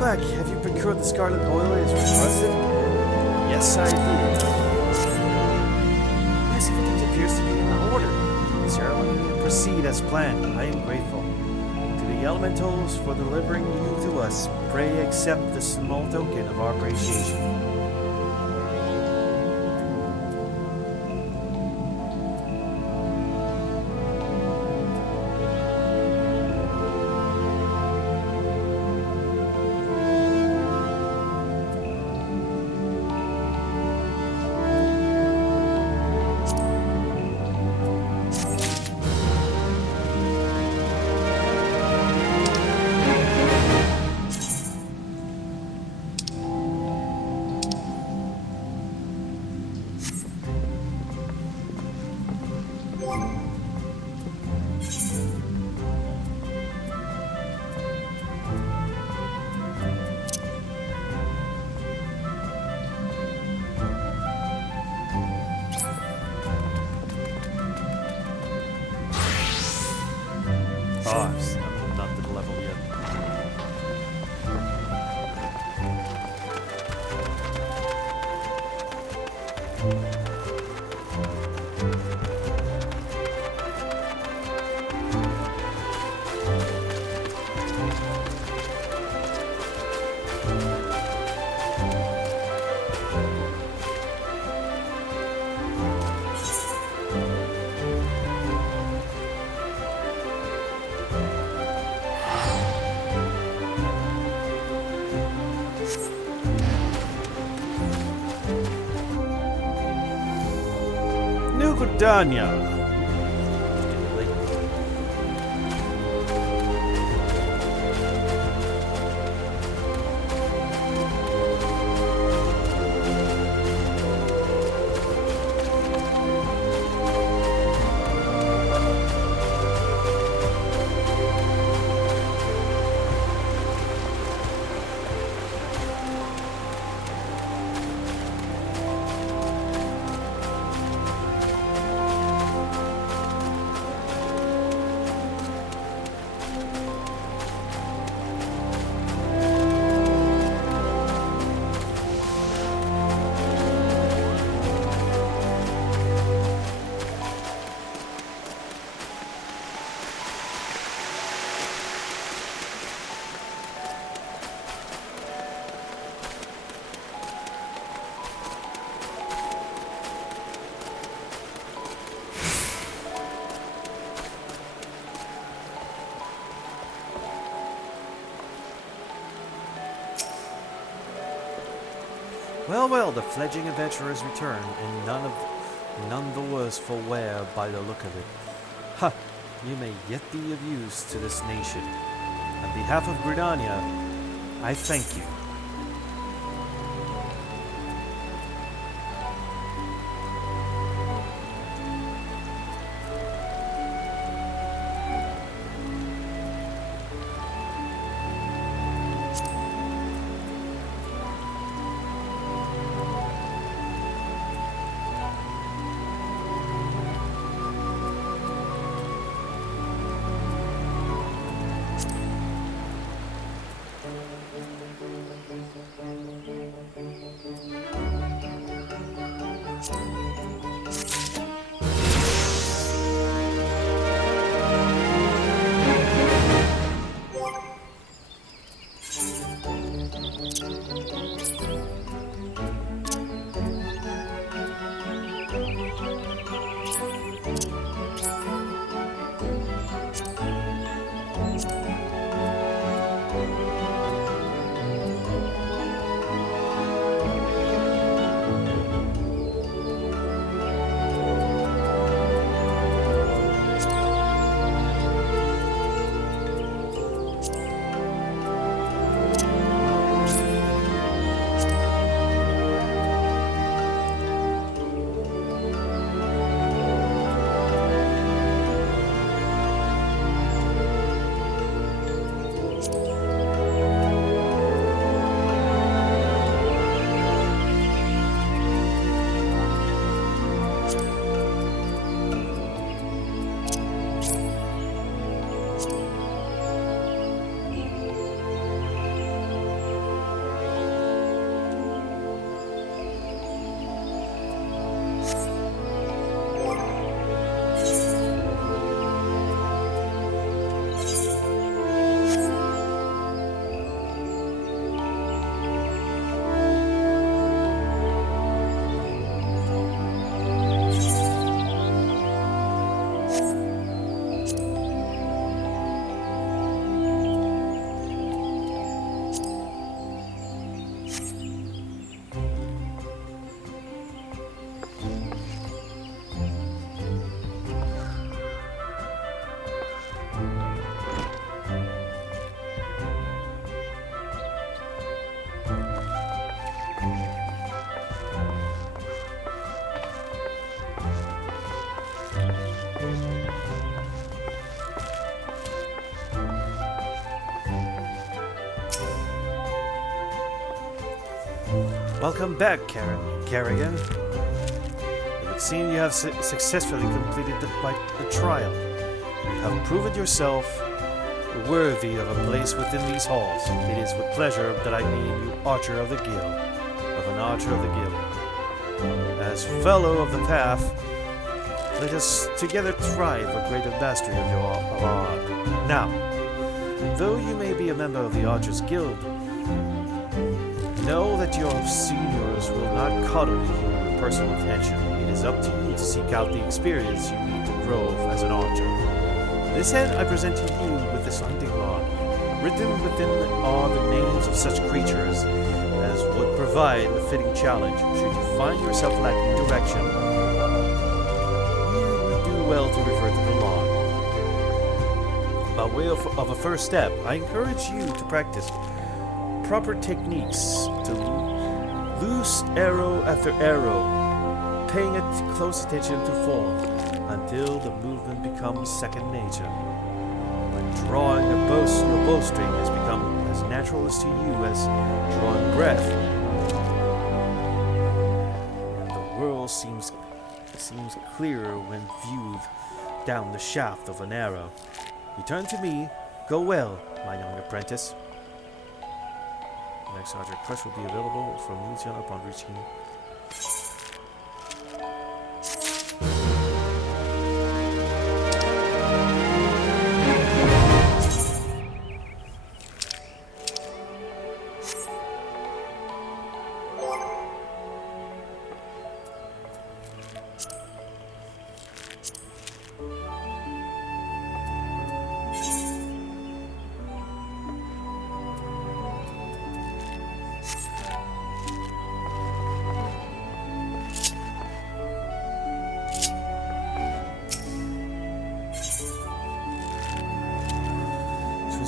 Back. Have you procured the scarlet oil as requested? Yes, I did. Yes, everything appears to be in order. The ceremony will proceed as planned. I am grateful to the elementals for delivering you to us. Pray accept this small token of our appreciation. I'm not to the level yet. Danya. Well, well, the fledgling adventurers return, and none the worse for wear by the look of it. Ha! You may yet be of use to this nation. On behalf of Gridania, I thank you. Welcome back, Kerrigan. It would seem you have successfully completed the trial. You have proven yourself worthy of a place within these halls. It is with pleasure that I name you Archer of the Guild, As fellow of the path, let us together try for greater mastery of our art. Now, though you may be a member of the Archers Guild, know that your seniors will not coddle you with personal attention. It is up to you to seek out the experience you need to grow as an archer. To this end, I present to you with this hunting rod. Written within are the names of such creatures as would provide a fitting challenge should you find yourself lacking direction. You would do well to refer to the log. By way of a first step, I encourage you to practice proper techniques to loose arrow after arrow, paying close attention to form until the movement becomes second nature. When drawing your bowstring has become as natural as to you as drawing breath, and the world seems clearer when viewed down the shaft of an arrow. Return to me. Go well, my young apprentice. Next Archer Crush will be available from Lucian upon reaching.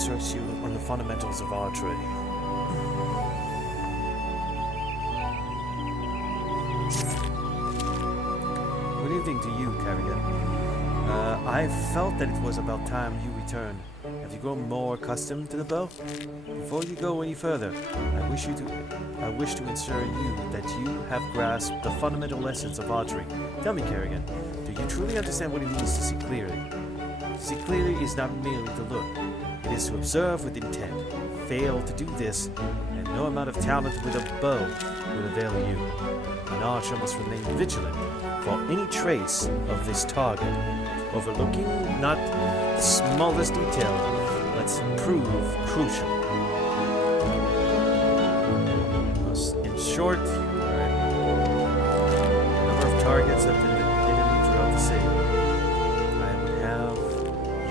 instruct you on the fundamentals of archery. Good evening to you, Carrigan. I felt that it was about time you returned. Have you grown more accustomed to the bow? Before you go any further, I wish to assure you that you have grasped the fundamental lessons of archery. Tell me, Carrigan, do you truly understand what it means to see clearly? To see clearly is not merely to look; it is to observe with intent. Fail to do this, and no amount of talent with a bow will avail you. An archer must remain vigilant for any trace of this target, overlooking not the smallest detail let's prove crucial. In short, number of targets have been hidden throughout the city. I would have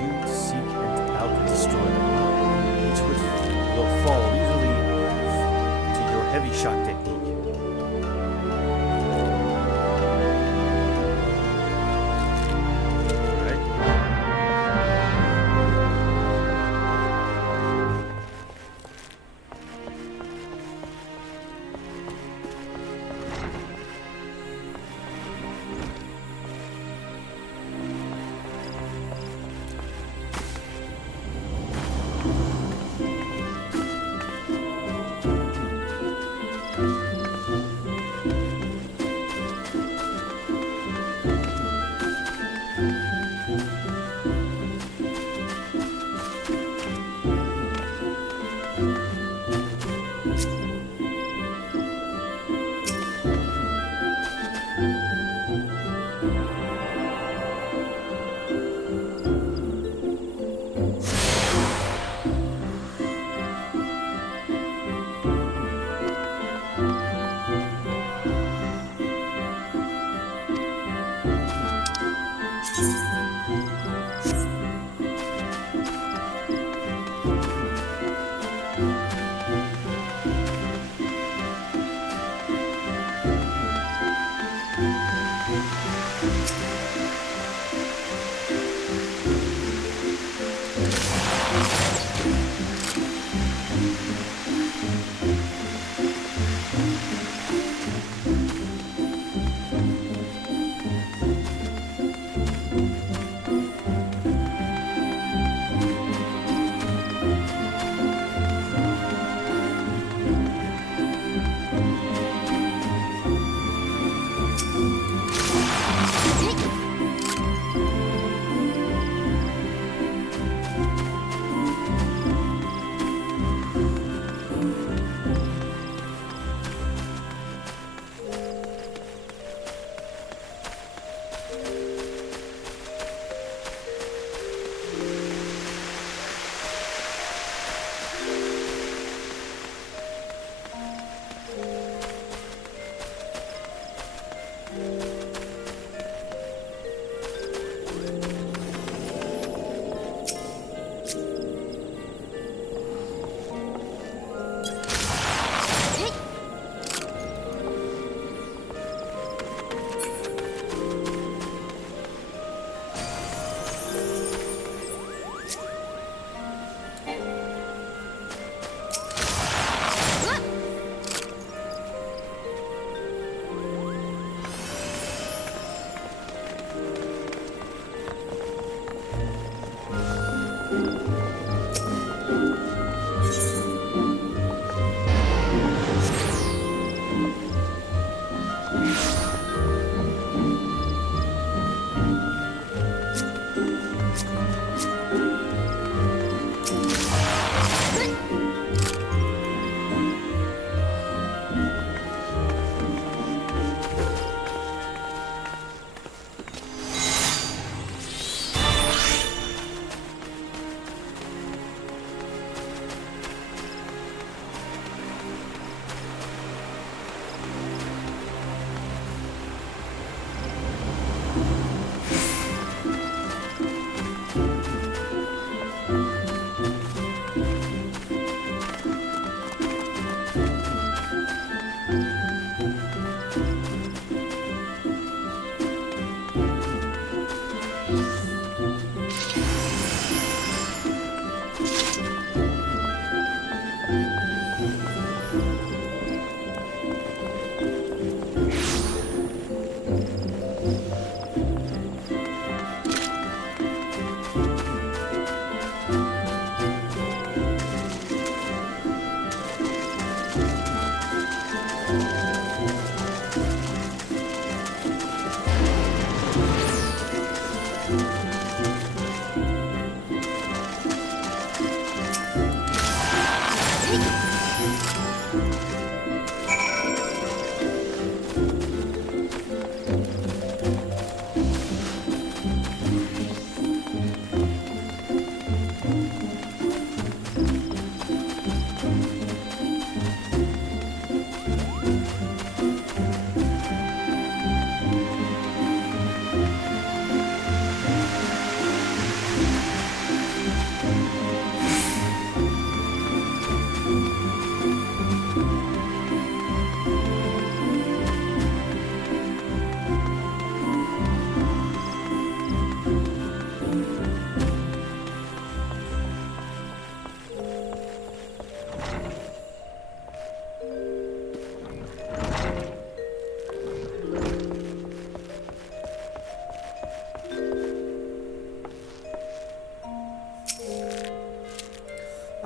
you to seek out and destroy them. Each will fall easily to your heavy shot technique.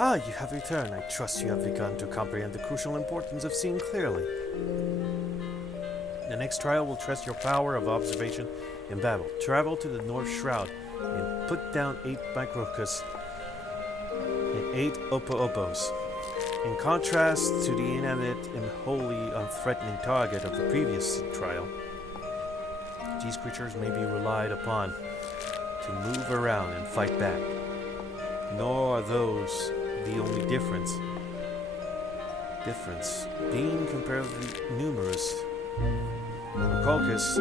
Ah, you have returned. I trust you have begun to comprehend the crucial importance of seeing clearly. The next trial will test your power of observation in battle. Travel to the North Shroud and put down 8 microcus and 8 opo-opos. In contrast to the inanimate and wholly unthreatening target of the previous trial, these creatures may be relied upon to move around and fight back. Nor are those the only difference being comparatively numerous. Microcus,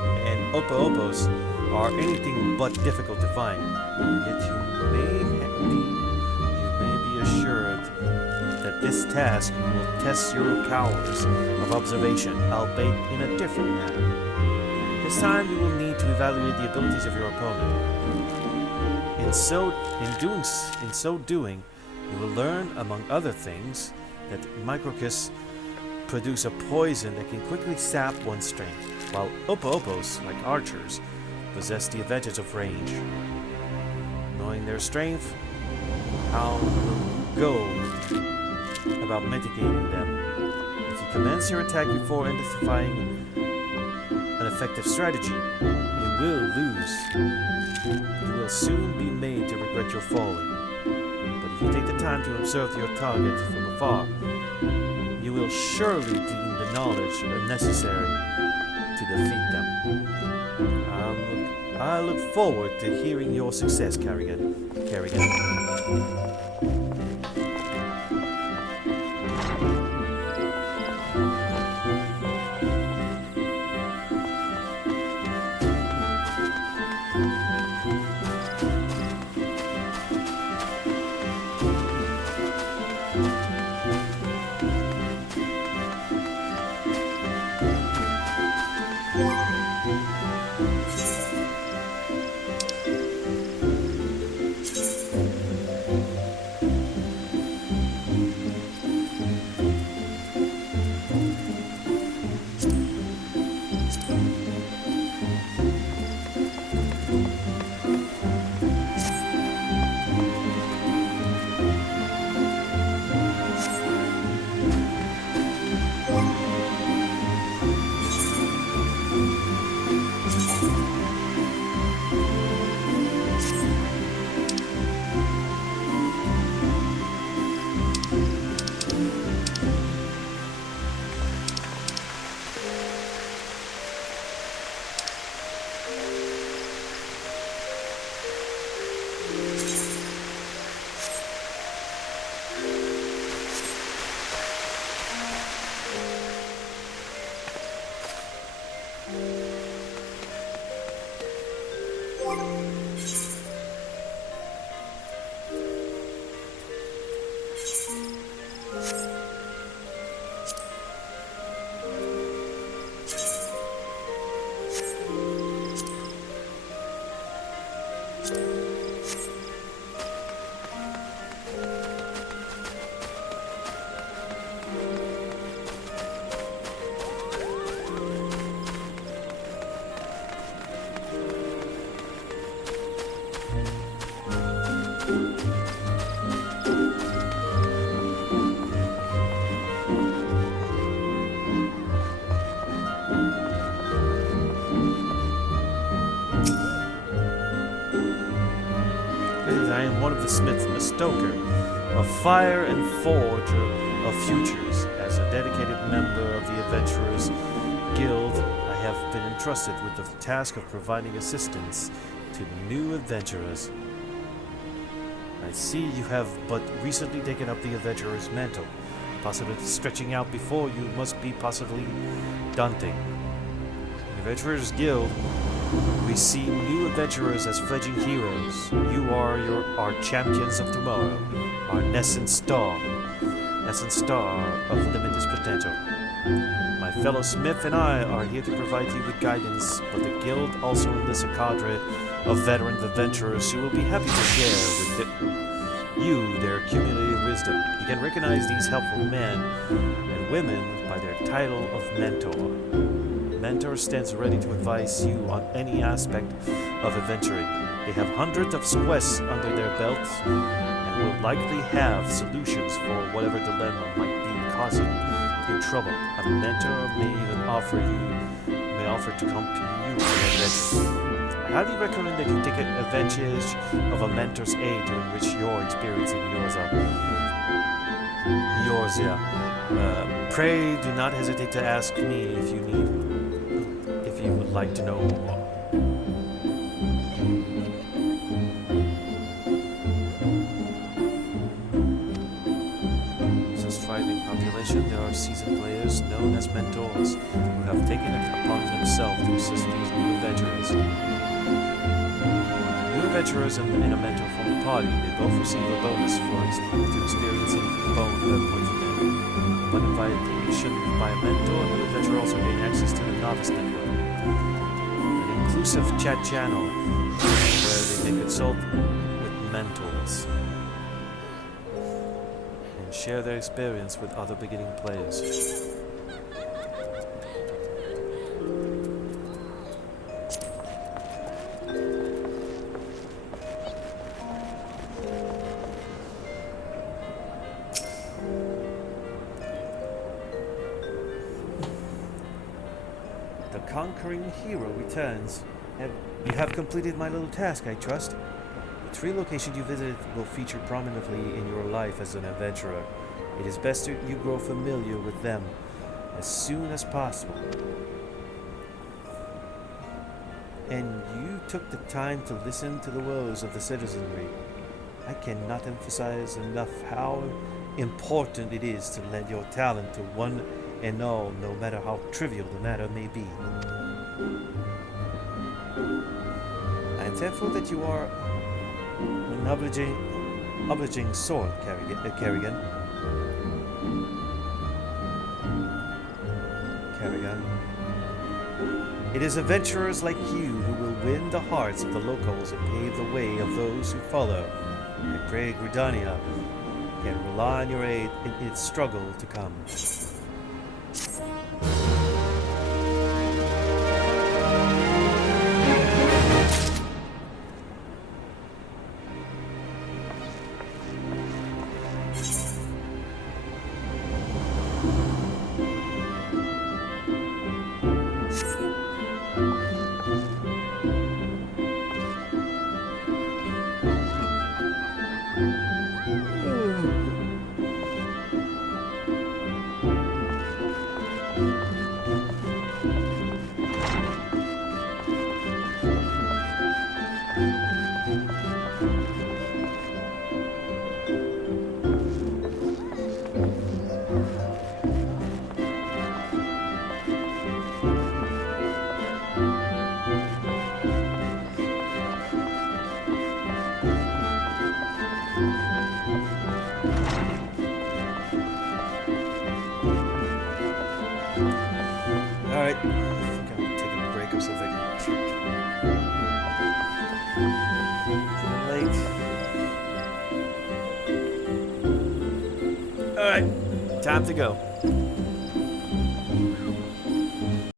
and opo-opos are anything but difficult to find. Yet you may be assured that this task will test your powers of observation, albeit in a different manner. This time you will need to evaluate the abilities of your opponent. In so doing, you will learn, among other things, that microcus produce a poison that can quickly sap one's strength, while opo-opos, like archers, possess the advantage of range. Knowing their strength, how you will go about mitigating them. If you commence your attack before identifying an effective strategy, you will lose. You will soon be made to regret your folly. But if you take the time to observe your target from afar, you will surely gain the knowledge necessary to defeat them. I look forward to hearing your success, Kerrigan. I am one of the smiths, a stoker, a fire and forger of futures. As a dedicated member of the Adventurers Guild, I have been entrusted with the task of providing assistance to new adventurers. I see you have but recently taken up the Adventurer's mantle. Possibly stretching out before you must be possibly daunting. In the Adventurers Guild, we see new adventurers as fledgling heroes. You are our champions of tomorrow, our nascent star of limitless potential. My fellow smith and I are here to provide you with guidance, but the guild also enlists a cadre of veteran adventurers who will be happy to share with you their accumulated wisdom. You can recognize these helpful men and women by their title of mentor. Mentor stands ready to advise you on any aspect of adventuring. They have hundreds of quests under their belts and will likely have solutions for whatever dilemma might be causing you trouble. A mentor may even offer to accompany you on adventures. I highly recommend that you take advantage of a mentor's aid to enrich your experience in Eorzea. Pray do not hesitate to ask me if you would like to know more. Since thriving population, there are seasoned players known as mentors who have taken it upon themselves to assist these new adventurers. When the new adventurers and a mentor form a party, they both receive a bonus to experiencing points of damage. Upon invitation by a mentor, the adventurer also gain access to the Novice Network, an inclusive chat channel where they may consult with mentors and share their experience with other beginning players. The conquering hero returns. You have completed my little task, I trust. The 3 locations you visited will feature prominently in your life as an adventurer. It is best that you grow familiar with them as soon as possible. And you took the time to listen to the woes of the citizenry. I cannot emphasize enough how important it is to lend your talent to one and all, no matter how trivial the matter may be. I am thankful that you are an obliging sort, Kerrigan. It is adventurers like you who will win the hearts of the locals and pave the way of those who follow. I pray Gridania can rely on your aid in its struggle to come. Alright, I think I'm taking a break or something. Late. Alright, time to go.